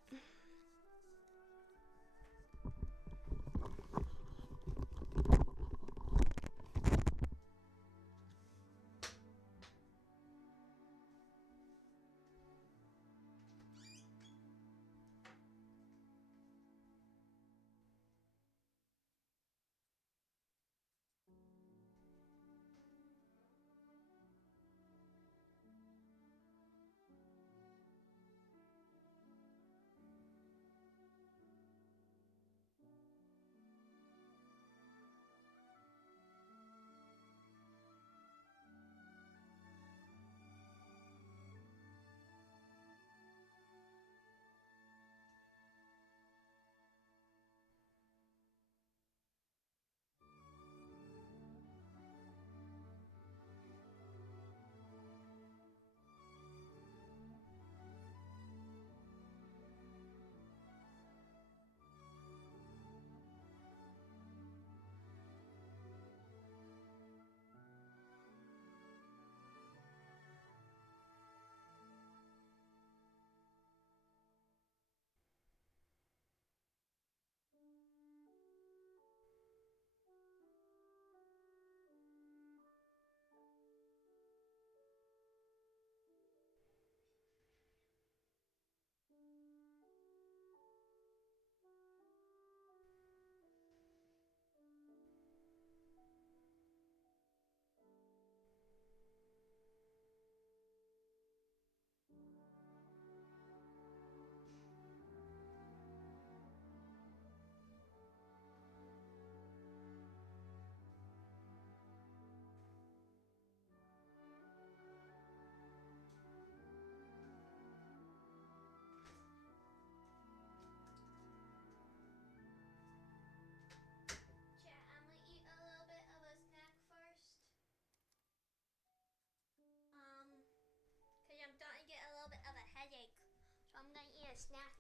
I'm gonna eat a snack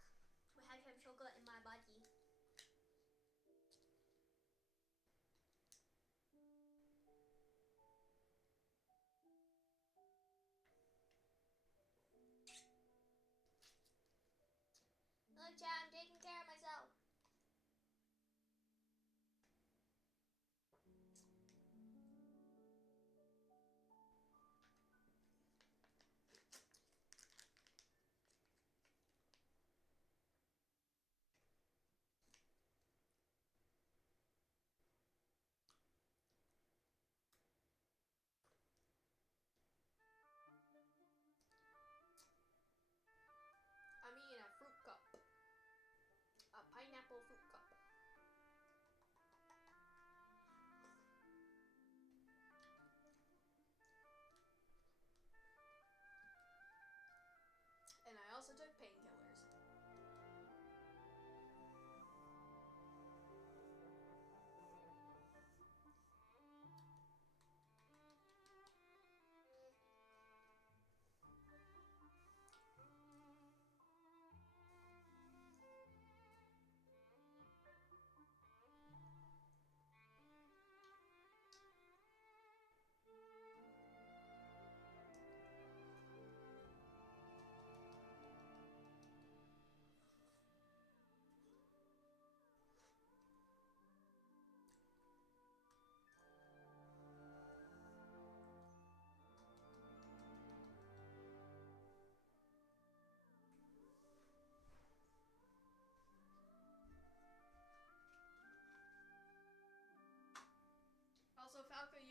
to have some sugar in my body. Look, Chad, I'm taking care of myself.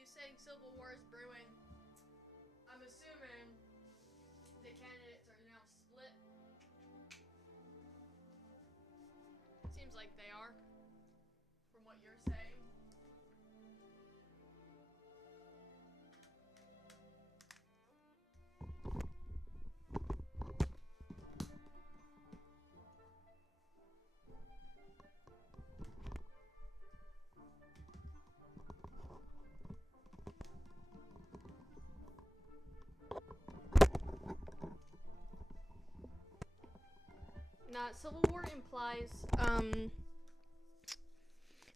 you saying civil war is brewing, I'm assuming the candidates are now split. Seems like they are, from what you're saying. Nah, Civil War implies,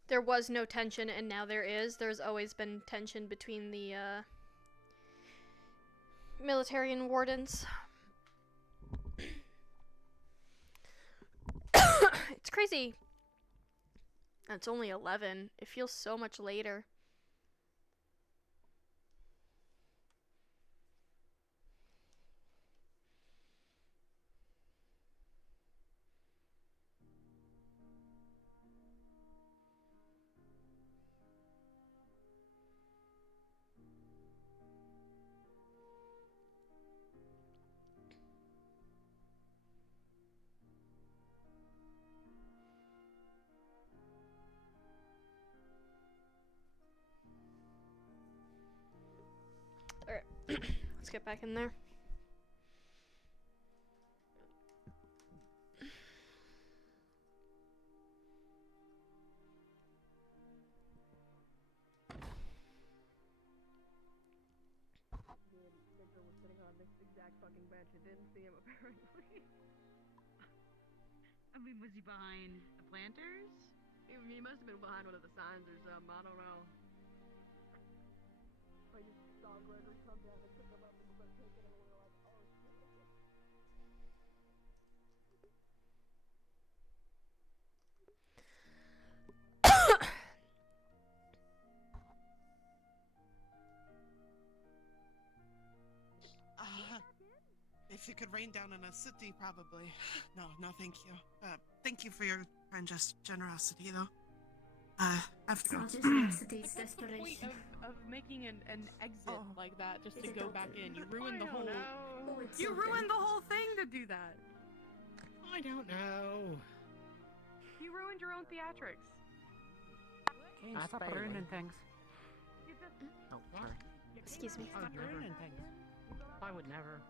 there was no tension and now there is. There's always been tension between the, military and wardens. It's crazy. It's only 11. It feels so much later. Alright, let's get back in there. Victor was sitting on this exact fucking bench and didn't see him apparently. I mean, was he behind the planters? He must have been behind one of the signs or something, I don't know. I just saw Gregory come down and pick him up and start taking him, and we were like, oh shit. If you could rain down in a city, probably. No, thank you. Thank you for your kind generosity, though. I have to go. It's not generosity, it's What's the point desperation. of making an exit like that just to go back in? You ruined the I whole. don't know. Oh, it's You so ruined good. the whole thing to do that. I don't know. You ruined your own theatrics. I stop ruining things. Oh, sorry. Excuse me. Stop ruining things. I would never.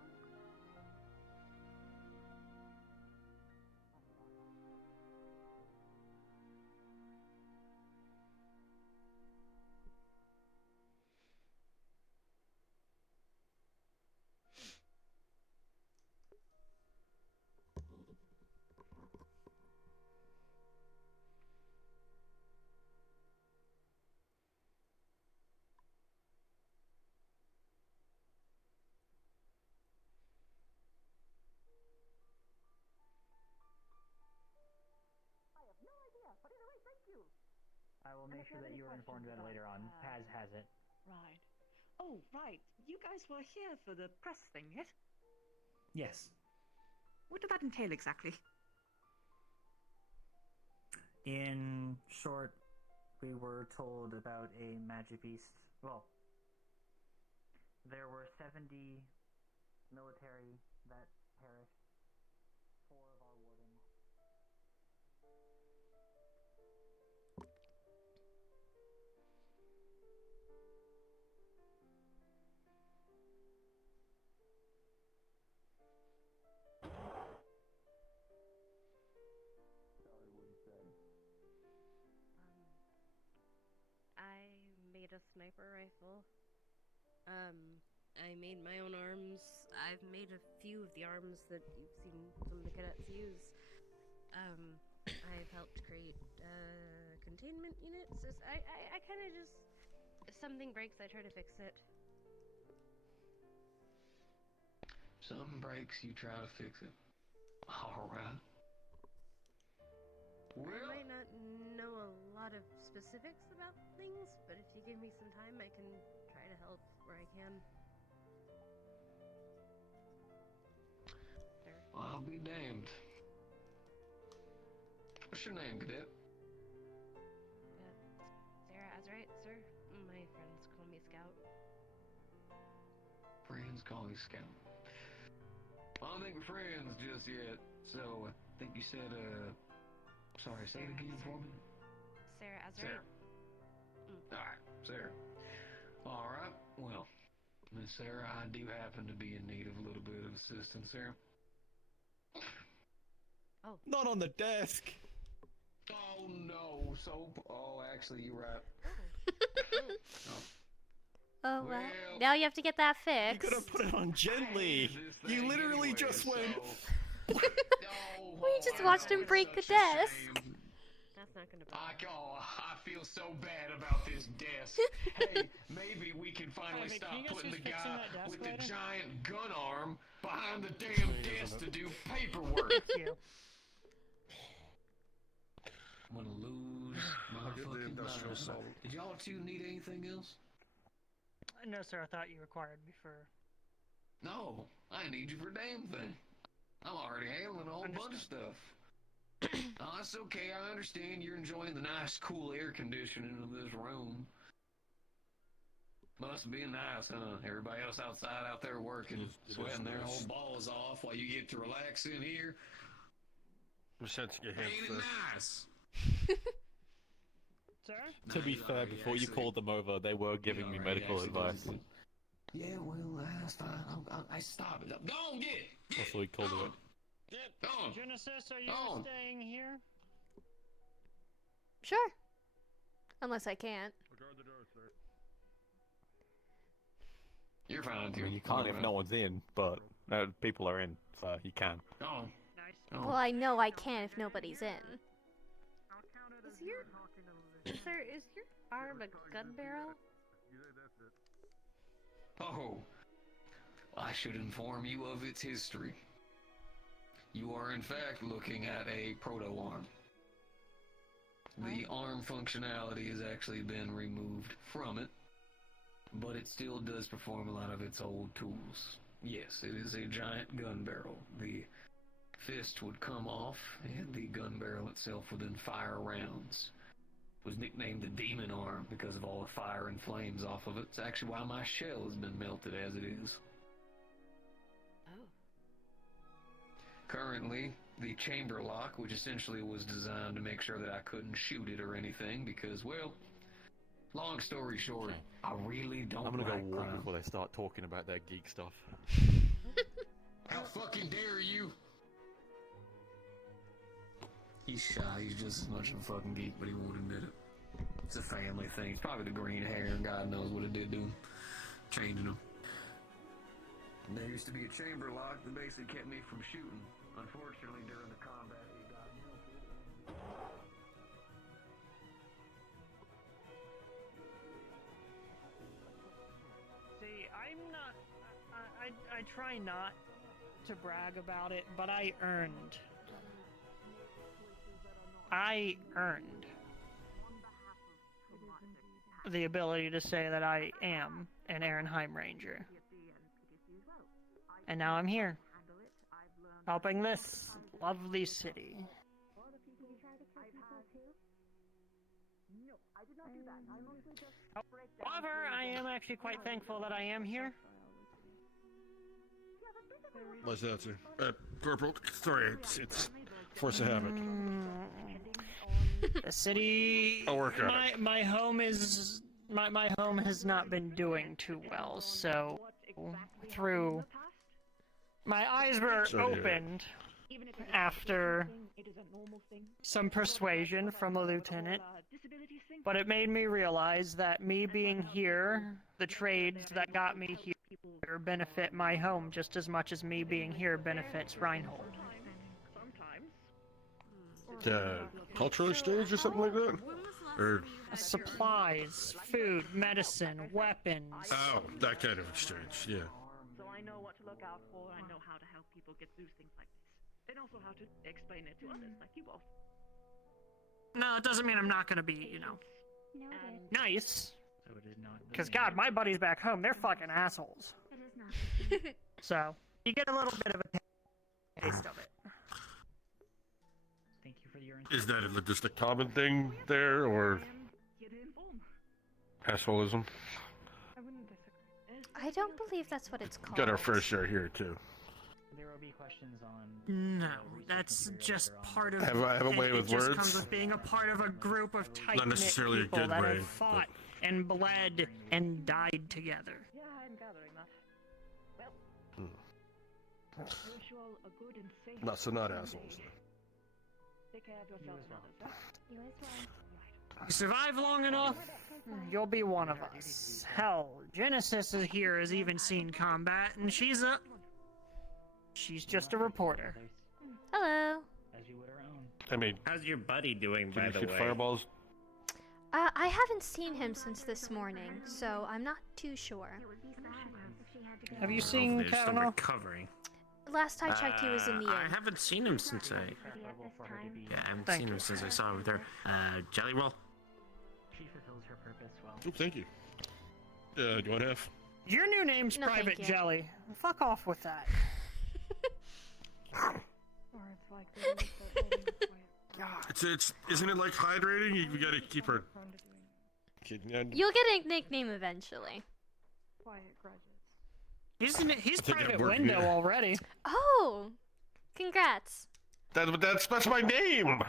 I will make sure that you are informed about it later on. Paz has it. Right. Oh, right. You guys were here for the press thing, yes? Yes. What did that entail exactly? In short, we were told about a magic beast. Well, there were 70 military that perished. 4 of our wardens. I made a sniper rifle. I made my own arms. I've made a few of the arms that you've seen some of the cadets use. I've helped create containment units. I kind of just, if something breaks, I try to fix it. Something breaks, you try to fix it. Alright. I might not know a lot of specifics about things, but if you give me some time, I can try to help where I can. There. I'll be damned. What's your name, cadet? Sarah Azurite, sir. My friends call me me Scout. Friends call me Scout. I don't think we're friends just yet, so I think you said, sorry, say it again for me. Sarah Azari. Sarah. Alright, Sarah. Alright, well, Miss Sarah, I do happen to be in need of a little bit of assistance, Sarah. Oh. Not on the desk! Oh no, Soap. Oh, actually, you're right. Oh well. Now you have to get that fixed. You could have put it on gently. You literally just went. We just watched him break the desk. That's not gonna I feel so bad about this desk. Hey, maybe we can finally stop putting the guy with the giant gun arm behind the damn desk to do paperwork. Thank you. I'm gonna lose my fucking mind. Did y'all two need anything else? No, sir. I thought you required me for. No, I need you for a damn thing. I'm already handling a whole bunch of stuff. Oh, that's okay. I understand you're enjoying the nice, cool air conditioning of this room. Must be nice, huh? Everybody else outside out there working, sweating their whole balls off while you get to relax in here. I'm sensing your hands, Ain't it nice? Sir? To be fair, before you called them over, they were giving me medical advice. Yeah, well, that's fine. I stop it. Go on, get it. That's what we called it. Go on. Genesis, are you staying here? Sure. Unless I can't. You're fine, I too. mean, you can't if no one's in, but people are in, so you can. Oh. Well, I know I can if nobody's in. Is your sir? Is your arm a gun barrel? Oh. I should inform you of its history. You are in fact looking at a proto-arm. The arm functionality has actually been removed from it, but it still does perform a lot of its old tools. Yes, it is a giant gun barrel. The fist would come off, and the gun barrel itself would then fire rounds. It was nicknamed the Demon Arm because of all the fire and flames off of it. It's actually why my shell has been melted as it is. Currently, the chamber lock, which essentially was designed to make sure that I couldn't shoot it or anything, because, well, long story short, I really don't I'm gonna go like walk crime. before they start talking about their geek stuff. How fucking dare you? He's shy, he's just as much of a fucking geek, but he won't admit it. It's a family thing. It's probably the green hair, and God knows what it did to him. Changing him. And there used to be a chamber lock that basically kept me from shooting. Unfortunately, during the combat, it got melted. See, I'm not. I try not to brag about it, but I earned the ability to say that I am an Ehrenheim Ranger. And now I'm here, helping this lovely city. However, I am actually quite thankful that I am here. What's that, sir? Corporal, sorry, it's force of habit. The city. I'll work on it. My home is my home has not been doing too well, so through my eyes were opened after some persuasion from a lieutenant, but it made me realize that me being here, the trades that got me here benefit my home just as much as me being here benefits Reinhold. Cultural exchange or something like that? Or supplies, food, medicine, weapons. oh, that kind of exchange, yeah. So I know what to look out for, I know how to help people get through things like this. And also how to explain it to others, like you both. No, it doesn't mean I'm not gonna be, nice. Because, God, my buddies back home, they're fucking assholes. So, you get a little bit of a taste of it. Thank you for your Is that just a common thing there, or assholism? I don't believe that's what it's called. Got our first share here too. There will be questions on. No, that's just part of. Have a way with it just words? comes with being a part of a group of tight-knit necessarily a people good that way, have fought and bled and died together. Yeah, I'm gathering that. Well, I wish you all a good and safe. Not Sunday. assholes. Take care of yourselves and others. Huh? You as well. You survive long enough, you'll be one of us. Hell, Genesis is here has even seen combat, and she's just a reporter. Hello. As you would our own. I mean, how's your buddy doing, by can the you way? shoot fireballs? I haven't seen him since this morning, so I'm not too sure. Have you seen Hopefully they're still Kavanaugh? recovering. Last I checked, he was in the inn. I haven't seen him since I. Yeah, I haven't seen him since I saw him with her. Jelly roll. She fulfills her purpose well. Oh, thank you. Do you want half? Your new name's No, thank Private you. Jelly. Fuck off with that. Or it's like they really start holding the quiet. It's isn't it like hydrating? You gotta keep her. You'll get a nickname eventually. Quiet grudges. He's I think Private I've worked Window here. already. Oh, congrats. That's my name.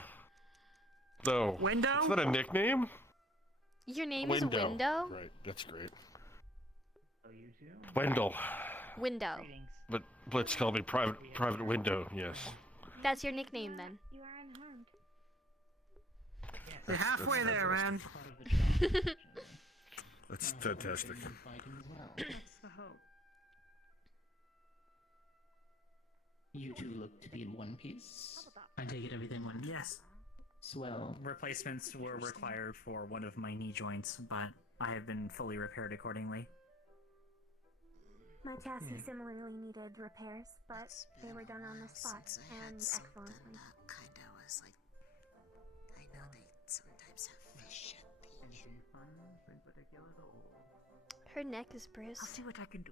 No. Window? It's not a nickname. Your name Window. is Window? Right. That's great. Oh, you too? Wendell. Window. But let's call me Private Window. Yes. That's your nickname then. You are unharmed. You're halfway there, man. That's fantastic. That's the hope. You two look to be in one piece. I take it everything went. Yes. Swell. Replacements were required for one of my knee joints, but I have been fully repaired accordingly. My chassis similarly needed repairs, but they were done on the spot and excellently. Kinda was like, I know they sometimes have fish at the inn. Her neck is I'll bruised. see what I can do.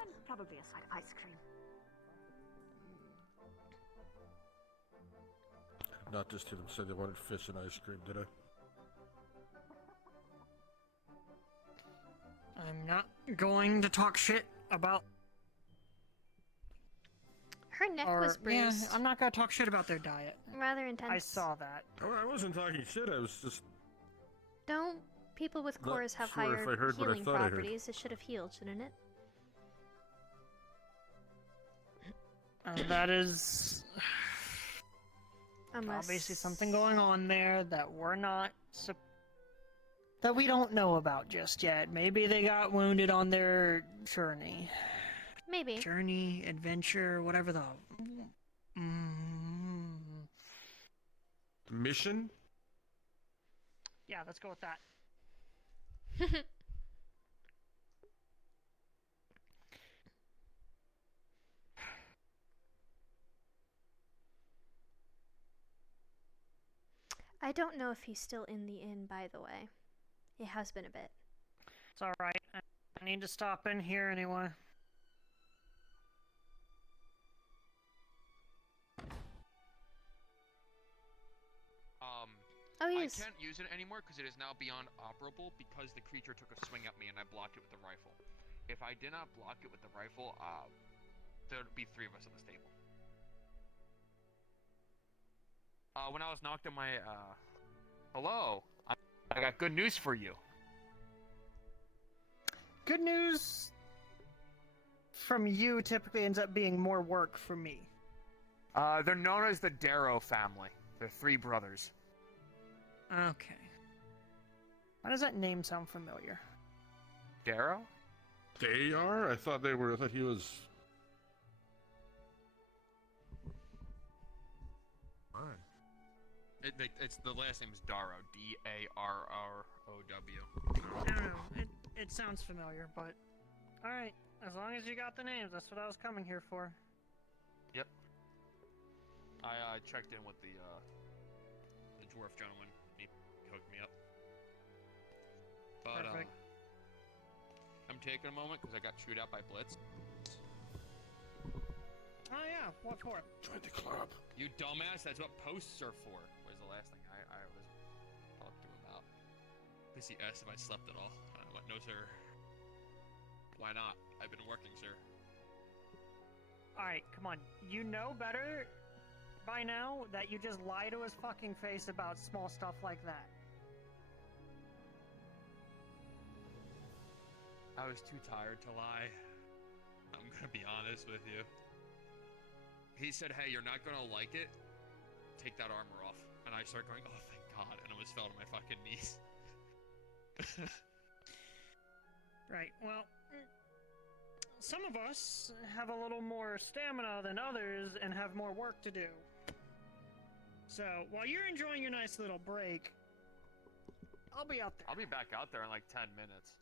And probably a side of ice cream. Not just to them said they wanted fish and ice cream, did I? I'm not going to talk shit about. Her neck Or, was yeah, bruised. I'm not gonna talk shit about their diet. Rather intense. I saw that. Oh, I wasn't talking shit. I was just. Don't people with Not cores have sure if higher I heard what I healing thought I heard. properties? It should have healed, shouldn't it? That is Unless obviously something going on there that we're not that we don't know about just yet. Maybe they got wounded on their journey. Maybe. Journey, adventure, whatever the. Mission? Yeah, let's go with that. I don't know if he's still in the inn, by the way. It has been a bit. It's alright. I need to stop in here anyway. Oh, I yes. can't use it anymore because it is now beyond operable because the creature took a swing at me and I blocked it with the rifle. If I did not block it with the rifle, there'd be 3 of us at this table. When I was knocked on my, hello, I got good news for you. Good news from you typically ends up being more work for me. They're known as the Darrow family. They're 3 brothers. Okay. Why does that name sound familiar? Darrow? They are? I thought they were. I thought he was. It's the last name is Darrow. D-A-R-R-O-W. I don't know. It sounds familiar, but alright. As long as you got the names, that's what I was coming here for. Yep. I checked in with the dwarf gentleman. He hooked me up. But Perfect. I'm taking a moment because I got chewed out by Blitz. Oh yeah, what for? Join the club. You dumbass, that's what posts are for. Was the last thing I was talking to him about. Because he asked if I slept at all. I went, no sir. Why not? I've been working, sir. Alright, come on. You know better by now that you just lie to his fucking face about small stuff like that. I was too tired to lie. I'm gonna be honest with you. He said, hey, you're not gonna like it. Take that armor off. And I started going, oh, thank God. And I almost fell to my fucking knees. Right, well, some of us have a little more stamina than others and have more work to do. So, while you're enjoying your nice little break, I'll be out there. I'll be back out there in like 10 minutes.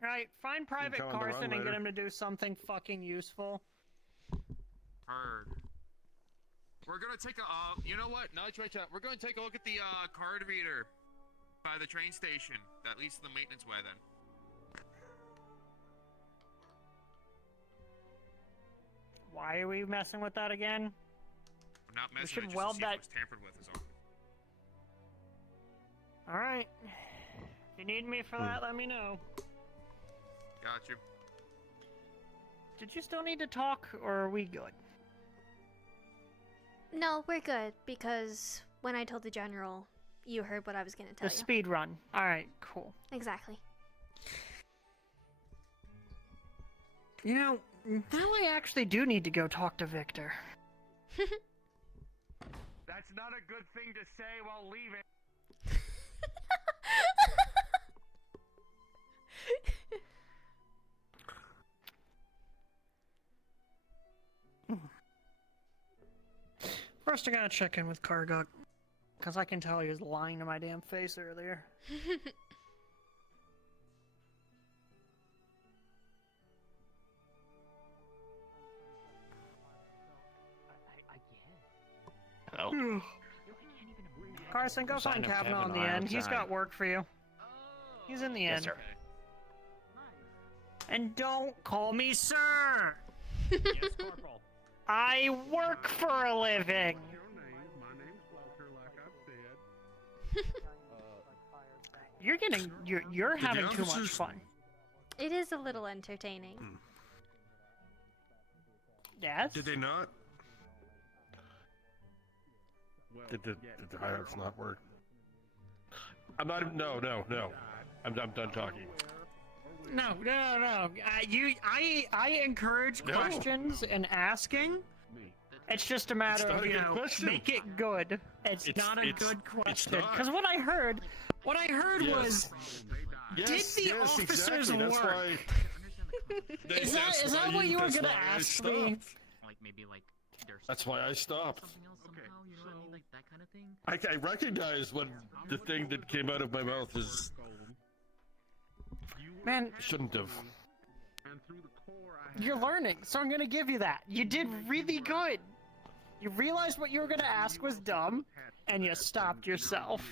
Right, find Private coming to run Carson and get later. him to do something fucking useful. Heard. We're gonna take a, you know what? No, it's right. We're gonna take a look at the, card reader by the train station. That leads to the maintenance way then. Why are we messing with that again? I'm not messing should with it, just weld to see if that- it was tampered with is all. Alright. If you need me for that, let me know. Got you. Did you still need to talk, or are we good? No, we're good, because when I told the general, you heard what I was gonna tell The you. speed run. Alright, cool. Exactly. You know, now I actually do need to go talk to Victor. That's not a good thing to say while leaving. First, I gotta check in with Karguk, because I can tell he was lying to my damn face earlier. Hello? Carson, go Sign find of Kavanaugh in the Kavanaugh end. He's outside. got work for you. He's in the Yes, end. sir. And don't call me sir! Yes, Corporal. I work for a living! My name's Walter, like I said. You're getting, you're Did the having too much officers- fun. It is a little entertaining. Yes? Did they not? Did the high-ups not work? I'm not. No. I'm done talking. No. I encourage No. questions and asking. It's just a matter It's not of, a you good know, question. make it good. It's not a good it's question. not. Because what I heard Yes. was, Yes, did the yes, officers exactly. That's work? why. Is that what you were gonna ask me? Like maybe like there's That's why I stopped. something else somehow, you know what I mean? Like that kind of thing. I recognize when the thing that came out of my mouth is Man, shouldn't have. you're learning, so I'm gonna give you that. You did really good. You realized what you were gonna ask was dumb, and you stopped yourself.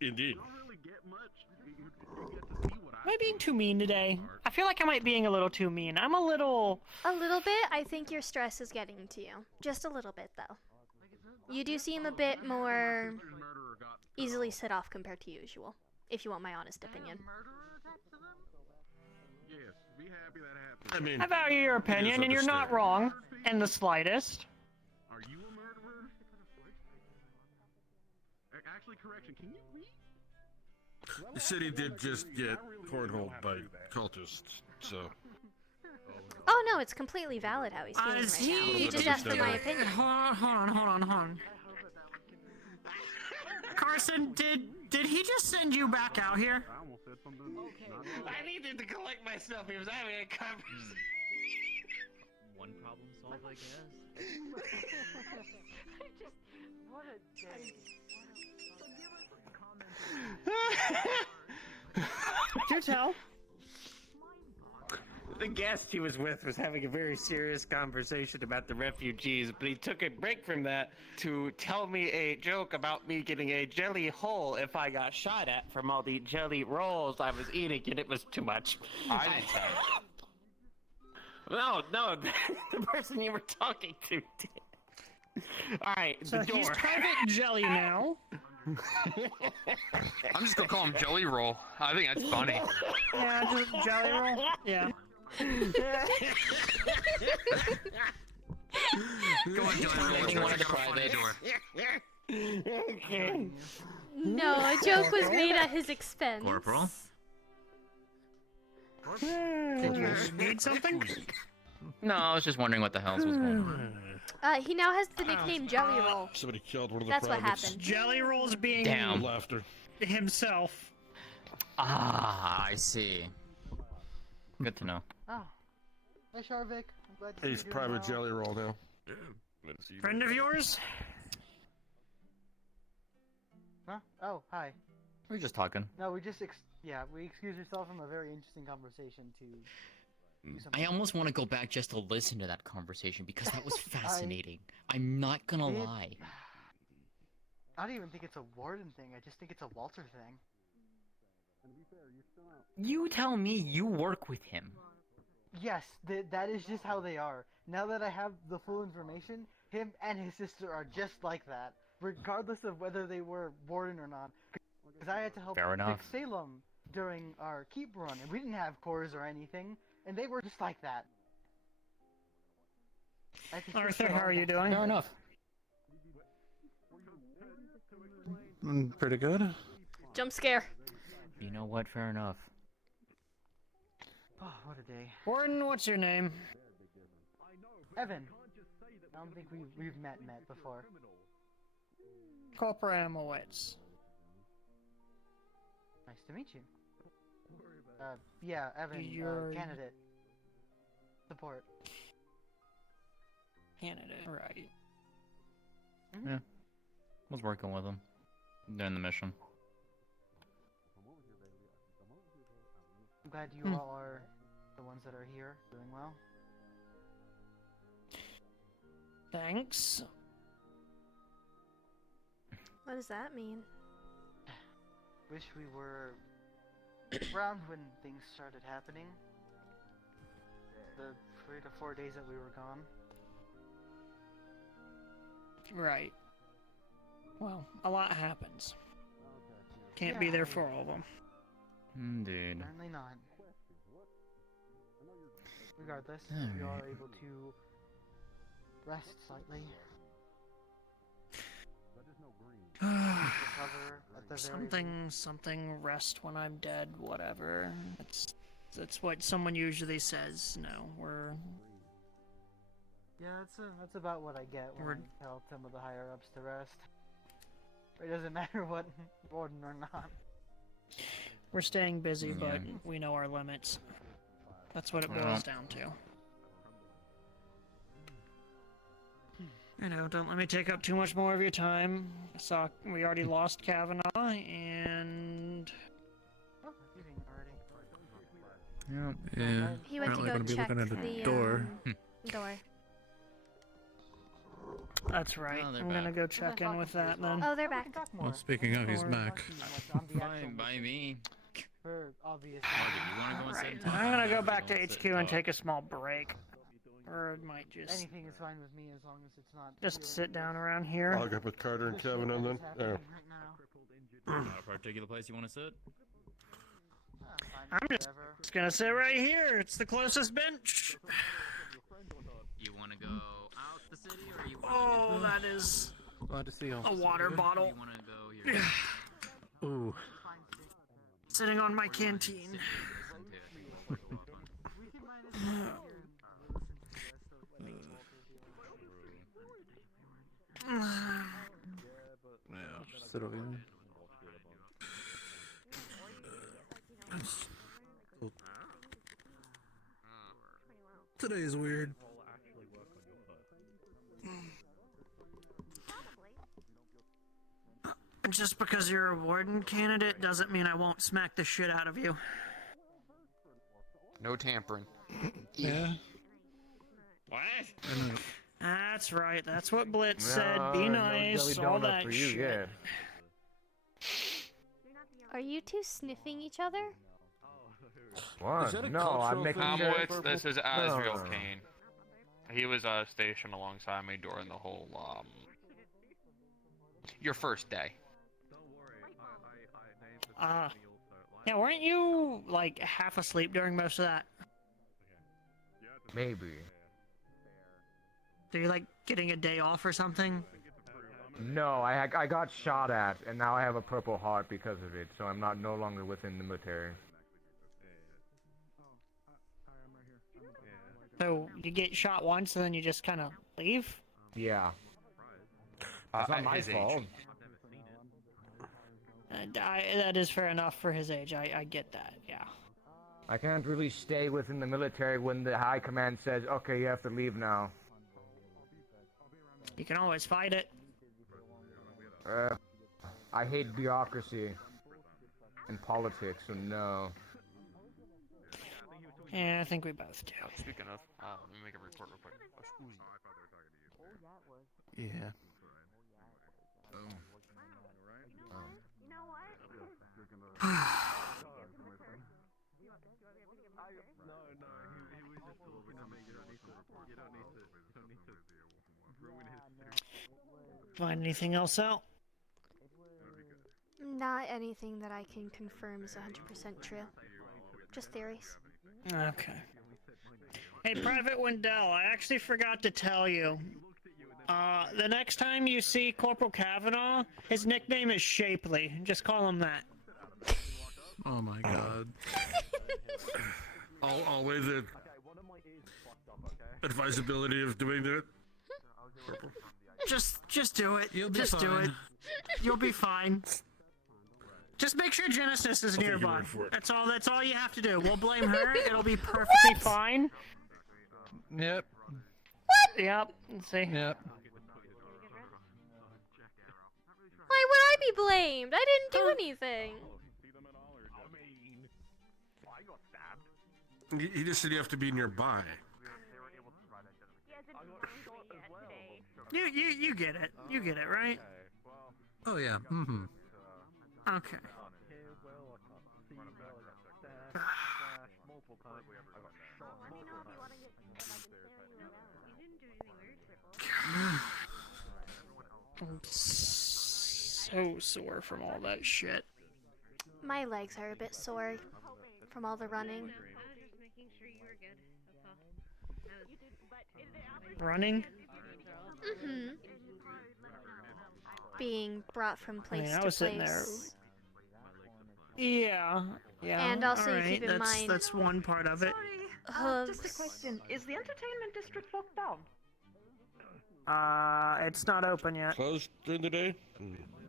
Indeed. Am I being too mean today? I feel like I might be being a little too mean. I'm a little... A little bit. I think your stress is getting to you. Just a little bit, though. You do seem a bit more easily set off compared to usual, if you want my honest opinion. I mean, I value your opinion, and you're not wrong in the slightest. Are you a murderer? Actually, correction. Can you read? The city did just get cornholed by cultists, so. Oh no, it's completely valid how he's feeling right now. He just asked for my opinion. Hold on. Carson, did he just send you back out here? I needed to collect myself. He was having a conversation. One problem solved, I guess. What a day. Do tell. The guest he was with was having a very serious conversation about the refugees, but he took a break from that to tell me a joke about me getting a jelly hole if I got shot at from all the jelly rolls I was eating, and it was too much. I didn't tell you. No, the person you were talking to did. Alright, So the door. he's Private Jelly now. I'm just gonna call him Jelly Roll. I think that's funny. Yeah, just jelly roll. Yeah. Go on, Jelly Roll. Let's One of the go to the door. Okay. No, a joke was made at his expense. Corporal? Did you need something? No, I was just wondering what the hell was going on. He now has the nickname Jelly Roll. Somebody killed one of the That's what privates. happened. Jelly Roll's being Damn. Laughter. himself. Ah, I see. Good to know. Oh. Hey, Sharvik. I'm glad to see He's you doing private well. jelly roll now. Friend of yours? Huh? Oh, hi. We were just talking. No, we just we excused ourselves from a very interesting conversation to do something. I almost want to go back just to listen to that conversation because that was fascinating. I'm not gonna lie. I don't even think it's a Warden thing. I just think it's a Walter thing. You tell me you work with him. Yes, that is just how they are. Now that I have the full information, him and his sister are just like that, regardless of whether they were Warden or not. Because I had to help Fair enough. fix Salem during our keep run, and we didn't have cores or anything, and they were just like that. Arthur, how are you doing? Fair enough. Pretty good. Jump scare. You know what? Fair enough. Oh, what a day. Warden, what's your name? Evan. I don't think we've met before. Corporal Amowitz. Nice to meet you. Yeah, Evan, You're- candidate. Support. Candidate, right. Yeah. Was working with him. Doing the mission. I'm glad you all are the ones that are here, doing well. Thanks. What does that mean? Wish we were around when things started happening. The 3 to 4 days that we were gone. Right. Well, a lot happens. Can't be Yeah, there for all of them. Indeed. Apparently not. Regardless, we Alright. are able to rest slightly. Recover at the very Something, rest when I'm dead, whatever. That's what someone usually says. No, we're... Yeah, that's about what I get when I tell some of the higher ups to rest. It doesn't matter what Warden or not. We're staying busy, but Yeah. we know our limits. That's what it Well. boils down to. You know, don't let me take up too much more of your time. We already lost Kavanaugh, and... Oh, leaving already. Yeah. He went to go check the door. Door. That's right. Oh, they're I'm gonna back. go check in with that then. Oh, they're back. Well, speaking of, he's back. Fine by me. For obvious You wanna go inside? I'm gonna go back to HQ and take a small break. Or it might just... Anything is fine with me as long as it's not... Just sit down around here. I'll get with Carter and Kevin and then. Yeah. Right now. Not a particular place you want to sit? I'm just gonna sit right here. It's the closest bench. You want to go out the city, or you want Oh, that is Glad to see you. a water bottle. You want to go here? Ooh. Sitting on my canteen. Yeah, just sit over here. Cool. Today is weird. Just because you're a warden candidate doesn't mean I won't smack the shit out of you. No tampering. Yeah. What? That's right. That's what Blitz said. Be nice. all that shit. Are you two sniffing each other? What? No, I'm making sure. This is Azrael No. Kane. He was stationed alongside me during the whole your first day. Yeah, weren't you, like, half asleep during most of that? Maybe. So you're, like, getting a day off or something? No, I got shot at, and now I have a Purple Heart because of it, so I'm no longer within the military. So you get shot once and then you just kind of leave? Yeah. It's not my fault. That is fair enough for his age. I get that, yeah. I can't really stay within the military when the high command says, okay, you have to leave now. You can always fight it. I hate bureaucracy and politics, so no. Yeah, I think we both do. Speaking of, let me make a report real quick. Yeah. Find anything else out? Not anything that I can confirm is 100% true. Just theories. Okay. Hey, Private Wendell, I actually forgot to tell you. The next time you see Corporal Kavanaugh, his nickname is Shapely. Just call him that. Oh my god. I'll weigh the advisability of doing that. Just do it. You'll be Just do fine. it. You'll be fine. Just make sure Genesis is I'll take your nearby. word for it. That's all you have to do. We'll blame her. It'll be perfectly fine. Yep. What? Yep. Let's see. Yep. Why would I be blamed? I didn't do anything. He just said you have to be nearby. You get it. You get it, right? Oh yeah. Mm-hmm. Okay. I'm so sore from all that shit. My legs are a bit sore from all the running. Running? Mm-hmm. Being brought from place I to was sitting there. place. Yeah. And also all right, keep in mind. that's one part of it. Just a question. Is the entertainment district locked down? It's not open yet. Closed during the day?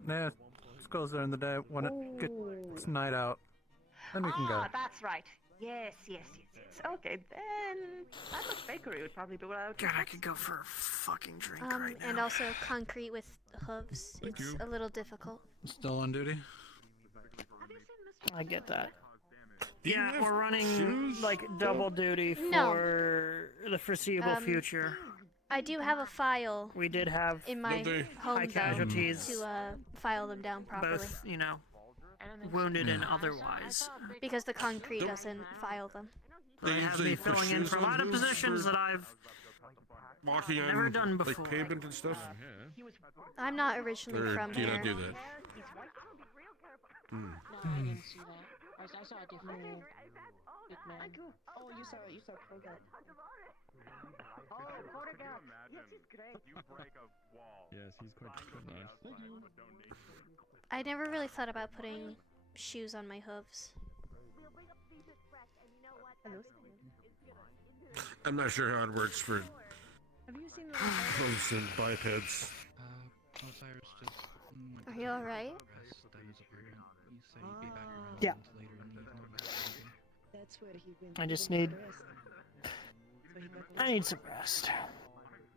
Yeah, it's closed during the day. When it gets night out, then we can go. That's right. Yes. Okay, then Atlas Bakery would probably be allowed. God, I could go for a fucking drink right now. And also concrete with hooves. Thank It's you. a little difficult. Still on duty? I get that. Do you Yeah, have we're running shoes? like double duty No. for the foreseeable future. I do have a file We did have in my home high though, casualties, to file them down properly. both, wounded and otherwise. Because the concrete doesn't file them. They have me filling in for a lot of positions that I've walking on never done before. like pavement and stuff. I'm not originally Or from do you here. not do that? No, I didn't see that. I saw a different big man. Oh, you saw Krogat. Oh, Krogat. Yes, he's great. Yes, he's quite good. I never really thought about putting shoes on my hooves. I'm not sure how it works for Have you seen the hooves and bipeds. Osiris just. Are you alright? Yeah. That's where he went. I just need. I need some rest.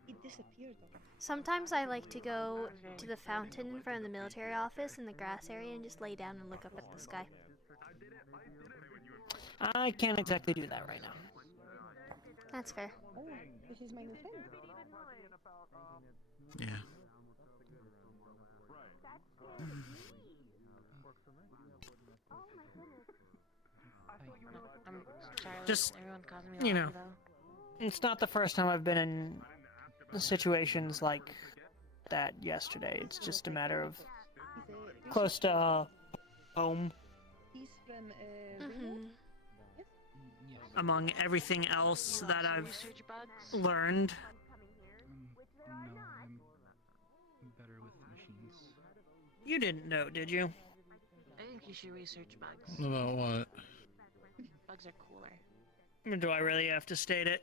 It disappeared. Sometimes I like to go to the fountain in front of the military office in the grass area and just lay down and look up at the sky. I can't exactly do that right now. That's fair. Oh, this is my new friend. Yeah. I'm sorry, Just, everyone calls me Lucky, though. it's not the first time I've been in situations like that yesterday. It's just a matter of close to home. Mm-hmm. Among everything else that I've Research bugs? learned. No, I'm better with machines. You didn't know, did you? I think you should research bugs. About what? Bugs are cooler. Do I really have to state it?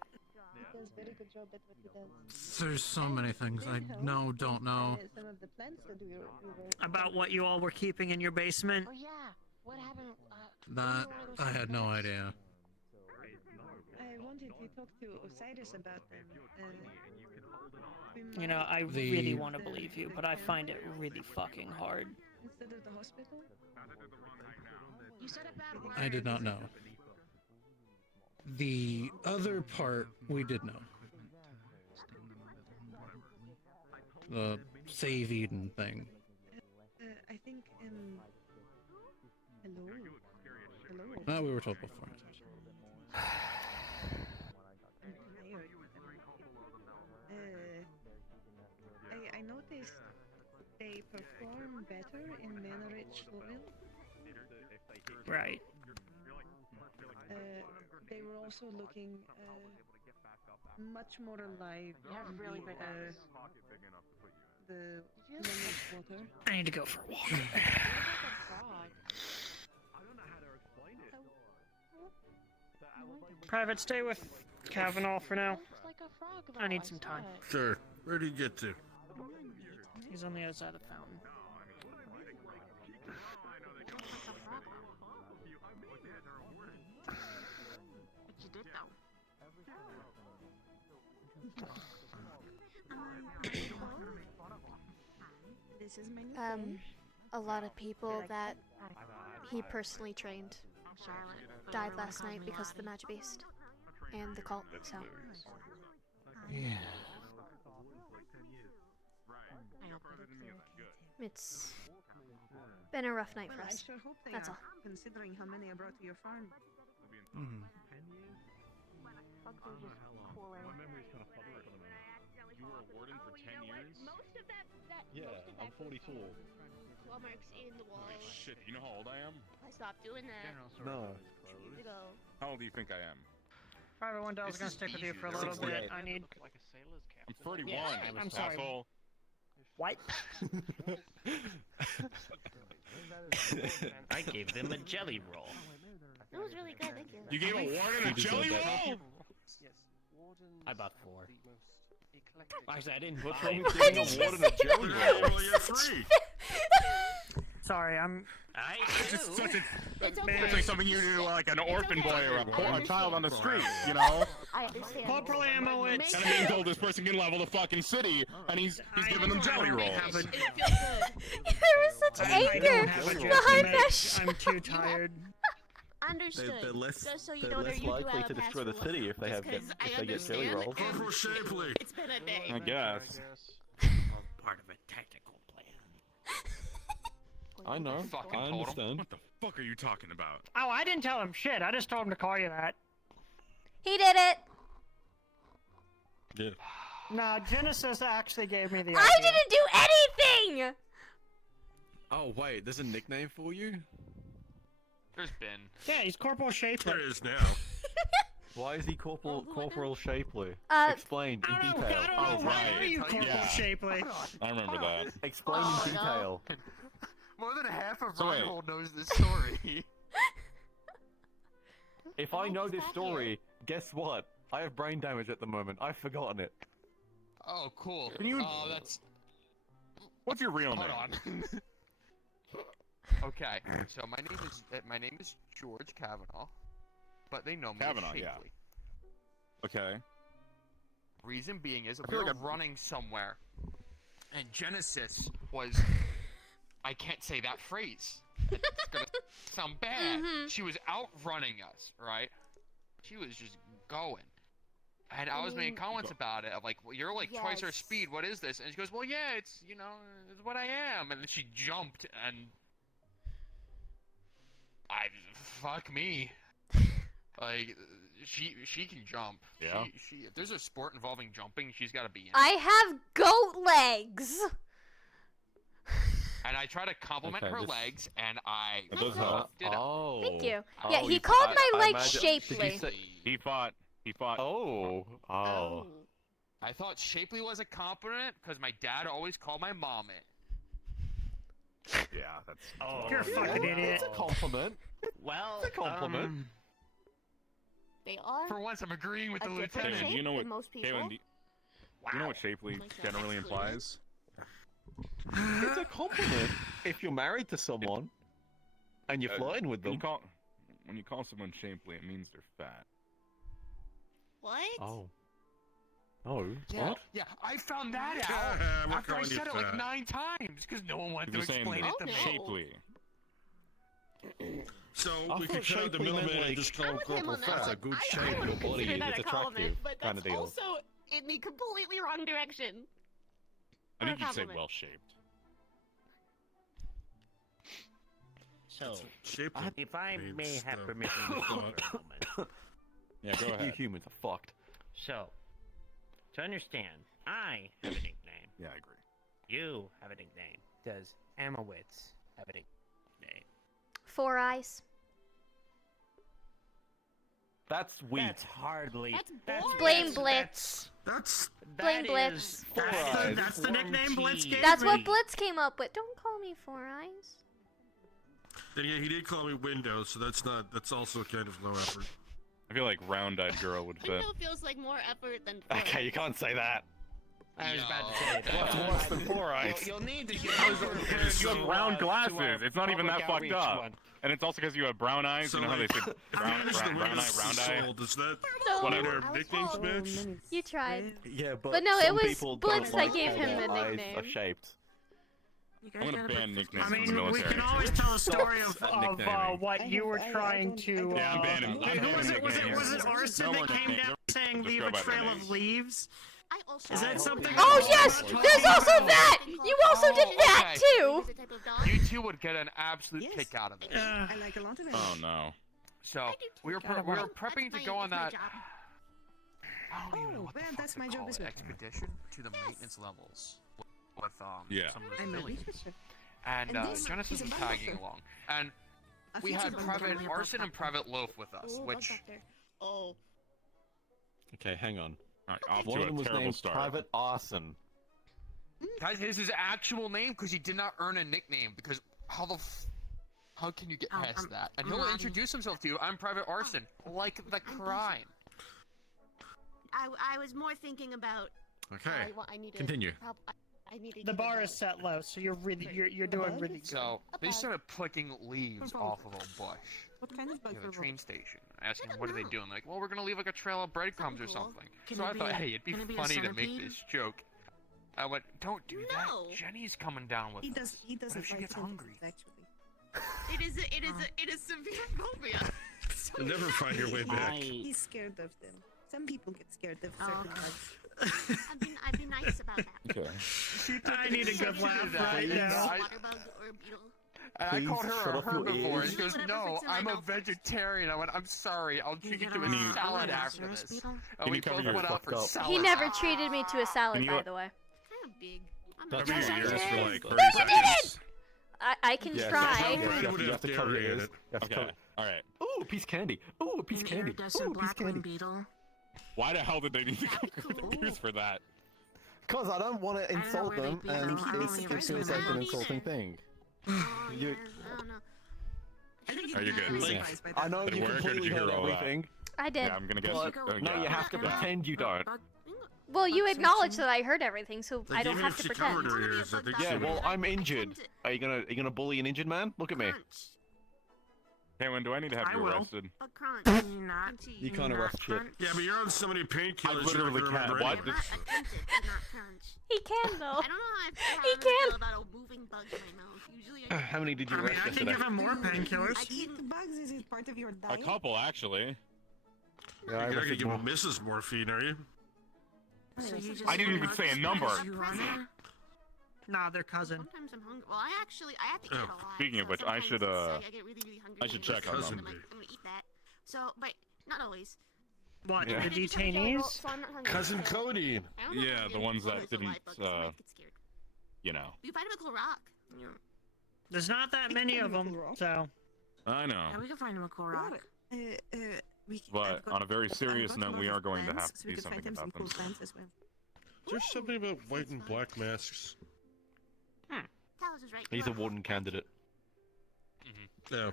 He does very good job at what he does. There's so many things I don't know. Some of the plants that we were About what you all were keeping in your basement? Oh yeah, what happened? That I had no idea. I wanted to talk to Osiris about them. You know, I really want to believe you, but I find it really fucking hard. Instead of the hospital? You said a bad word. I did not know. The other part we did know. The Save Eden thing. I think, hello? Hello? That we were told before. I noticed they perform better in mana-rich soil. Right. They were also looking much more alive. You have really big eyes. The lemon water. I need to go for a walk. Private, stay with Kavanaugh for now. I need some time. Sure. Where'd he get to? He's on the other side of the fountain. What you did though? This is my new friend. A lot of people that he personally trained died last night because of the Magic Beast and the cult, so. Yeah. It's been a rough night for us. I sure hope they That's are, all. considering how many I brought to your farm. Mm. Bugs are just cooler. You were a warden for 10 years? Most of that Yeah, I'm 44. claw marks in the wall. Holy shit, you know how old I am? I stopped doing that No. 2 years ago. How old do you think I am? Private One Dell's gonna stick with you for a little bit. I need. I'm 31. Yeah, I'm sorry. Asshole. What? I gave them a jelly roll. That was really good, thank you. You gave a warden a jelly roll? I bought 4. Actually, I didn't. What's wrong with giving a warden a jelly roll? You're free. Sorry, I'm. It's just such a. It's Man, okay. it's like something you do like an orphan boy or I a child on the understand. street, you know? I understand. Corporal Ammo, it's. And being told this person can level the fucking city, and he's giving them jelly rolls. It feels good. There was such I anger don't have a joke to behind make. that shit. I'm too tired. Understood. They're less, Just so you they're know, less you do likely have a to destroy the pass rule. city if they Just have 'cause I if they get jelly understand. rolls. Corporal Shapley. It's been a day. I guess. Part of a tactical plan. I know. Fucking I told him. understand. What the fuck are you talking about? Oh, I didn't tell him shit. I just told him to call you that. He did it. Yeah. Nah, Genesis actually gave me the idea. I didn't do anything. Oh wait, there's a nickname for you? There's been. Yeah, he's Corporal Shapley. There is now. Why is he Corporal Shapley? Explained in I don't detail. know. Oh, Why right. are you Corporal Yeah. Shapley? I remember that. Explain Oh, in no. detail. More than half of So wait. Reinhold knows this story. If I know this story, guess what? I have brain damage at the moment. I've forgotten it. Oh, cool. Can you- Oh, that's. What's your real Hold name? on. Okay, so my name is George Kavanaugh, but they know me Kavanaugh, as yeah. Shapley. Okay. Reason being is I we feel were like running somewhere, and Genesis was. I can't say that phrase. It's gonna sound bad. She was outrunning us, right? She was just going. And I was making comments about it, of like, well, you're like twice our Yes. speed, what is this? And she goes, well, yeah, it's, you know, it's what I am. And then she jumped, and fuck me. Like, she can jump. Yeah. She if there's a sport involving jumping, she's got to be in it. I have goat legs. And I tried to compliment Okay, her this- legs, and I That does help. fucked it up. Oh. Thank you. Oh, Yeah, he you called fought- my I legs imagine- shapely. Did you say he fought? He fought. Oh. I thought shapely was a compliment because my dad always called my mom it. Yeah, that's. You're a fucking idiot. It's a compliment. Well, It's a compliment. They are. For once, I'm agreeing with a the different lieutenant. shape Do you know what? than most people. Kaylin, do you know what shapely generally implies? It's a compliment if you're married to someone and you're flirting with them. When you call someone shapely, it means they're fat. What? Oh. Oh. Yeah, What? yeah, I found that out We're after I calling you said it like fat. 9 times because no one wanted to You're saying explain it to me. shapely. So I we thought could cut out the shapely meant, middleman and like- just call him I'm with him Corporal on that Fat. one. A good I shape. would Your body consider is that a attractive compliment, but kinda that's deal. also in the completely wrong direction. I think For a you'd say compliment. well shaped. So, Shapely if I means may have the- permission to speak for a moment. Yeah, go You ahead. humans are fucked. So, to understand, I have a nickname. Yeah, I agree. You have a nickname. Does Amowitz have a nickname? 4 Eyes. That's weak. That's hardly. That's boring. Blame Blitz. That's Blame that Blitz. is That's the nickname Blitz gave That's what me. Blitz came up with. Don't call me 4 Eyes. Then yeah, he did call me Windows, so that's also kind of low effort. I feel like round-eyed girl would fit. Window feels like more effort than. Okay, you can't say that. I was about to say that. What's worse than 4 Eyes? You'll need to get You have round glasses. It's not even that fucked up. One. And it's also because you have brown eyes. So You know how they say brown Manage the eye, Windows round eye? soul. Does that No. Whatever. their nicknames match? You tried. Yeah, But no, it some was people Blitz don't that like gave how him their the eyes nickname. are shaped. I'm gonna ban nicknames I from the mean, we military. can always tell a story of nicknaming. what you were trying to. Yeah, I'm banning. Wait, who was it? Was it Arson No more that came nicknames. down saying Just leave go a by their trail names. of leaves? I also. Is that something? Oh yes, there's also that. You also did that too. You two would get an absolute kick out of it. I like a lot of it. Oh no. So we were prepping to go on that. I don't even know what the well, fuck that's they my job call as it, well. expedition to the maintenance levels with Yeah. some of the I'm a civilians. researcher. And And this Genesis is a was bug tagging doctor. along, and A we future had bug Private doctor. Arson and Private Loaf with us, Oh, which bug doctor. Oh. Okay, hang on. Alright, off One to of them a was terrible named start. Private Arson. guys, his actual name because he did not earn a nickname because how can you get past that? And he'll introduce himself to you. I'm Private Arson, like the crime. I was more thinking about. Okay. I need to Continue. help. I need to The bar is set low, so you're doing really good. So they started plucking leaves off of a bush. What kind of bug Near the for train station, asking what are they doing? Like, well, we're gonna leave like a trail of breadcrumbs or something. So I thought, hey, it'd be funny to make this joke. I went, don't do that. Jenny's coming down with us. He doesn't What if she like gets hungry? actually. It is severe phobia. You'll never find your way back. He's scared of them. Some people get scared of certain bugs. I've been nice about that. Okay. I need a good laugh right now. Water bug or a beetle. And I Please called her shut a up your herbivore, and ears. she goes, no, I'm a vegetarian. I went, I'm sorry, I'll treat you to a you- salad after this. Can And we you cover both your went out fuck for up? salad. He never treated me to a salad, Can you- by the way. Kind of big. I'm That's Cover not your weird. ears for No, like you 30 didn't! seconds. I can Yes, try. yes, Right, yes, would you have to have cover your dairy in ears. it. You have to Okay. cover. Alright. Ooh, a piece of candy. Ooh, a piece of candy. Ooh, a piece of candy. beetle. Why the hell did they need to cover their ears for that? Cause I don't want to insult where them, they'd be. I and don't know. it feels like an insulting thing. Oh, You- yeah, I don't know. Are you good? Like, I know Did it you work, or did completely you hear heard all that? everything. I did. Yeah, I'm gonna guess. But no, yeah. you have to pretend you don't. Well, you acknowledge that I heard everything, so Like, I don't even have if to she pretend. covered her ears, I think Yeah, she well, would. I'm injured. Are you gonna bully an injured man? Look at me. Caitlin, do I need to have I you will. arrested? Bug crunch. Not. You can't arrest shit. Yeah, but you're on so many painkillers. I literally you don't can't. remember What? anything. Not attempted, but not crunch. He can, though. I don't know how He I feel can. about a moving bug in my mouth. Usually I How many did you I mean, arrest I can yesterday? give him more painkillers. Eat bugs? Is it part of your A diet? couple, actually. Yeah, I You're not gonna arrested give more. him Mrs. Morphine, are you? So you just I didn't even say a number. Nah, they're cousin. Sometimes I'm hungry. Well, I have to eat a lot. Speaking of so which, I sometimes should, it's, I get really, really hungry. I should and check on Cousin them. I'm like, I'm gonna eat that. So, but not always. What, Yeah. the I just have a general- detainees? so I'm not hungry. Cousin Cody. I don't know if Yeah, I'm the ones really that alive didn't, bugs, I might get scared. you know. You find a cool rock. There's not that many of them, so. I know. Yeah, we can find him a cool rock. But on a very serious note, we are going to have to so we do could find something him some about cool them. plans as well. There's something about white and black masks. He's a warden candidate. Yeah.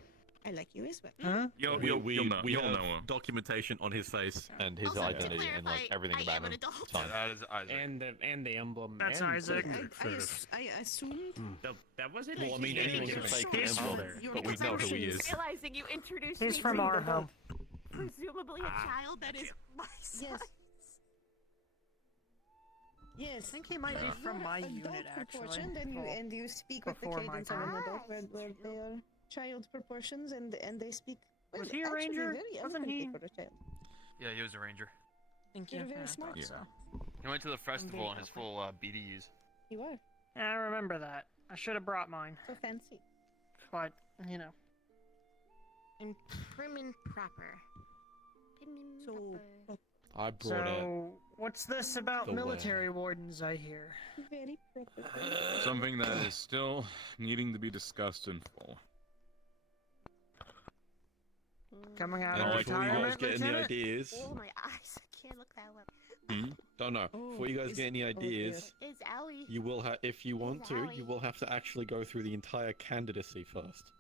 I like you as well. Huh? You'll know. We You'll have know him. documentation on his face and his identity and like everything about him. It's fine. That is Isaac. And the emblem. That's and Isaac. I assumed That wasn't. Well, I mean, anyone can fake the emblem, but we know who he is. Realizing you introduced He's me from to our home. presumably a child that is my size. Yes. I think he might be from my unit, actually. And you speak with the Before my cadence of an time. adult, where they are child proportions, and they speak. Was he a actually ranger? very Wasn't he? eloquently for a child. Yeah, he was a ranger. Thank You're you. very I smart. thought so. He went to the festival in his full BDUs. You are Yeah, I remember that. I should have brought mine. so fancy. But, you know. I'm prim and proper. So I brought it. So, what's this about The way. military wardens, I hear? very proper. Something that is still needing to be discussed in full. Coming out And of before you guys retirement, get any Lieutenant? ideas, Oh, my eyes. I can't look that way. don't know. Before you guys get any ideas, It's Allie. you will have, if you want to, Allie. you will have to actually go through the entire candidacy first.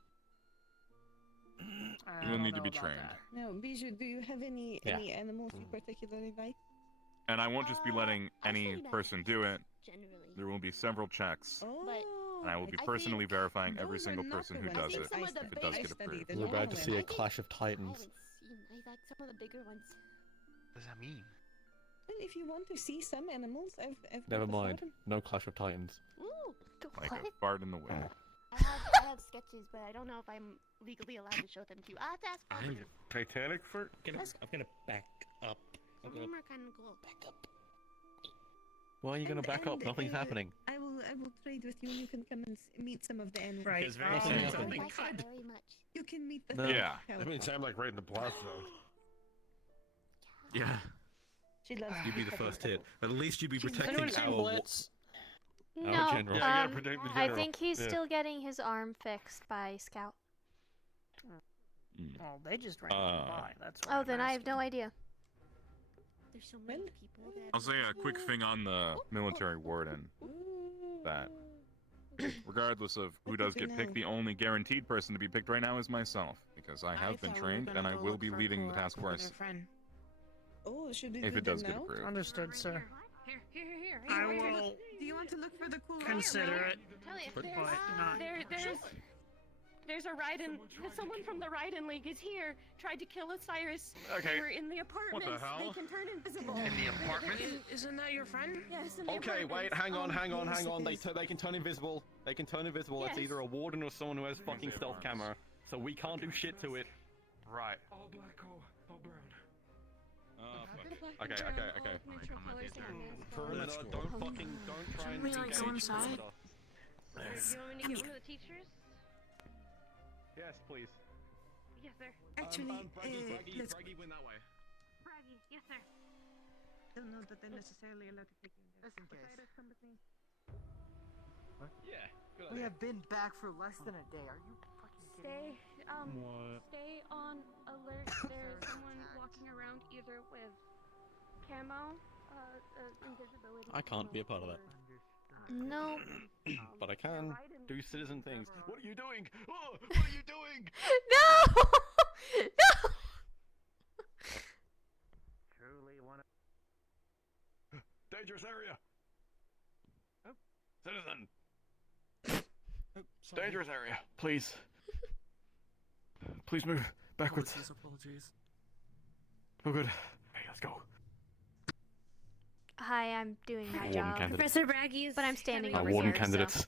I You will don't need to know be about trained. that. Now, Bijou, do you have any Yeah. animals you particularly like? And I won't just be letting any actually, person do it. Generally. There will be several checks. Oh, And I will be I personally think verifying every those are single not person the who ones does that it, I if studied. it does I get studied approved. them. We're about to see a think- clash of I titans. haven't seen. I like some of the bigger ones. What does that mean? Well, if you want to see some animals, I've Never got a mind. farm. No clash of titans. Ooh, Like what? a fart in the wind. I have sketches, but I don't know if I'm legally allowed to show them to you. I have to ask Bobby. Titanic fart? I'm gonna back up. Some of them are kind of cool. Why are you going to back up? Nothing's happening. I will trade with you. You can come and meet some of the animals. Right. Because very Oh, soon I something like that could. very much. You can meet the No. Yeah. cow. I mean, I'm like right in the blast zone. Yeah. She loves You'd be the first hit. At least you'd be Anyone protecting seen our Blitz? No, general. Yeah, you gotta protect the I general. think he's Yeah. still getting his arm fixed by Scout. Oh, they just ran by. That's why Oh, I'm then I have no asking. idea. There's so many people that. I'll say a quick thing on the military warden. That, regardless of who does get picked, the only guaranteed person to be picked right now is myself, because I have been trained and I will be leading the task force Oh, should we if do it does that get now? approved. Understood, sir. Here. I will Do you want to look for the cool consider it. Tell you, But there's, not. There's a Raiden. Someone from the Raiden League is here. Tried to kill Osiris. Okay. They were in the apartments. hell? They can turn invisible. In the apartment? Isn't that your friend? Yes. In the Okay, wait, apartments. hang on. yes, They can turn invisible. They can turn invisible. That's Yes. either a warden or someone who has fucking stealth camera. So we can't do shit to it. Right. All black, all brown. Okay. Perimeter, don't try and we, like, go engage inside? perimeter. Do you want me to get one of the teachers? Yes, please. Yes, sir. Actually, let's Braggy went that way. Braggy. Yes, sir. don't know that they're necessarily allowed to take you in there. Just in case. Osiris, come with me. Yeah, good We idea. have been back for less than a day. Are you fucking kidding me? Stay on alert. There's someone walking around either with camo, invisibility. I can't be a part of that. No. But I can do citizen things. What are you doing? Oh, what are you doing? No! No! Truly one of... Dangerous area. Citizen. sorry. Dangerous area. Please. Please move backwards. Apologies. Oh, good. Hey, let's go. Hi, I'm doing my Warden job. candidate. Professor Braggy is. But I'm standing over Warden here. candidates.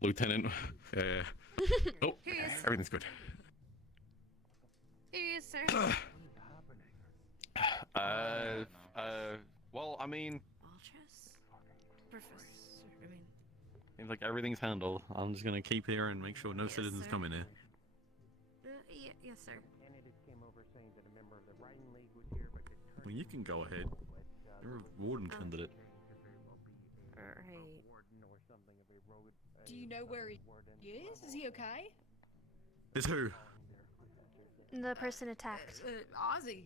Lieutenant. Yeah. Oh, everything's good. Here he is, sir. Well, I mean, Professor. seems like everything's handled. I'm just gonna keep here and make sure no citizens come in here. Yes, sir. Candidates came over saying that a member of the Raiden League was here, but could turn Well, you can go ahead. You're a warden candidate. warden or something of a rogue Do you know where he is? Is he okay? Is who? The person attacked. Ozzy.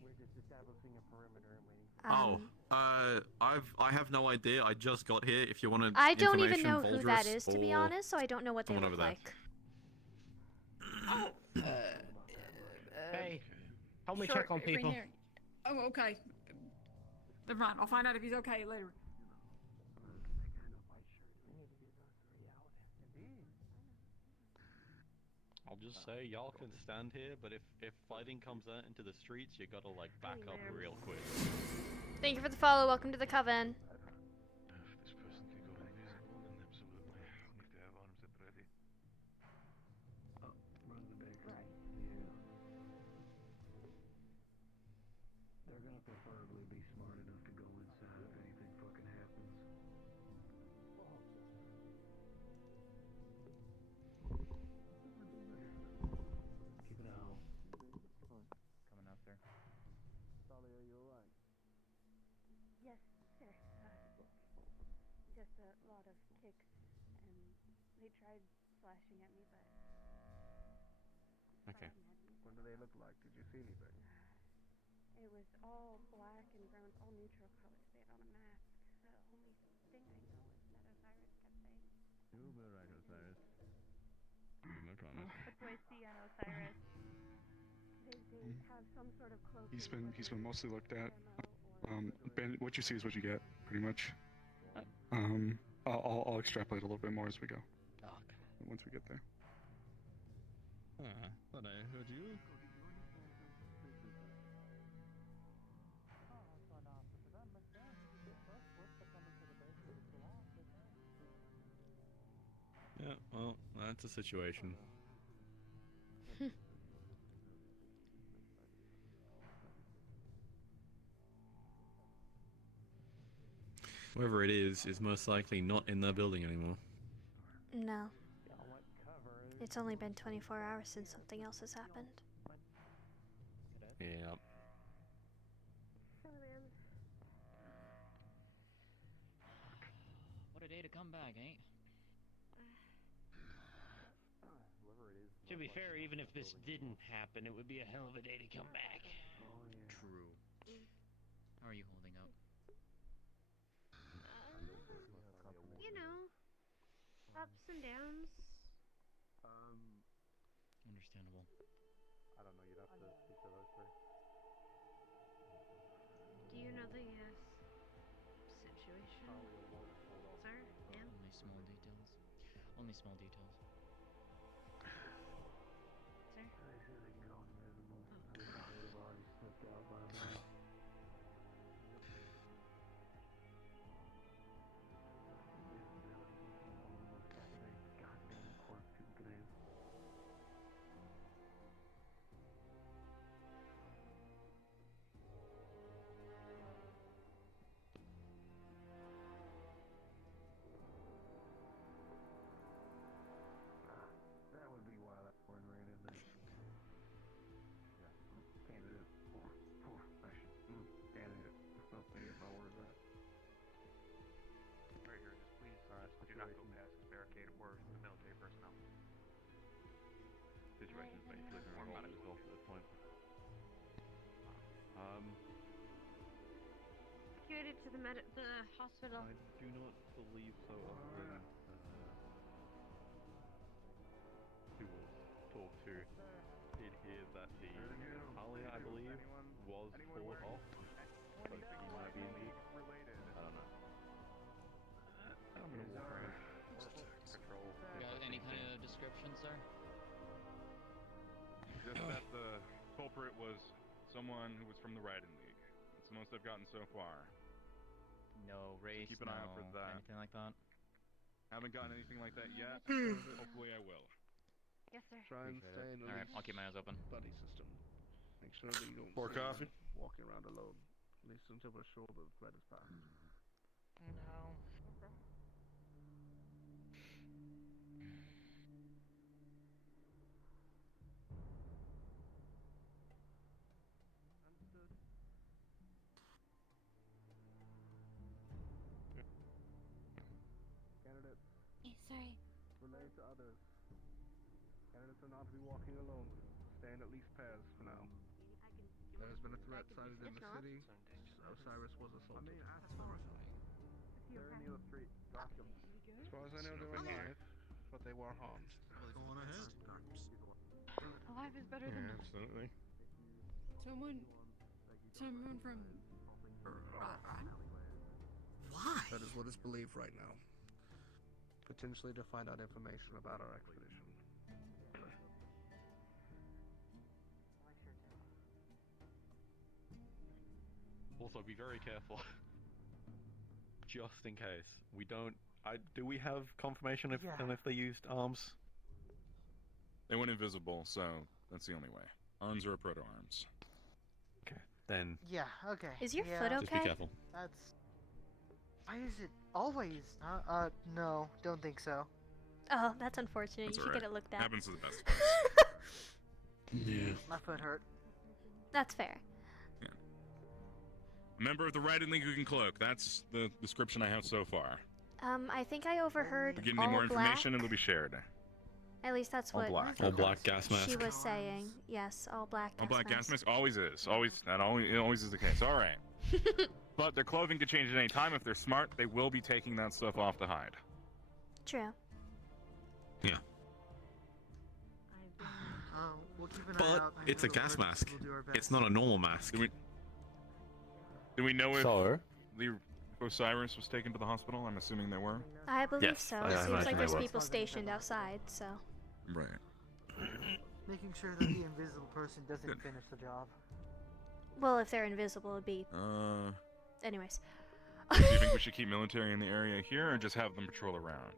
I have no idea. I just got here. If you want to, I don't even know who that is, to be honest, so I don't know what they someone look over there. like. Hey, help me Sure, check on right people. here. Oh, okay. Never mind. I'll find out if he's okay later. I'll just say y'all can stand here, but if fighting comes out into the streets, you gotta like back up real quick. Thank you for the follow. Welcome to the coven. If this person can go invisible, then absolutely need to have arms at ready. Oh, run the bakery. They're gonna preferably be smart enough to go inside if anything fucking happens. Keep an eye out. Coming out there. Sally, are you alright? Yes, sir. Just a lot of kicks, and they tried slashing at me, but Okay. What do they look like? Did you see anything? it was all black and brown, all neutral colors. They had on a mask. The only thing I know is that Osiris kept saying, You'll be right, Osiris. I promise. "What do I see on Osiris?" They have some sort of cloak. He's been mostly looked at. Ben, what you see is what you get, pretty much. I'll extrapolate a little bit more as we go. Once we get there. Thought I heard you. Yeah, well, that's a situation. Whoever it is most likely not in that building anymore. No. It's only been 24 hours since something else has happened. Yeah. What a day to come back, eh? To be fair, even if this didn't happen, it would be a hell of a day to come back. True. How are you holding up? you know, ups and downs. Understandable. I don't know, you'd have to speak to those three. Do you know the situation, sir? Yeah. Only small details. Only small details. Sir? That would be why that one ran in there. Candidate for profession. Candidate. I'll get my words right. Right here, just please do not go past this barricade or the military personnel. Situation is basically more medical at this point. Evacuated to the hospital. I do not believe so often who was talked to did hear that the Harley, I believe, was fought off, but he might be indeed. I don't know. I'm gonna walk around. Patrol. Got any kind of description, sir? Just that the culprit was someone who was from the Riding League. That's the most I've gotten so far. No race, Keep an eye out for that. anything like that. Haven't gotten anything like that yet. Hopefully I will. Yes, sir. Try and stay in Alright, I'll keep my eyes open. buddy system. Make sure that you don't Pour see them coffee? walking around alone. At least until we're sure the threat is past. No. Understood. Candidate, Hey, sorry. we're relayed to others. Candidates are not to be walking alone. Stay in at least pairs for now. There has been a threat sighted in the city. Osiris was assaulted. That's horrifying. They're in the other street. Track them. As far as I know, they were alive, but they were harmed. Go on ahead. Alive is better than not. Absolutely. Someone from. Why? That is what is believed right now. Potentially to find out information about our expedition. Also, be very careful. Just in case. We don't... do we have confirmation if, and if they used arms? They went invisible, so that's the only way. Arms are proto-arms. Okay, then... Yeah, okay. Is your yeah. foot okay? Just be careful. That's... Why is it always... no, don't think so. Oh, that's unfortunate. That's You should alright. get it looked at. Happens to the best of us. Yeah. My foot hurt. That's fair. A member of the Riding League who can cloak. That's the description I have so far. I think I overheard If we get all any more black. information, it'll be shared. At least that's All what black. All black gas mask. she was saying. Yes, all black gas All black gas mask. mask always is. It always is the case. All right. But their clothing could change at any time. If they're smart, they will be taking that stuff off to hide. True. Yeah. We'll keep an eye But out. it's a gas mask. We'll do our best. It's not a normal mask. Do we know if So? the Osiris was taken to the hospital? I'm assuming they were. I believe Yes, so. I It seems imagine like they there's were. people stationed outside, so. Right. Making sure that the invisible person doesn't finish the job. Well, if they're invisible, it'd be. Do Anyways. you think we should keep military in the area here, or just have them patrol around?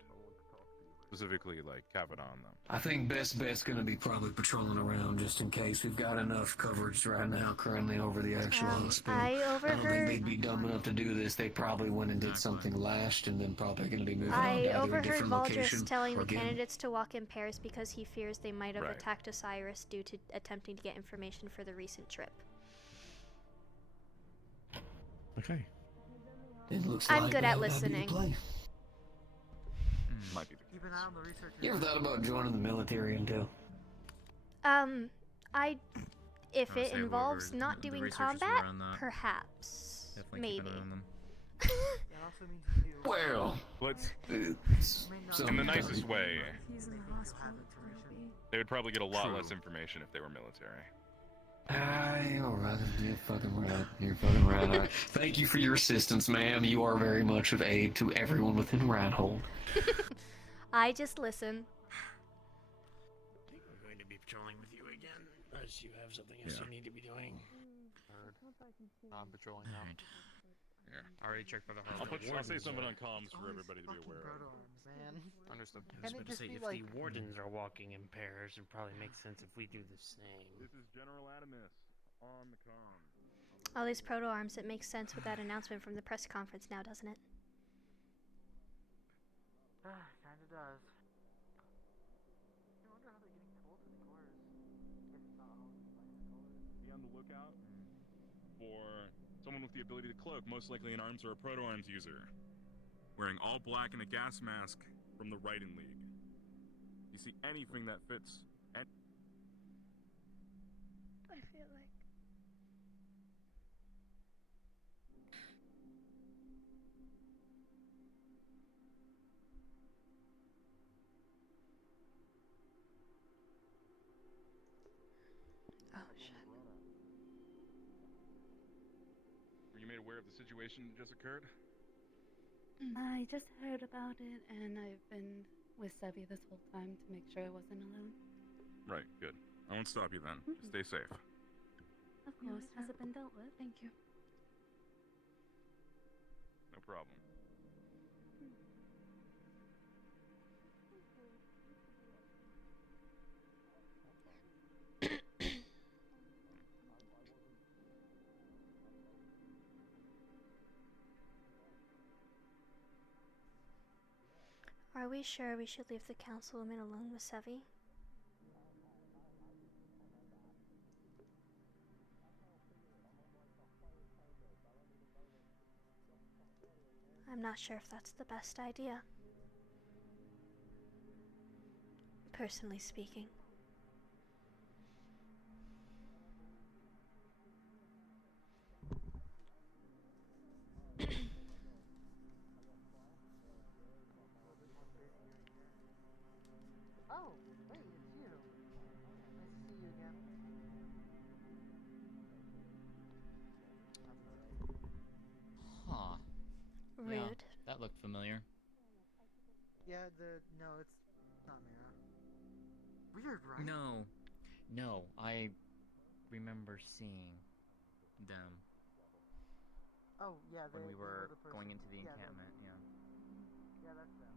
Specifically, like, cap it on them. I think best bet's gonna be probably patrolling around just in case. We've got enough coverage right now currently over the actual hospital. I don't think overheard. they'd be dumb enough to do this. They probably went and did something last and then probably gonna be moving on I to either a overheard different Valdris location telling or the again. candidates to walk in pairs because he fears they might have Right. attacked Osiris due to attempting to get information for the recent trip. Okay. It looks I'm like good that'd at be the listening. play. Might be the Keep an eye on the research. You ever thought about joining the military until? If I would it say involves whoever not the doing researchers combat, were on that. perhaps, Definitely maybe. keep an eye on them. That also means you. Well, Let's, some in the nicest way, He's in the hospital. they would probably get a lot True. less information if they were military. You're right. You're fucking right. You're fucking right. All right. Thank you for your assistance, ma'am. You are very much of aid to everyone within Reinhold. I just listen. We're going to be patrolling with you again, as you have something else you need to be doing. I'm patrolling now. Yeah. I already checked by the I'll harbor. say something on comms for everybody to be aware of. Proto-arms, man. Understood. I was Can it about to just say, be if like... the wardens are walking in pairs, it probably makes sense if we do the same. This is General Adamus on the comms. All these proto arms, it makes sense with that announcement from the press conference now, doesn't it? Kinda does. I wonder how they're getting told in the quarters. If not all Be on the lookout for someone with the ability to cloak, most likely an arms or a proto-arms user, wearing all black and a gas mask from the Riding League. You see anything that fits. I feel like. Oh shit. Were you made aware of the situation that just occurred? I just heard about it, and I've been with Sevi this whole time to make sure I wasn't alone. Right, good. I won't stop you then. Just stay safe. Of course. Has it been dealt with? Thank you. No problem. Are we sure we should leave the councilwoman alone with Sevi? I'm not sure if that's the best idea. personally speaking. Oh, hey, it's you. Nice to see you again. Huh. Rude. Yeah, that looked familiar. Yeah, no, it's not Mira. Weird, right? No. No, I remember seeing them Oh, yeah, when we were the person. going into the Yeah, encampment, yeah. Yeah, that's them.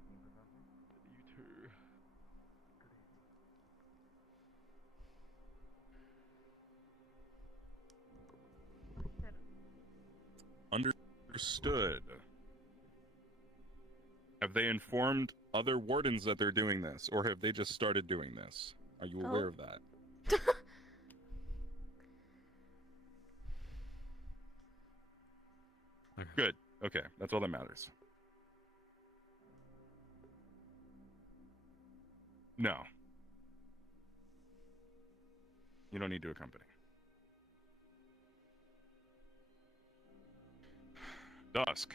You too. Understood. Have they informed other wardens that they're doing this, or have they just started doing this? Are you aware of that? Good. Okay, that's all that matters. No. You don't need to accompany. Dusk.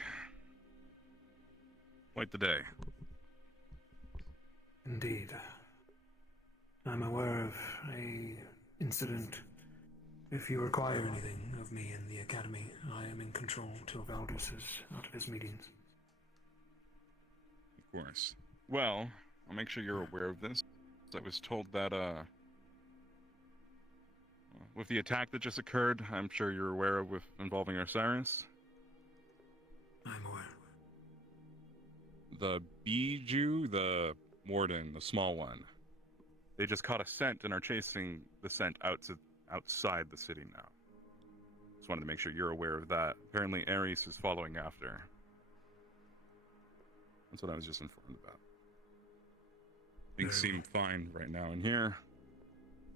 Quite the day. Indeed. I'm aware of a incident. If you require anything of me in the academy, I am in control till Valdis is out of his meetings. Of course. Well, I'll make sure you're aware of this. I was told that, with the attack that just occurred, I'm sure you're aware of with involving Osiris. I'm aware. The Bijou, the warden, the small one. They just caught a scent and are chasing the scent outside the city now. Just wanted to make sure you're aware of that. Apparently Ares is following after. That's what I was just informed about. Things seem fine right now in here,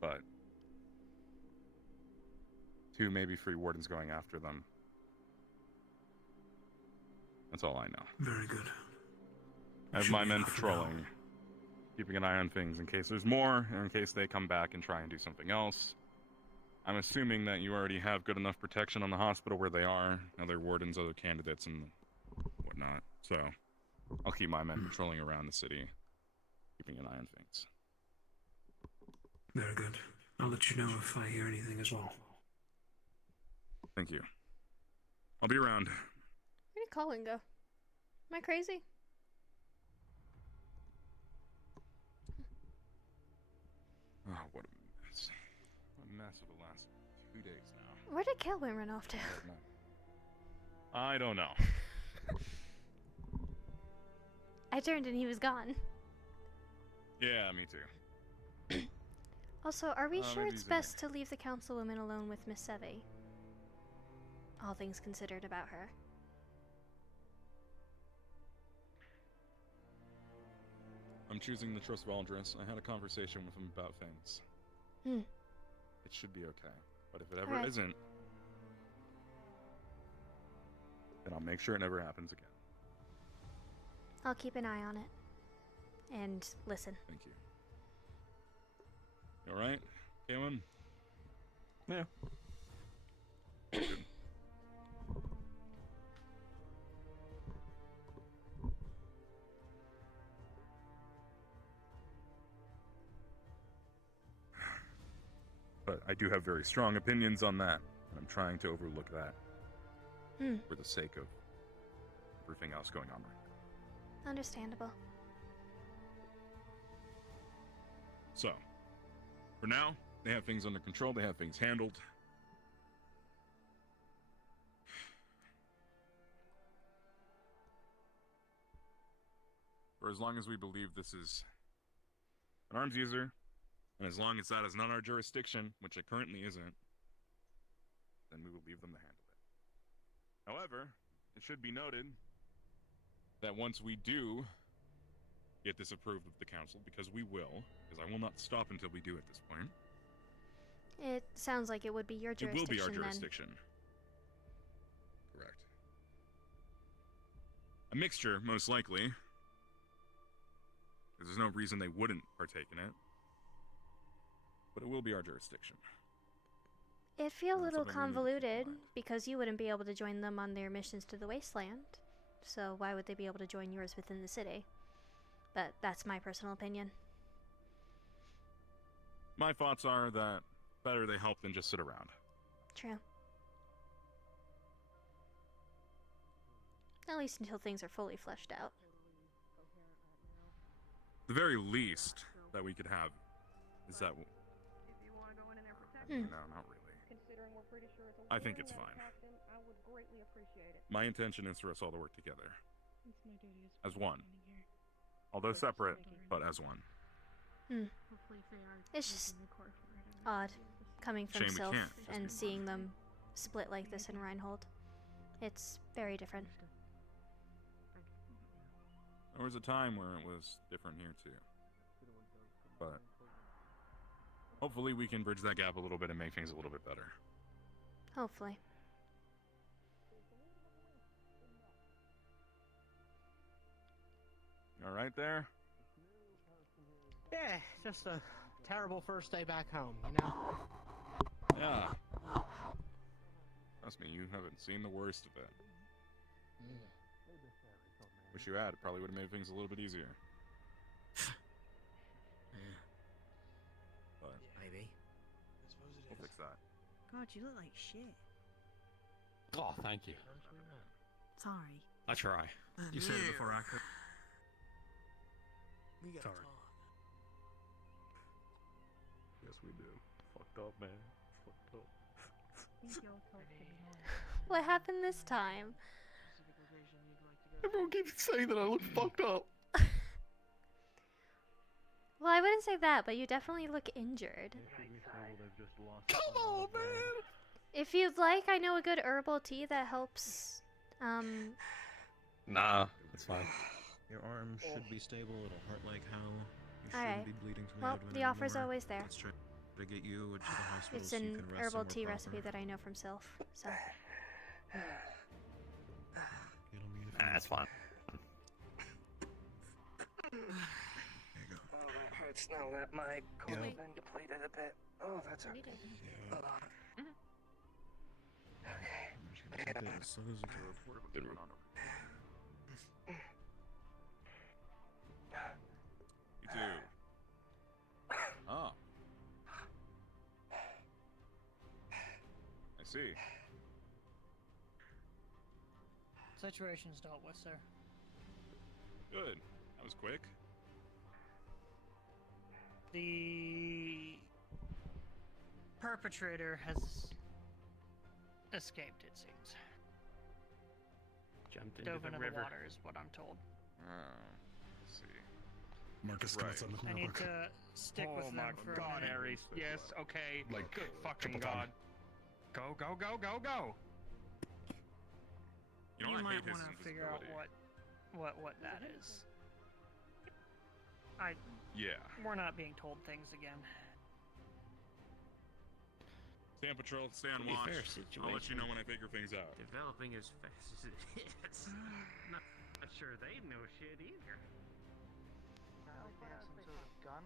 but 2, maybe 3 wardens going after them. That's all I know. Very good. I have my men patrolling, keeping an eye on things in case there's more, or in case they come back and try and do something else. I'm assuming that you already have good enough protection on the hospital where they are, other wardens, other candidates, and whatnot. So, I'll keep my men patrolling around the city, keeping an eye on things. Very good. I'll let you know if I hear anything as well. Thank you. I'll be around. Where did Colin go? Am I crazy? Oh, what a mess. What a mess of the last 2 days now. Where did Kelwin run off to? I don't know. I turned and he was gone. Yeah, me too. Also, are we sure maybe it's he's in here. best to leave the councilwoman alone with Miss Seve? All things considered about her. I'm choosing to trust Valdris. I had a conversation with him about things. It should be okay. But if it ever Alright. isn't, then I'll make sure it never happens again. I'll keep an eye on it. And listen. Thank you. You alright, Kaylin? Yeah. Good. But I do have very strong opinions on that, and I'm trying to overlook that for the sake of everything else going on right now. Understandable. So, for now, they have things under control, they have things handled. For as long as we believe this is an arms user, and as long as that is not our jurisdiction, which it currently isn't, then we will leave them to handle it. However, it should be noted that once we do get this approved of the council, because we will, because I will not stop until we do at this point. It sounds like it would be your jurisdiction. It will be our then. jurisdiction. Correct. A mixture, most likely. Because there's no reason they wouldn't partake in it. but it will be our jurisdiction. It'd feel a little something we need to convoluted because you wouldn't be able to join them on their missions to the wasteland. So why would they be able to join yours within the city? But that's my personal opinion. My thoughts are that better they help than just sit around. True. At least until things are fully fleshed out. The very least that we could have is that. No, not really. I think it's fine. My intention is for us all to work together. As one. Although separate, but as one. It's just odd coming from Shame we Sylph can't, just and seeing them split like this in Reinhold. It's very different. There was a time where it was different here too. But hopefully we can bridge that gap a little bit and make things a little bit better. Hopefully. You all right there? Yeah, just a terrible first day back home, you know? Yeah. Trust me, you haven't seen the worst of it. Wish you had. It probably would have made things a little bit easier. But Maybe. we'll fix that. God, you look like shit. Oh, thank you. Sorry. I try. You said it before I could. Sorry. Yes, we do. Fucked up, man. Fucked up. What happened this time? Everyone keeps saying that I look fucked up. Well, I wouldn't say that, but you definitely look injured. Come on, man! If you'd like, I know a good herbal tea that helps, Nah, it's fine. Your arm should be stable. It'll hurt like hell. You Alright. shouldn't be bleeding from the Well, abdomen the offer's anymore. always there. Let's try to get you to the hospital It's so you an can rest herbal somewhere tea proper. recipe that I know from Sylph, so. That's fine. Oh, that hurts now that my cold has been depleted a bit. Oh, that's okay. Okay. As soon as you can report what's going on. You too. Oh. I see. Situation's dealt with, sir. Good. That was quick. The perpetrator has escaped, it seems. Jumped into Dove the into river. the water is what I'm told. Let's see. Marcus, can I send this I real need quick? to stick Oh with my them for God, a minute. Ares. Yes, okay. Like, Good fucking triple time. God. Go, go, go, go, go. You know, You I might hate his want to figure out invisibility. what that is. Yeah. We're not being told things again. Stay on patrol, stay on To be watch. fair, I'll let you know when I figure things out. Developing as fast as it is. Not sure they know shit either. Like they have some sort of gun?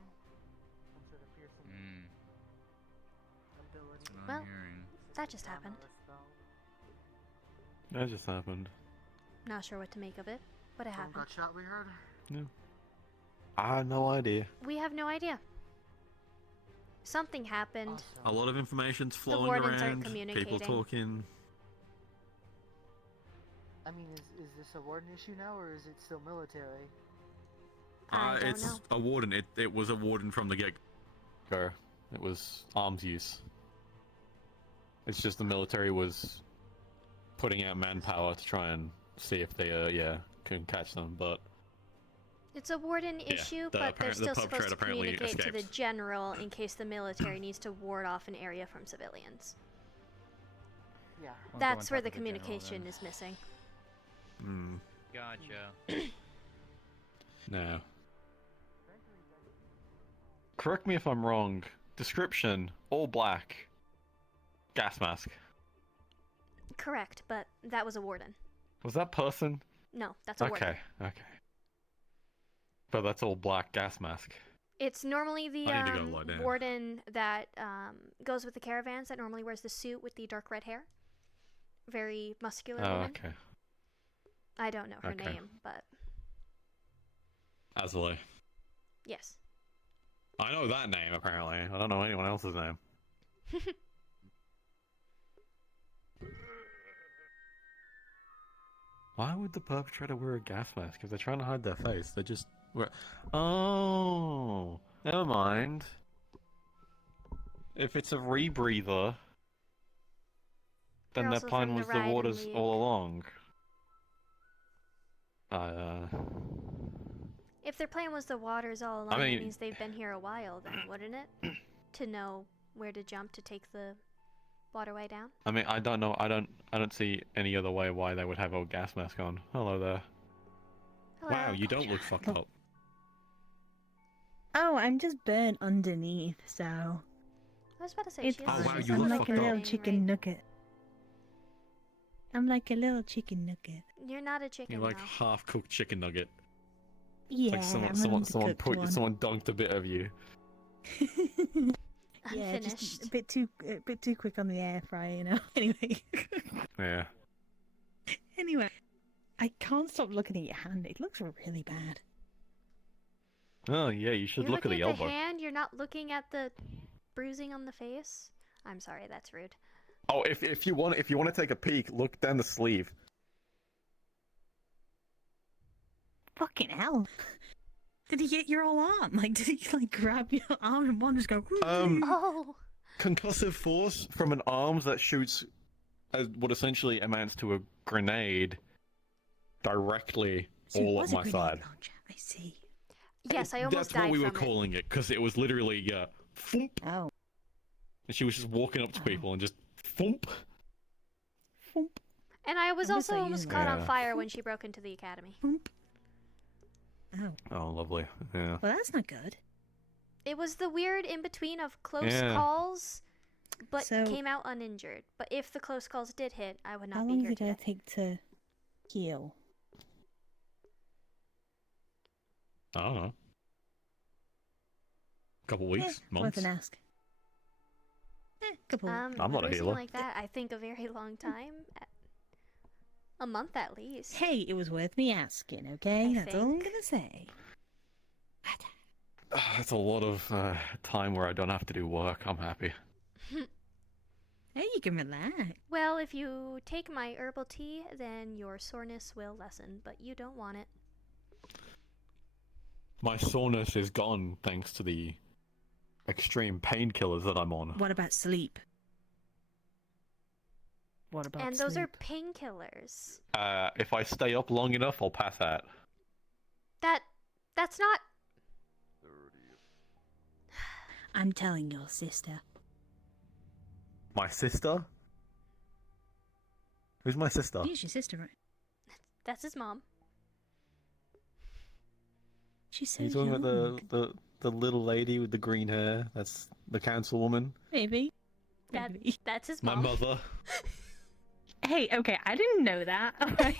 Some sort of piercing ability? Well, that just happened. That just happened. Not sure what to make of it, but it Someone happened. got shot, we heard? No. I have no idea. We have no idea. Something happened. A lot of information's The flowing wardens aren't around. communicating. People talking. I mean, is this a warden issue now, or is it still military? I don't It's know. a warden. It was a warden from the get-go. It was arms use. It's just the military was putting out manpower to try and see if they, can catch them, but It's a warden Yeah, issue, the but they're apparent- the still supposed perpetrator to apparently communicate to the escaped. general in case the military needs to ward off an area from civilians. Yeah. That's where the communication is missing. Hmm. Gotcha. no. Correct me if I'm wrong. Description: all black, gas mask. Correct, but that was a warden. Was that person? No, that's a warden. Okay. But that's all black gas mask. It's normally the I need to go lie down. warden that goes with the caravans that normally wears the suit with the dark red hair. Very muscular Oh, woman. okay. I don't know her Okay. name, but Azalea. yes. I know that name, apparently. I don't know anyone else's name. Why would the perpetrator wear a gas mask? If they're trying to hide their face, they just wear... Oh! Never mind. If it's a rebreather, then They're their also plan from the was the Ride and waters League. all along. If their plan was the waters all along, mean- that means they've been here a while, then, wouldn't it? To know where to jump to take the waterway down. I mean, I don't know. I don't see any other way why they would have a gas mask on. Hello there. Wow, you don't look fucked up. Oh, I'm just burnt underneath, so I was about to say it's she has wow, she's you I'm look like fucked a up. little chicken nugget. I'm like a little chicken nugget. You're not a chicken. You're like though. half-cooked chicken nugget. Yeah, Like someone, I'm someone, an someone undercooked put, one. someone dunked a bit of you. Yeah, Unfinished. just a bit too quick on the air fryer, you know. Anyway, Yeah. anyway, I can't stop looking at your hand. It looks really bad. Oh yeah, you should You're look at looking the at the elbow. hand. You're not looking at the bruising on the face. I'm sorry, that's rude. Oh, if you want to take a peek, look down the sleeve. Fucking hell! Did he get your whole arm? Like, did he like grab your arm and one just go? Oh. Concussive force from an arm that shoots what essentially amounts to a grenade directly So it all was up a my grenade side. launcher. I see. Yes, I almost That's died what we were from it. calling it because it was literally thump. Oh. And she was just walking up to people and just thump. And I was I also wish I almost used caught on that. fire when she broke into the academy. Oh. Oh, lovely. Yeah. Well, that's not good. It was the weird in between of close Yeah. calls, but So- came out uninjured. But if the close calls did hit, I would not How be long here is it gonna today. take to heal? I don't know. Couple weeks, Worth months. an ask. Couple. I'm not a with bruising healer. like that, I think a very long time. A month at least. Hey, it was worth me asking. Okay, I that's all I'm think. gonna say. That's a lot of time where I don't have to do work. I'm happy. Hey, you can relax. Well, if you take my herbal tea, then your soreness will lessen, but you don't want it. My soreness is gone thanks to the extreme painkillers that I'm on. What about sleep? What about And those are sleep? painkillers. If I stay up long enough, I'll pass out. That's not. I'm telling your sister. My sister? Who's my sister? He's your sister, right? That's his mom. She's so Are you talking young. about the little lady with the green hair? That's the councilwoman? Maybe. That's his My mom. mother? Hey, okay, I didn't know that. Alright.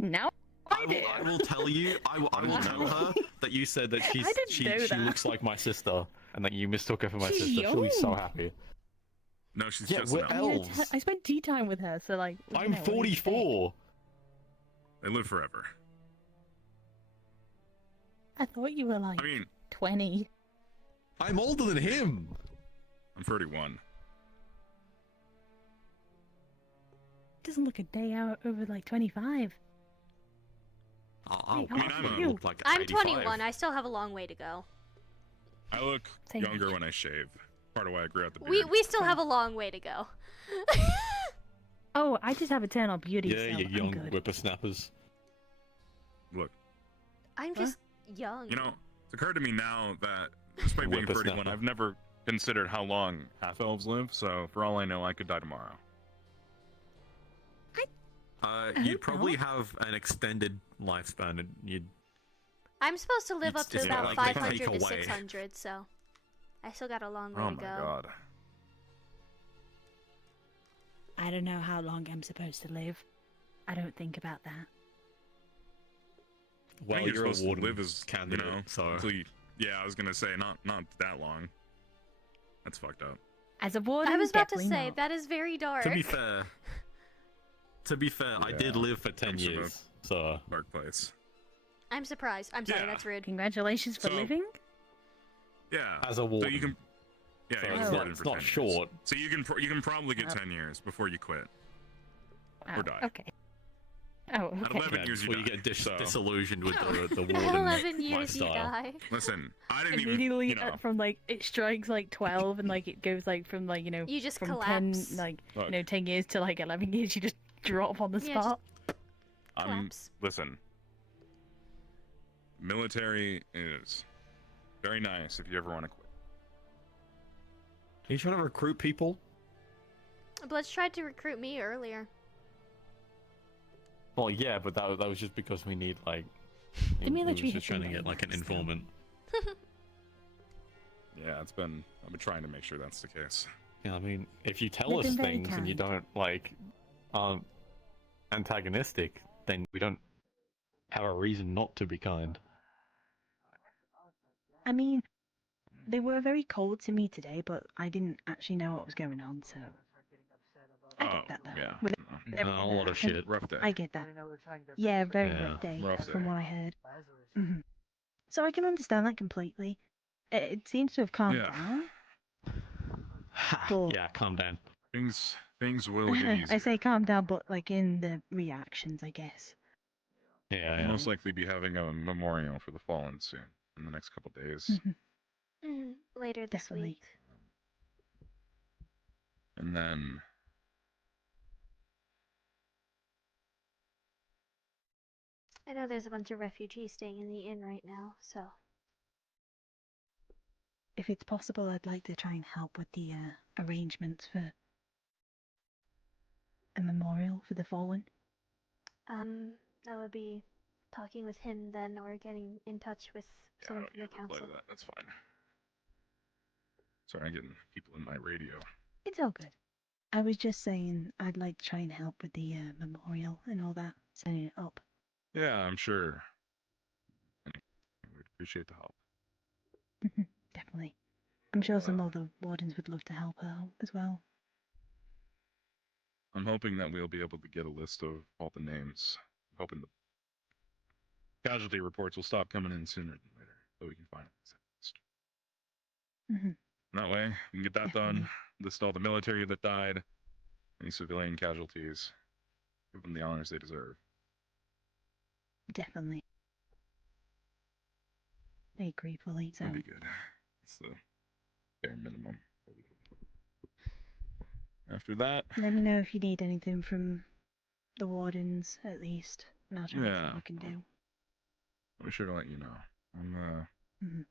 Now I will tell you, I will tell her that you said that I didn't know she that. looks like my sister, and that you mistook her for my She's sister. She'll be so young. happy. No, she's Yeah, just we're an Yeah, elf. elves. I spent tea time with her, so like. you I'm know, what do you think? 44. They live forever. I thought you were like I mean, 20. I'm older than him. I'm 31. Doesn't look a day out over like 25. I Hey, mean, how I'm old are gonna you? look like I'm 85. 21. I still have a long way to go. I look Same younger age. when I shave. Part of why I grew out the beard. We still have a long way to go. Oh, I just have eternal beauty. Yeah, so you I'm young good. whippersnappers. Look, I'm just young. you know, it's occurred to me now that despite being 31, Whippersnapper. I've never considered how long half elves live. So for all I know, I could die tomorrow. You'd probably have an extended lifespan. And you'd I'm supposed to live It's up to just about like they 500 take to away. 600, so I still got a long way Oh to my go. god. I don't know how long I'm supposed to live. I don't think about that. I well, think you're a supposed warden to live as candidate, you know, so until you Yeah, I was gonna say not that long. That's fucked up. As a warden, I was about to definitely say not. that is very dark. To be fair, I did live for 10 Comes from a years, so dark place. I'm surprised. I'm sorry, Yeah. that's rude. Congratulations for So- living. Yeah. as a warden. So you can. Yeah, So he was it's warden not- for it's not 10 years. short. So you can probably get Oh. 10 years before you quit Oh, or die. okay. Oh, At okay. 11 years before you you die, get so- disillusioned with the At warden 11 years you lifestyle. die. Listen, I didn't even. Immediately You know, from like it strikes like 12 and like it goes like from like You just from collapse. 10 like Look. 10 years to like 11 years you just drop on the Yeah, just spot. collapse. Listen. Military is very nice if you ever want to quit. Are you trying to recruit people? Blitz tried to recruit me earlier. Well, yeah, but that was just because we need like. The he was military just has trying to been get like an very nice, though. informant. Yeah, I've been trying to make sure that's the case. Yeah, I mean, if you tell They've us been very things and you kind. don't like antagonistic, then we don't have a reason not to be kind. I mean, they were very cold to me today, but I didn't actually know what was going on, so I get that though. Yeah. With A lot of shit. Rough day. I get that. Yeah, very Yeah, rough day, rough from day. what I heard. Mhm. So I can understand that completely. It seems to have calmed Yeah. down. But Yeah, calm down. Things will get easier. I say calm down, but like in the reactions, I guess. Yeah, We'll yeah. most likely be having a memorial for the fallen soon in the next couple days, Later this Definitely. week. and then I know there's a bunch of refugees staying in the inn right now, so. If it's possible, I'd like to try and help with the arrangements for a memorial for the fallen. That would be talking with him then, or getting in touch with I someone don't from the need to reply council. to that. That's fine. Sorry, I'm getting people in my radio. It's all good. I was just saying I'd like to try and help with the memorial and all that, setting it up. Yeah, I'm sure. We'd appreciate the help. Definitely. I'm sure some other wardens would love to help out as well. I'm hoping that we'll be able to get a list of all the names. I'm hoping the casualty reports will stop coming in sooner than later, so we can find it. That way, we can get that done. List all the military that died, any civilian casualties. Give them the honors they deserve. Definitely. I agree fully, so. That'd be good. It's the bare minimum. After that, Let me know if you need anything from the wardens, at least, and I'll try and see Yeah. what I can do. I'll be sure to let you know. Mhm.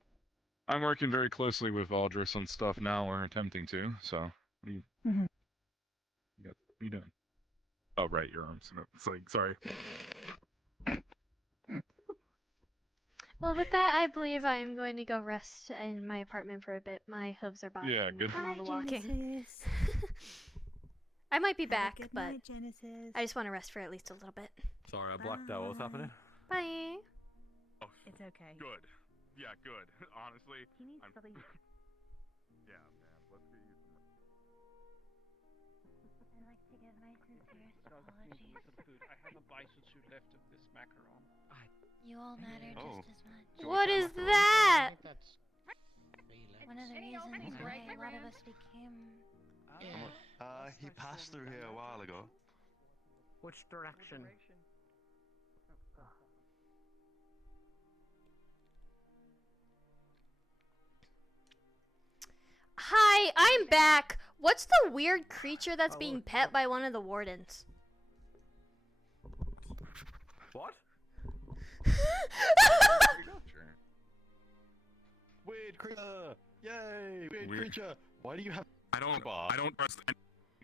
I'm working very closely with Aldris on stuff now, or attempting to. So, what are you, Mhm. what are you doing? Oh, right, your arms. It's like, sorry. Well, with that, I believe I am going to go rest in my apartment for a bit. My hooves are bothering Yeah, me good. from all the walking. Genesis. I might be back, Good but night, Genesis. I just want to rest for at least a little bit. Sorry, I blacked out. What's happening? Bye. Oh, It's okay. good. Yeah, good. Honestly, He needs I'm... sleep. Yeah, man. Let's get you some... I'd like to give my sincerest apologies. I have a bison suit left of this macaron. You all matter just as much. What is that? One of the reasons why a lot of us became. He passed through here a while ago. Which direction? Hi, I'm back. What's the weird creature that's being pet by one of the wardens? What? Weird creature! Yay! Weird Weird. creature! Why do you have I don't trust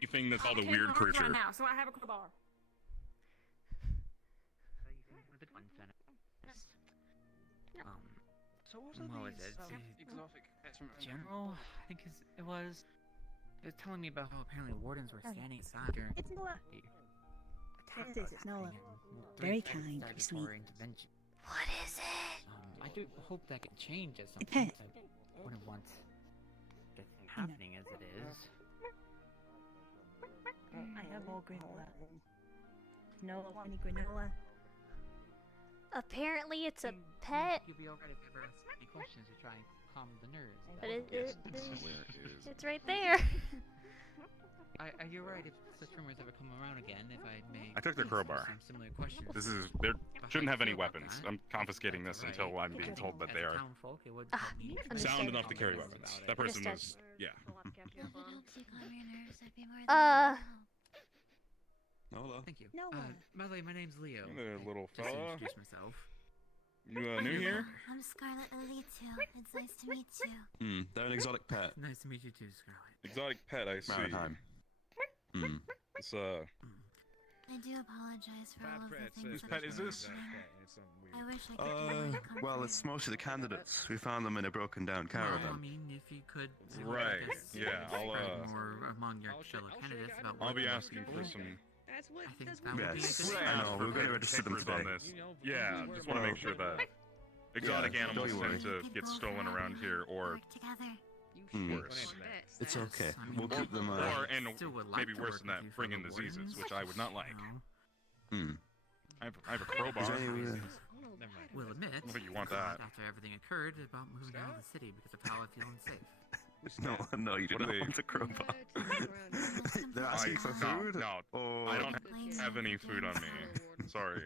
anything that's called a weird creature. Right now, so I have a crowbar. So What was it? exotic General, I think it was telling me about how apparently wardens were standing aside during It's Nola. attack It's Nola. and Very three kind, started sweet. for intervention. What is it? I do hope that can change at some Okay. point. I wouldn't want it happening as it is. I have more granola. No, any granola? Apparently, it's a pet. You'll be alright if you ever ask any questions to try and calm the nerves. But Where is it's right there. Are you right if such rumors ever come around again? If I may. I took the please crowbar. ask some similar questions. This is there shouldn't have any feel about weapons. that? I'm confiscating this That's until alright. I'm being I told think that they as are townfolk, it would Ah, help me sound understood. enough to carry weapons. That person Understood. was yeah. Nola. Thank you. No. By the way, my name's Leo. Hey there, little Just to fella. introduce myself. You new here? I'm Scarlet Alito. It's nice to meet you. Hmm, they're an exotic pet. Nice to meet you too, Scarlet. Exotic pet, I see. Maritime. Hmm. It's I do apologize for all of the things whose that pet have is been this? happening. I wish I could be more comforting. Well, it's mostly the candidates. We found them in a broken down Well, I caravan. mean, if you could, Right, I guess, yeah, I'll, spread more among your fellow candidates about I'll what be they're asking for looking some. I think that would be a good Yes, start. I know. We're going to register them papers on today. this. Yeah, just want to make sure that exotic Yeah, animals don't you tend to get stolen around here, or worse. It's okay. I mean, We'll keep them. Or and still would like maybe to worse work than that, with you bring for in the diseases, wardens. which I would not like. Hmm. I have a crowbar. Is there any way Will admit, I don't think you want I that. thought after everything occurred about moving out of the city because of how I feel unsafe. No, you do What are not they- want a crowbar. They're asking for food? No, Or... I don't have any food on me. Sorry.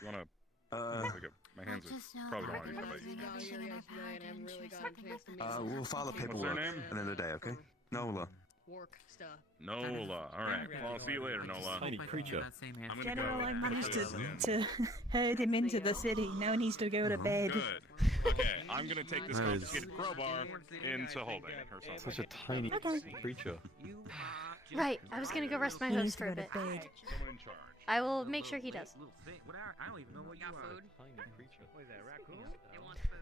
You wanna? My hands are probably don't want to eat. We'll file the paperwork name? at the end of the day, okay? Nola. Work stuff. Nola. All right. Well, I'll see you later, Nola. Tiny creature. I'm gonna General, go. I put managed this in. to herd him into the city. Now he needs to go to bed. Good. Okay, I'm gonna take this That is- confiscated crowbar into holding or something. Such a tiny creature. Right, I was gonna go rest my He host needs for to a go bit. to bed. Someone in charge. I will make sure he does. I don't even know what you are. Food? Tiny creature. What is that, raccoon? They want food.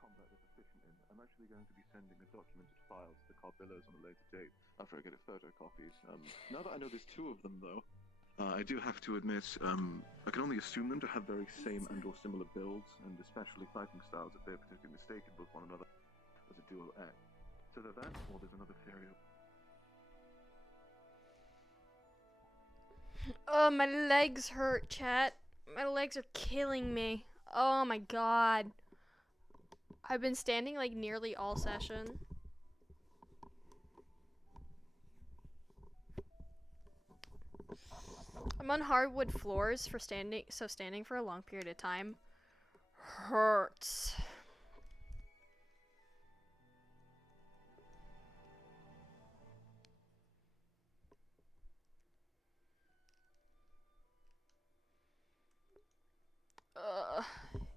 combat they're proficient in. I'm actually going to be sending a documented file to the Carbillos on a later date after I get it photocopied. Now that I know there's two of them, though, I do have to admit, I can only assume them to have very same and or similar builds, and especially fighting styles if they're particularly mistaken with one another as a dual act. So they're that, or there's another theory. Oh, my legs hurt, chat. My legs are killing me. Oh my god. I've been standing like nearly all session. I'm on hardwood floors for standing, so standing for a long period of time hurts.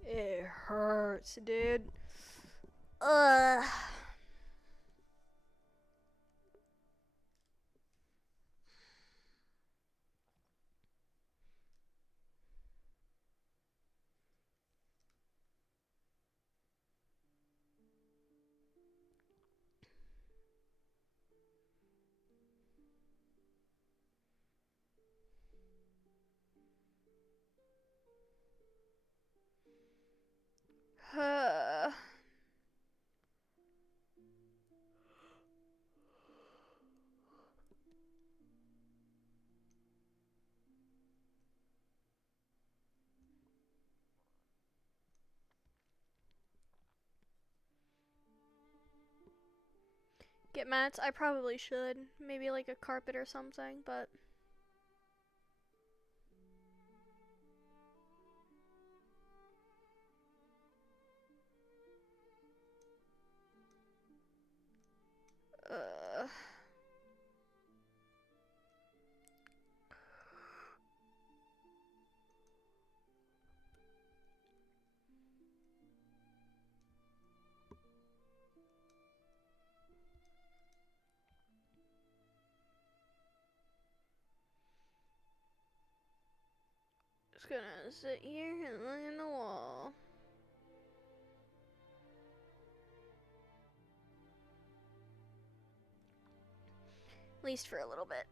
It hurts, dude. Ugh. Get mats? I probably should. Maybe like a carpet or something, but... Just gonna sit here and look in the wall. At least for a little bit.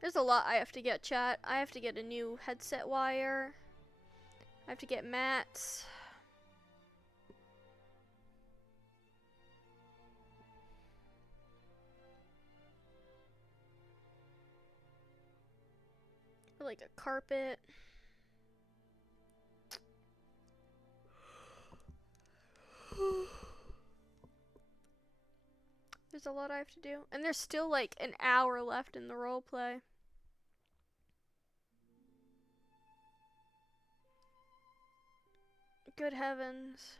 There's a lot I have to get, chat. I have to get a new headset wire. I have to get mats. Like a carpet. There's a lot I have to do. And there's still like an hour left in the roleplay. Good heavens.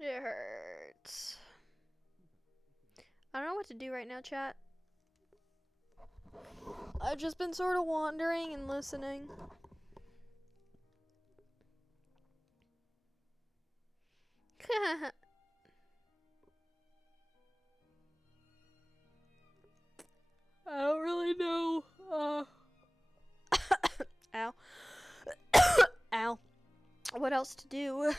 It hurts. I don't know what to do right now, chat. I've just been sort of wandering and listening. I don't really know. Ow. Ow. What else to do?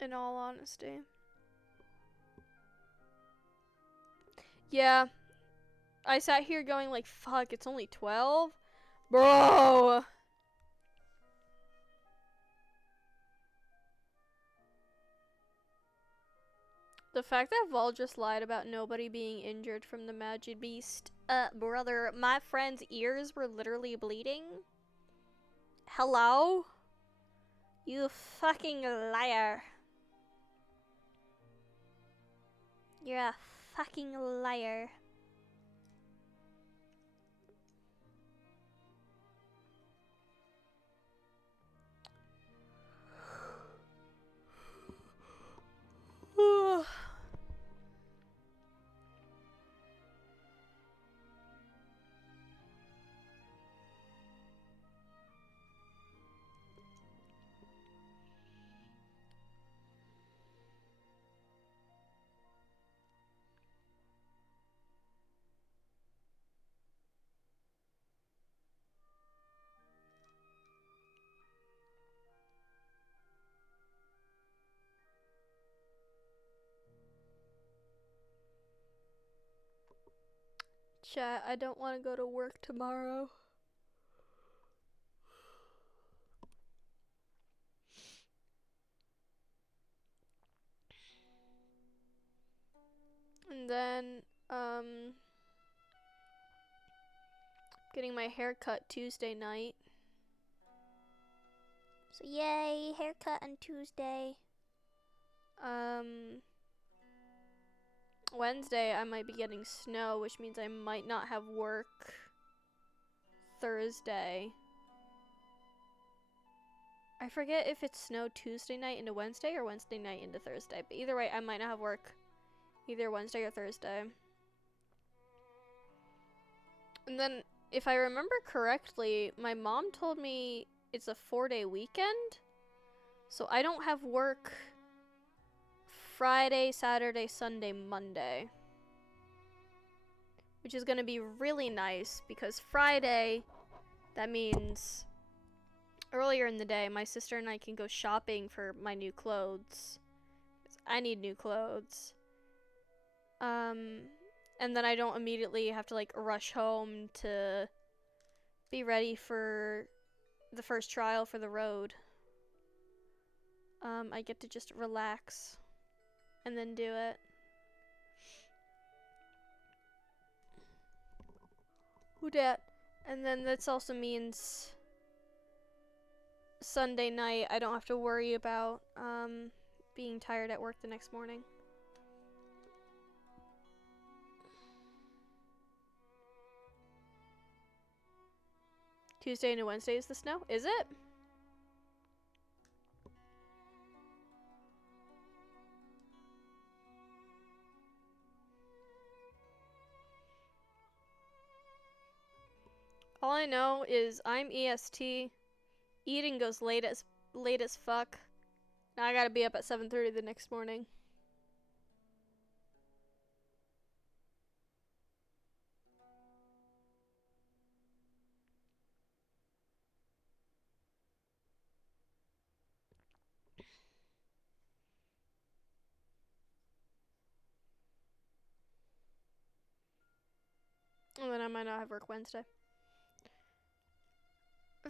In all honesty. Yeah. I sat here going like, fuck, it's only 12? Bro! The fact that Vol just lied about nobody being injured from the Magic Beast. Brother, my friend's ears were literally bleeding. Hello? You fucking liar. You're a fucking liar. Chat, I don't want to go to work tomorrow. And then, getting my hair cut Tuesday night. So yay, haircut on Tuesday. Wednesday I might be getting snow, which means I might not have work Thursday. I forget if it's snow Tuesday night into Wednesday or Wednesday night into Thursday, but either way I might not have work either Wednesday or Thursday. And then, if I remember correctly, my mom told me it's a 4-day weekend, so I don't have work Friday, Saturday, Sunday, Monday. Which is gonna be really nice, because Friday, that means earlier in the day, my sister and I can go shopping for my new clothes. I need new clothes. And then I don't immediately have to like rush home to be ready for the first trial for the road. I get to just relax and then do it. Who dat? And then this also means Sunday night, I don't have to worry about being tired at work the next morning. Tuesday into Wednesday is the snow? Is it? All I know is I'm EST. Eating goes late as fuck. Now I gotta be up at 7:30 the next morning. And then I might not have work Wednesday.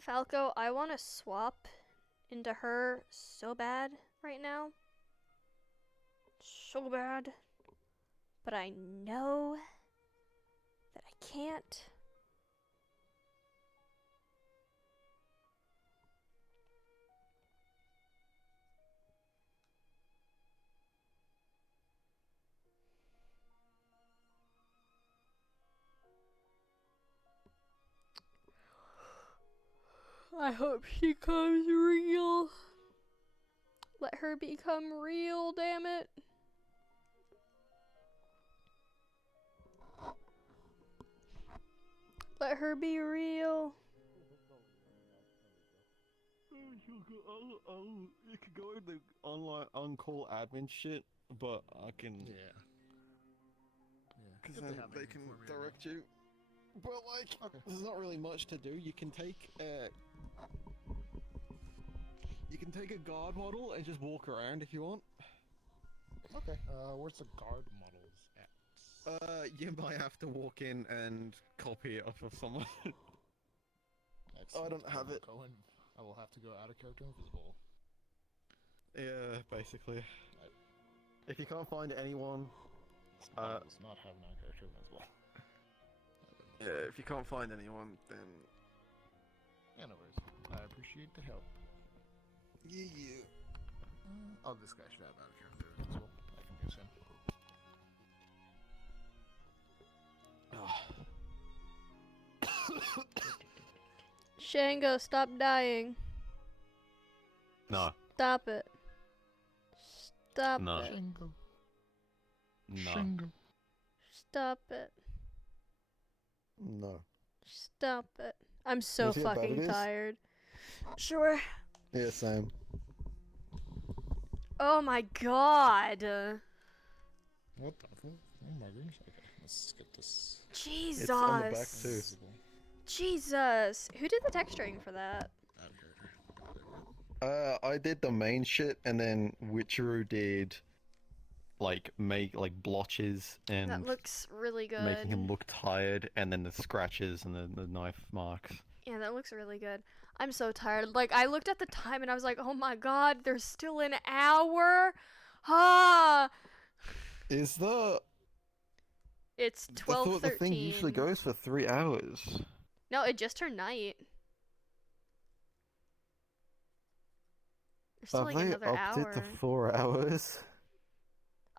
Falco, I want to swap into her so bad right now. So bad. But I know that I can't. I hope she comes real. Let her become real, damn it. Let her be real. You can go in the online on-call admin shit, but I can. Yeah. Because then they can direct you. But like, there's not really much to do. You can take a guard model and just walk around if you want. Okay. Where's the guard models at? You might have to walk in and copy it off of someone. I don't have it. I will have to go out of character invisible. Yeah, basically. If you can't find anyone, does not have an out of character invisible. Yeah, if you can't find anyone, then. Yeah, no worries. I appreciate the help. Yeah. Oh, this guy should have out of character invisible. I can use him. Shango, stop dying. No. Stop it. Stop No. it. Shango. No. Shango. Stop it. No. Stop it. I'm so Wanna see how bad fucking it is? tired. Sure. Yeah, same. Oh my god. What the fuck? Oh my goodness. Okay, let's get this. Jesus. It's on the back too. Jesus. Who did the texturing for that? Out of character. I did the main shit, and then Witcheru did make blotches and That looks really good. making him look tired, and then the scratches and the knife marks. Yeah, that looks really good. I'm so tired. Like, I looked at the time and I was like, oh my god, there's still an hour? Ah! Is the... It's I thought the thing 12:13. usually goes for 3 hours. No, it just turned night. There's still Have like they another upped hour. it to 4 hours?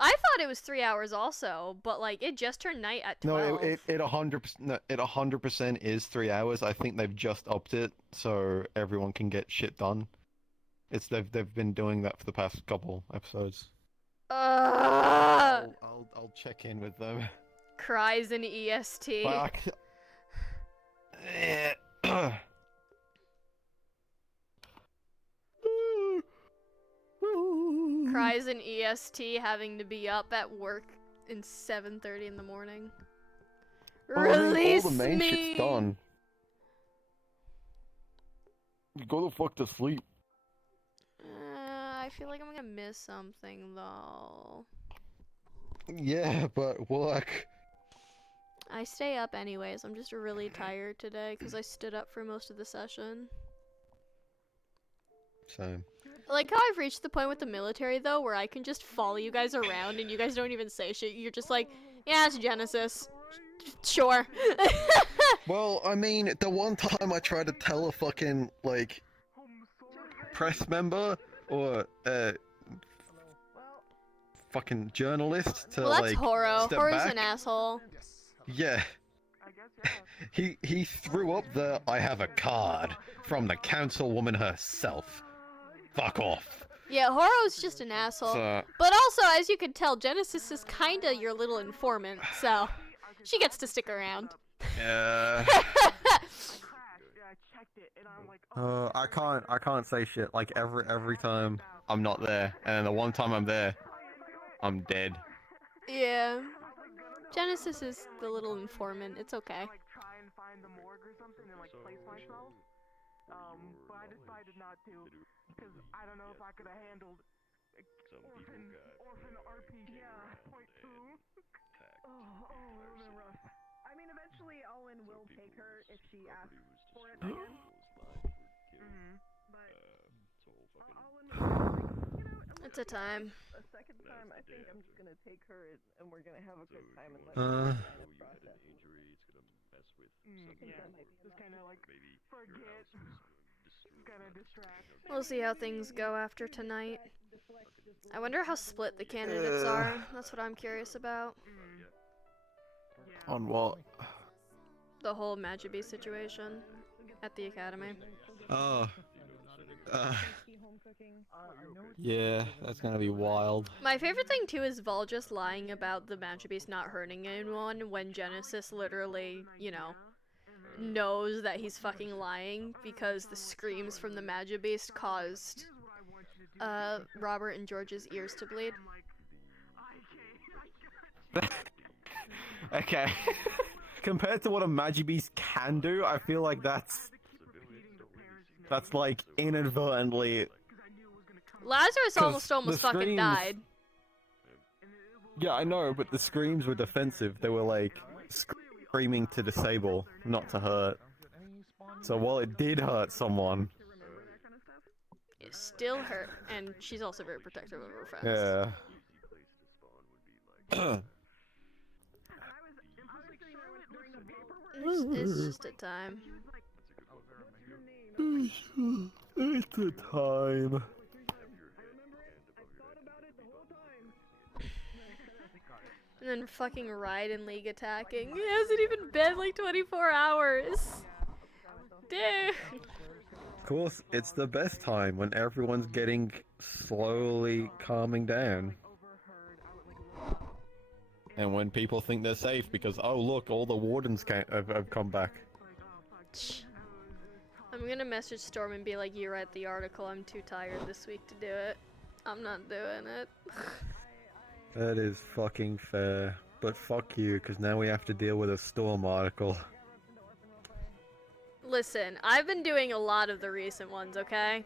I thought it was 3 hours also, but like it just turned night at 12. No, it 100%. No, it 100% is 3 hours. I think they've just upped it so everyone can get shit done. They've been doing that for the past couple episodes. I'll check in with them. Cries in EST. Fuck. Cries in EST having to be up at work in 7:30 in the morning. Release all the main me. shit's done. Go the fuck to sleep. I feel like I'm gonna miss something though. Yeah, but work. I stay up anyways. I'm just really tired today because I stood up for most of the session. Same. Like how I've reached the point with the military though, where I can just follow you guys around and you guys don't even say shit. You're just like, yeah, it's Genesis. Sure. Well, I mean, the one time I tried to tell a fucking, press member or a fucking journalist to Well, that's like Horo. step Horo's back. an asshole. Yeah. He threw up the I have a card from the councilwoman herself. Fuck off. Yeah, Horo's just an asshole. So- But also, as you can tell, Genesis is kinda your little informant, so she gets to stick around. I can't say shit. Like every time I'm not there, and the one time I'm there, I'm dead. Yeah. Genesis is the little informant. It's okay. But I decided not to, because I don't know if I could have handled orphan RPG. Yeah, point two. Oh, it would have been rough. I mean, eventually Owen will take her if she asks for it again. But It's a time. a second time, I think I'm just gonna take her and we're gonna have a good time and let her kind of process. Yeah, just kind of like forget, kind of distract. We'll see how things go after tonight. I wonder how split the candidates are. That's what I'm curious about. On what? The whole Majibee situation at the academy. Oh. Yeah, that's gonna be wild. My favorite thing too is Vol just lying about the Majibees not hurting anyone when Genesis literally, you know, knows that he's fucking lying because the screams from the Magibeast caused Robert and George's ears to bleed. Okay. Compared to what a Magibeast can do, I feel like that's like inadvertently. Lazarus 'Cause almost the fucking screams- died. Yeah, I know, but the screams were defensive. They were like screaming to disable, not to hurt. So while it did hurt someone, It still hurt, and she's also very protective of her friends. yeah. It's just a time. It's a time. And then fucking Raiden League attacking. It hasn't even been like 24 hours. Dude. Of course, it's the best time when everyone's getting slowly calming down. And when people think they're safe because, oh look, all the wardens have come back. I'm gonna message Storm and be like, you read the article, I'm too tired this week to do it. I'm not doing it. That is fucking fair. But fuck you, because now we have to deal with a Storm article. Listen, I've been doing a lot of the recent ones, okay?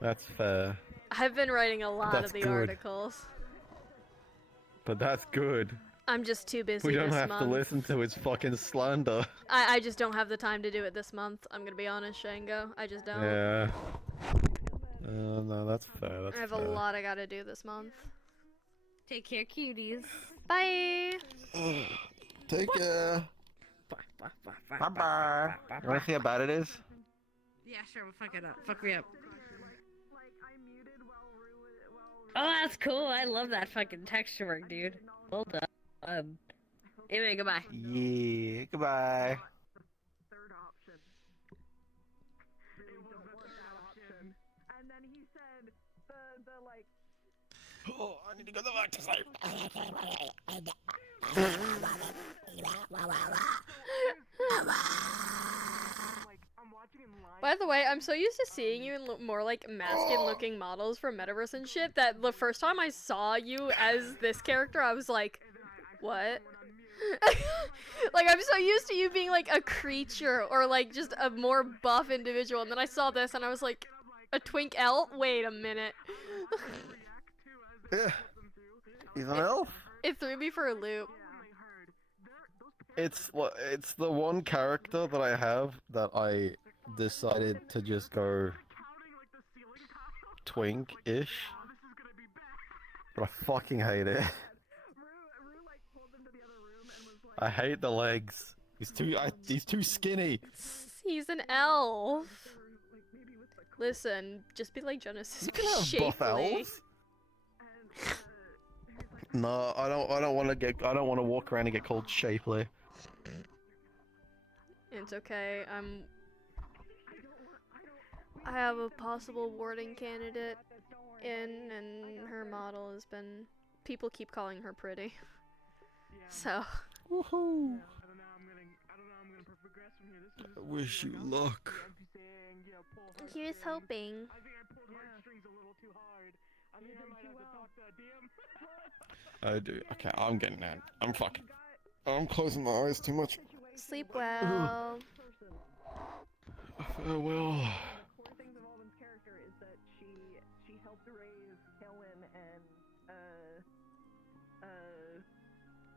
That's fair. I've been writing a lot That's of the good. articles. But that's good. I'm just too busy We don't this have month. to listen to his fucking slander. I just don't have the time to do it this month. I'm gonna be honest, Shango. I just don't. Yeah. No, that's fair. That's I have fair. a lot I gotta do this month. Take care, cuties. Bye. Take care. Bye bye. You wanna see how bad it is? Yeah, sure, we'll fuck it up. Fuck me up. Oh, that's cool. I love that fucking texture work, dude. Well done. Anyway, goodbye. Yeah. Goodbye. And then he said the like. Oh, I need to go to the doctor's life. By the way, I'm so used to seeing you in more like masculine-looking models for Metaverse and shit that the first time I saw you as this character, I was like, what? Like, I'm so used to you being like a creature or like just a more buff individual, and then I saw this and I was like, a twink elf? Wait a minute. Yeah. He's an elf. It threw me for a loop. It's the one character that I have that I decided to just go twink-ish. But I fucking hate it. I hate the legs. He's too skinny. He's an elf. Listen, just be like Genesis. You Be can have buff shapely. elves. No, I don't want to walk around and get called shapely. It's okay. I have a possible warden candidate in, and her model has been. People keep calling her pretty. So. Woohoo! I wish you luck. Here's hoping. I do. Okay, I'm getting out. I'm closing my eyes too much. Sleep well. Farewell. Four things of Alden's character is that she helped raise Kaelin and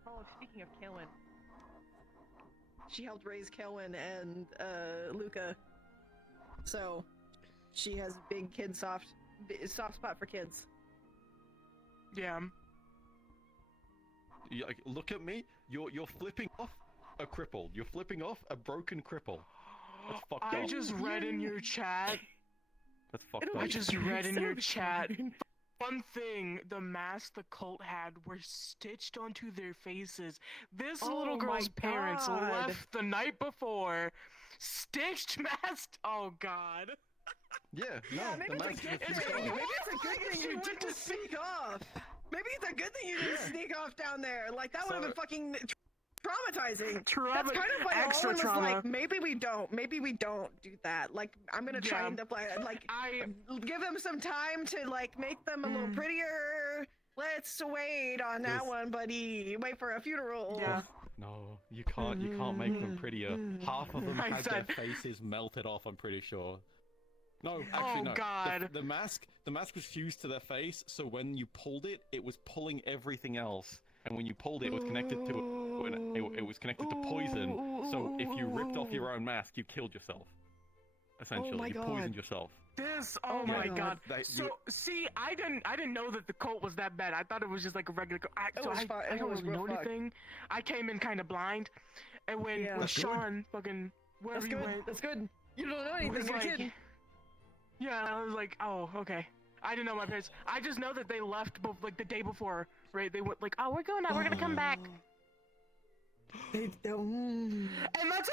Oh, speaking of Kaelin, she helped raise Kaelin and Luca, so she has big soft spot for kids. Yeah. Like, look at me. You're flipping off a cripple. You're flipping off a broken cripple. That's fucked up. I just read in your chat. That's fucked up. I just read in your chat. One thing the masks the cult had were stitched onto their faces. This little girl's parents left the night before, stitched masked. Oh God. Yeah, no, Yeah, maybe it's a good thing you didn't sneak off. Maybe it's a good thing you didn't sneak off down there. Like, that would have been fucking traumatizing. That's kind of like extra Owen was trauma. like, maybe we don't do that. Like, I'm gonna try and give them some time to like make them a little prettier. Let's wait on that one, buddy. Wait for a funeral. Yeah. No, you can't make them prettier. Half of them had their faces melted off, I'm pretty sure. No, actually no. Oh God. The mask was fused to their face, so when you pulled it, it was pulling everything else. And when you pulled it, it was connected to it was connected to poison. So if you ripped off your own mask, you killed yourself. Essentially, you poisoned yourself. This, oh my God. See, I didn't know that the cult was that bad. I thought it was just like a regular cult. I don't really know anything. I came in kind of blind, and when Sean fucking wherever you went, that's good. You don't know anything. You're kidding. Yeah, I was like, oh, okay. I didn't know my parents. I just know that they left like the day before, right? They went like, oh, we're going out. We're gonna come back. They don't. And that's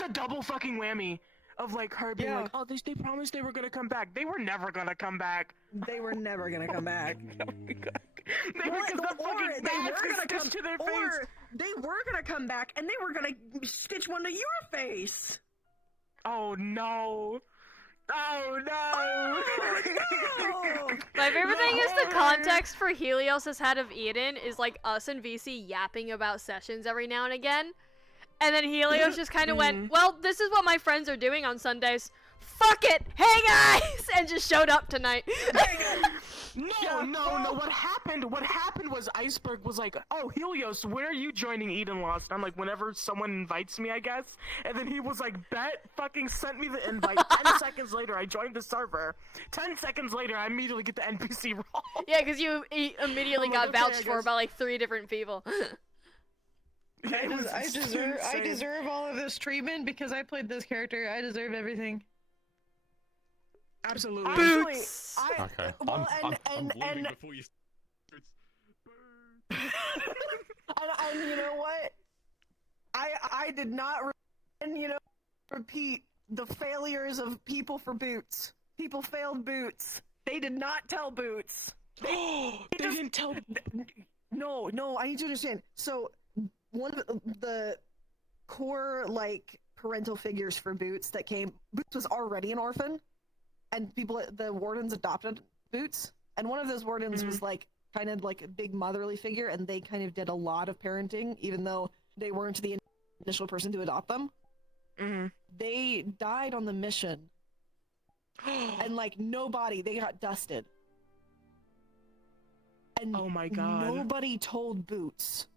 a double fucking whammy of like her being like, oh, they promised they were gonna come back. They were never gonna come back. They were never gonna come back. They were gonna come to their face. Or they were gonna come back and they were gonna stitch one to your face. Oh no. Oh no! My favorite thing is the context for Helios' Head of Eden is like us and VC yapping about sessions every now and again. And then Helios just kind of went, well, this is what my friends are doing on Sundays. Fuck it! Hey guys! And just showed up tonight. No. What happened was Iceberg was like, oh, Helios, when are you joining Eden Lost? I'm like, whenever someone invites me, I guess. And then he was like, bet, fucking sent me the invite. 10 seconds later, I joined the server. 10 seconds later, I immediately get the NPC role. Yeah, because you immediately got vouched for by like 3 different people. I deserve all of this treatment because I played this character. I deserve everything. Absolutely. Boots. Okay. Well, I'm leaving before you. And you know what? I did not repeat the failures of people for Boots. People failed Boots. They did not tell Boots. They didn't tell. No. I need to understand. So one of the core like parental figures for Boots that came. Boots was already an orphan. And the wardens adopted Boots, and one of those wardens was like kind of like a big motherly figure, and they kind of did a lot of parenting, even though they weren't the initial person to adopt them. They died on the mission, and like they got dusted. And oh my God, nobody told Boots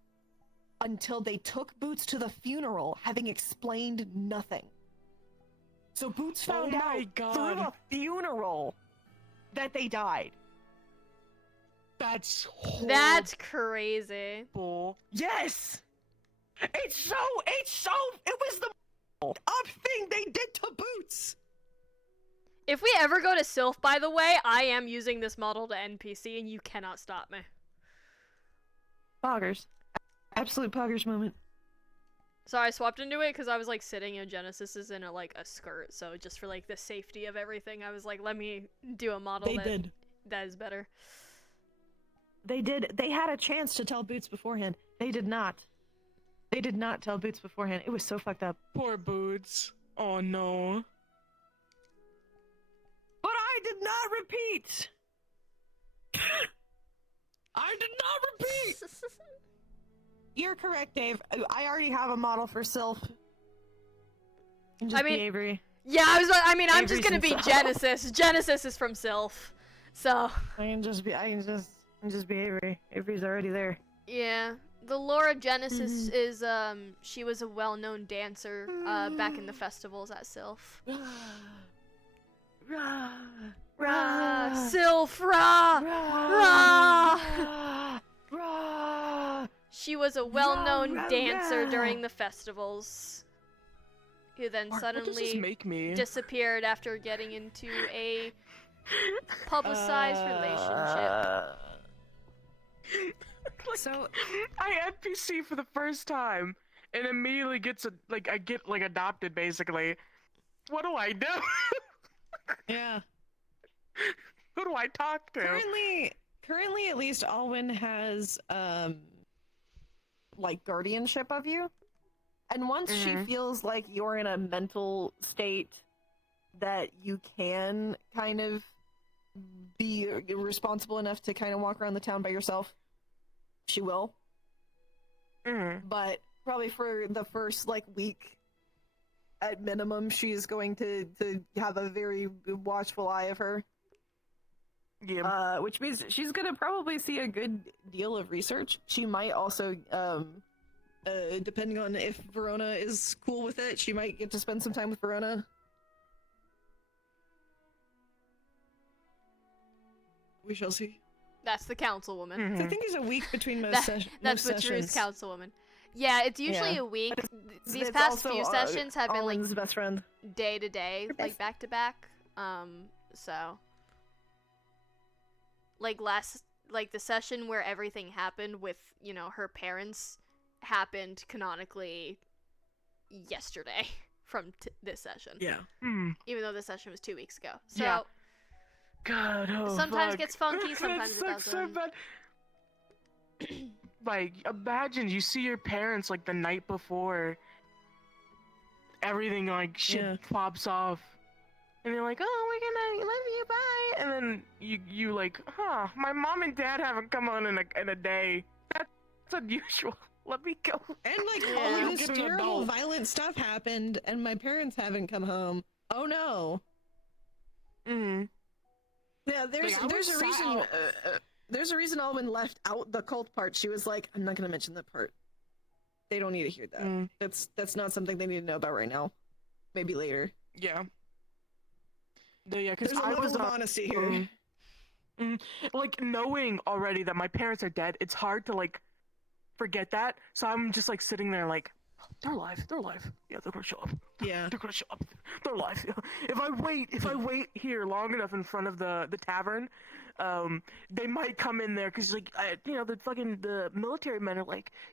until they took Boots to the funeral, having explained nothing. So Boots found out through a funeral that they died. That's crazy. Yes! It was the up thing they did to Boots. If we ever go to Sylph, by the way, I am using this model to NPC, and you cannot stop me. Poggers. Absolute poggers moment. So I swapped into it because I was like sitting in Genesis is in a skirt, so just for like the safety of everything, I was like, let me do a model that is better. They did. They had a chance to tell Boots beforehand. They did not. They did not tell Boots beforehand. It was so fucked up. Poor Boots. Oh no. But I did not repeat. I did not repeat. You're correct, Dave. I already have a model for Sylph. I mean, Avery. Yeah, I'm just gonna be Sylph. Genesis. Genesis is from Sylph, so. I can just be Avery. Avery's already there. Yeah, the lore of Genesis is she was a well-known dancer back in the festivals at Sylph. Sylph, She was a well-known dancer during the festivals, who then suddenly disappeared after getting into a publicized relationship. So I NPC for the first time and immediately I get adopted basically. What do I do? Yeah. Who do I talk to? Currently, at least Alwyn has guardianship of you, and once she feels like you're in a mental state that you can kind of be responsible enough to kind of walk around the town by yourself, she will. But probably for the first week at minimum, she is going to have a very watchful eye of her. Yeah. Which means she's gonna probably see a good deal of research. She might also, depending on if Verona is cool with it, she might get to spend some time with Verona. We shall see. That's the councilwoman. So I think it's a week between most sessions. That's Patrice's councilwoman. Yeah, it's usually a week. These past few sessions have been Alwyn's best friend. Day to day, back to back. So the session where everything happened with, her parents happened canonically yesterday from this session. Yeah. Even though this session was 2 weeks ago. So yeah. God, sometimes gets funky, sometimes it sucks doesn't. So bad. Imagine you see your parents the night before everything shit pops off. And you're like, oh, we're gonna love you, bye. And then you my mom and dad haven't come on in a day. That's unusual. Let me go. And all this terrible, violent stuff happened, and my parents haven't come home. Oh no. Yeah, there's a reason. There's a reason Alwyn left out the cult part. She was like, I'm not gonna mention that part. They don't need to hear that. That's not something they need to know about right now. Maybe later. Yeah. Yeah, because there's a level of honesty here. Knowing already that my parents are dead, it's hard to forget that. So I'm just sitting there they're alive. They're alive. Yeah, they're gonna show up. Yeah, they're gonna show up. They're alive. If I wait here long enough in front of the tavern, they might come in there because the military men are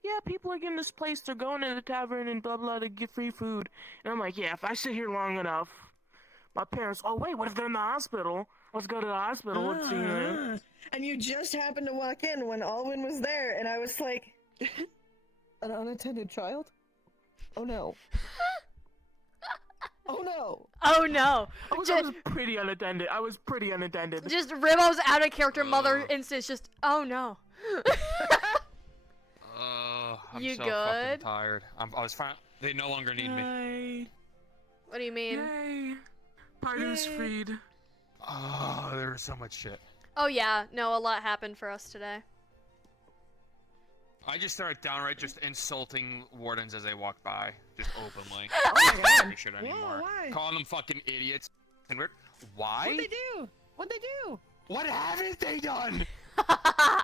yeah, people are getting displaced. They're going to the tavern and blah blah to get free food. And I'm yeah, if I sit here long enough. My parents, oh wait, what if they're in the hospital? Let's go to the hospital. Let's see. And you just happened to walk in when Alwyn was there, and I was like, an unattended child? Oh no. Oh no. Oh no. I was pretty unattended. Just Rimo's out of character mother instance, just, oh no. I'm you so good? fucking tired. I was fine. They no longer need me. What do you mean? Yay. Party's freed. Oh, there was so much shit. Oh yeah, no, a lot happened for us today. I just started downright just insulting wardens as they walked by, just openly. Oh my god. Shit anymore. Yeah, why? Calling them fucking idiots. And why? What'd they do? What'd they do? What haven't they done? I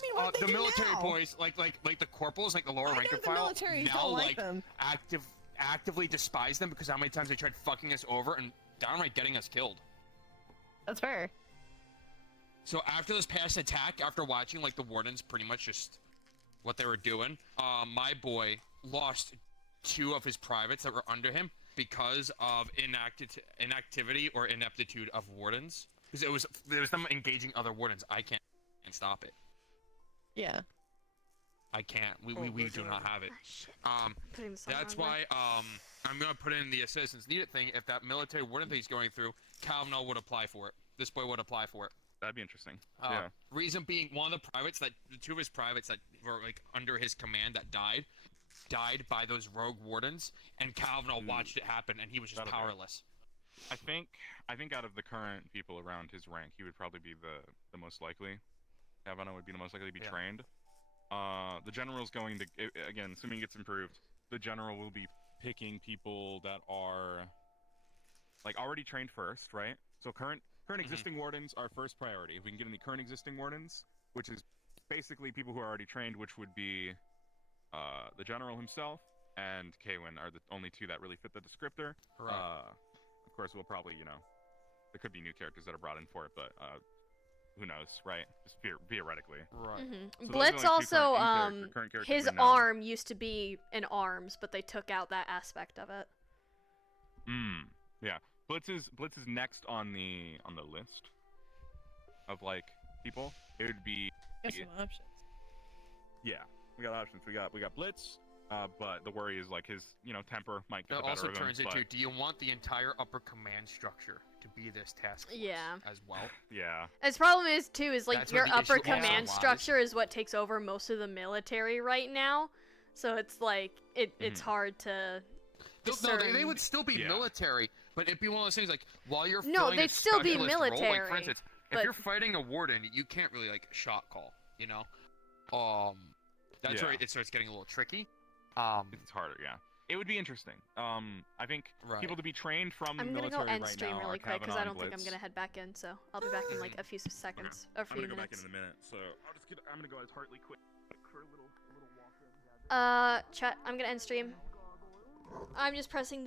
mean, what the military boys, like the corporals, the lower rank and file, now them. active actively despise them because how many times they tried fucking us over and downright getting us killed. That's fair. So after this past attack, after watching like the wardens pretty much just what they were doing, my boy lost 2 of his privates that were under him because of inactivity or ineptitude of wardens. Because there was them engaging other wardens. I can't stop it. Yeah. I can't. We do not have it. Putting this on That's wrong way. why I'm gonna put in the assistance needed thing. If that military warden thing is going through, Calvino would apply for it. This boy would apply for it. That'd be interesting. Yeah. Reason being, one of the privates the 2 of his privates that were like under his command that died by those rogue wardens, and Calvino watched it happen, and he was just powerless. I think out of the current people around his rank, he would probably be the most likely. Calvino would be the most likely to be trained. The general's going to, again, assuming it gets improved, the general will be picking people that are like already trained first, right? So current existing wardens are first priority. If we can get any current existing wardens, which is basically people who are already trained, which would be the general himself and Kaywin are the only 2 that really fit the descriptor. Right. Of course, we'll probably, there could be new characters that are brought in for it, but who knows, right? Just theoretically. Right. So Blitz also, current characters his we know. arm used to be in arms, but they took out that aspect of it. Yeah. Blitz is next on the list of like people. It would be. Got some options. Yeah, we got options. We got Blitz, but the worry is like his temper might get It the better also of him. turns into, do you want the entire upper command structure to be this task force as well? Yeah. His problem is too is like That's your where the upper issue also command lies. structure is what takes over most of the military right now, so it's like it's hard to. No, they would still be military, but it'd be one of those things like while you're No, filling they'd a still be specialist role, like military, for instance, but- if you're fighting a warden, you can't really like shot call, That's where it starts getting a little tricky. It's harder, yeah. It would be interesting. I think people to be trained from the I'm gonna military go end right stream now really are quick because Kavanaugh I and don't think I'm Blitz. gonna head back in, so I'll be back in like a few seconds, or a few I'm gonna go back minutes. in a minute, so I'm gonna go as Hartley quick for a little walk. Chat. I'm gonna end stream. I'm just pressing the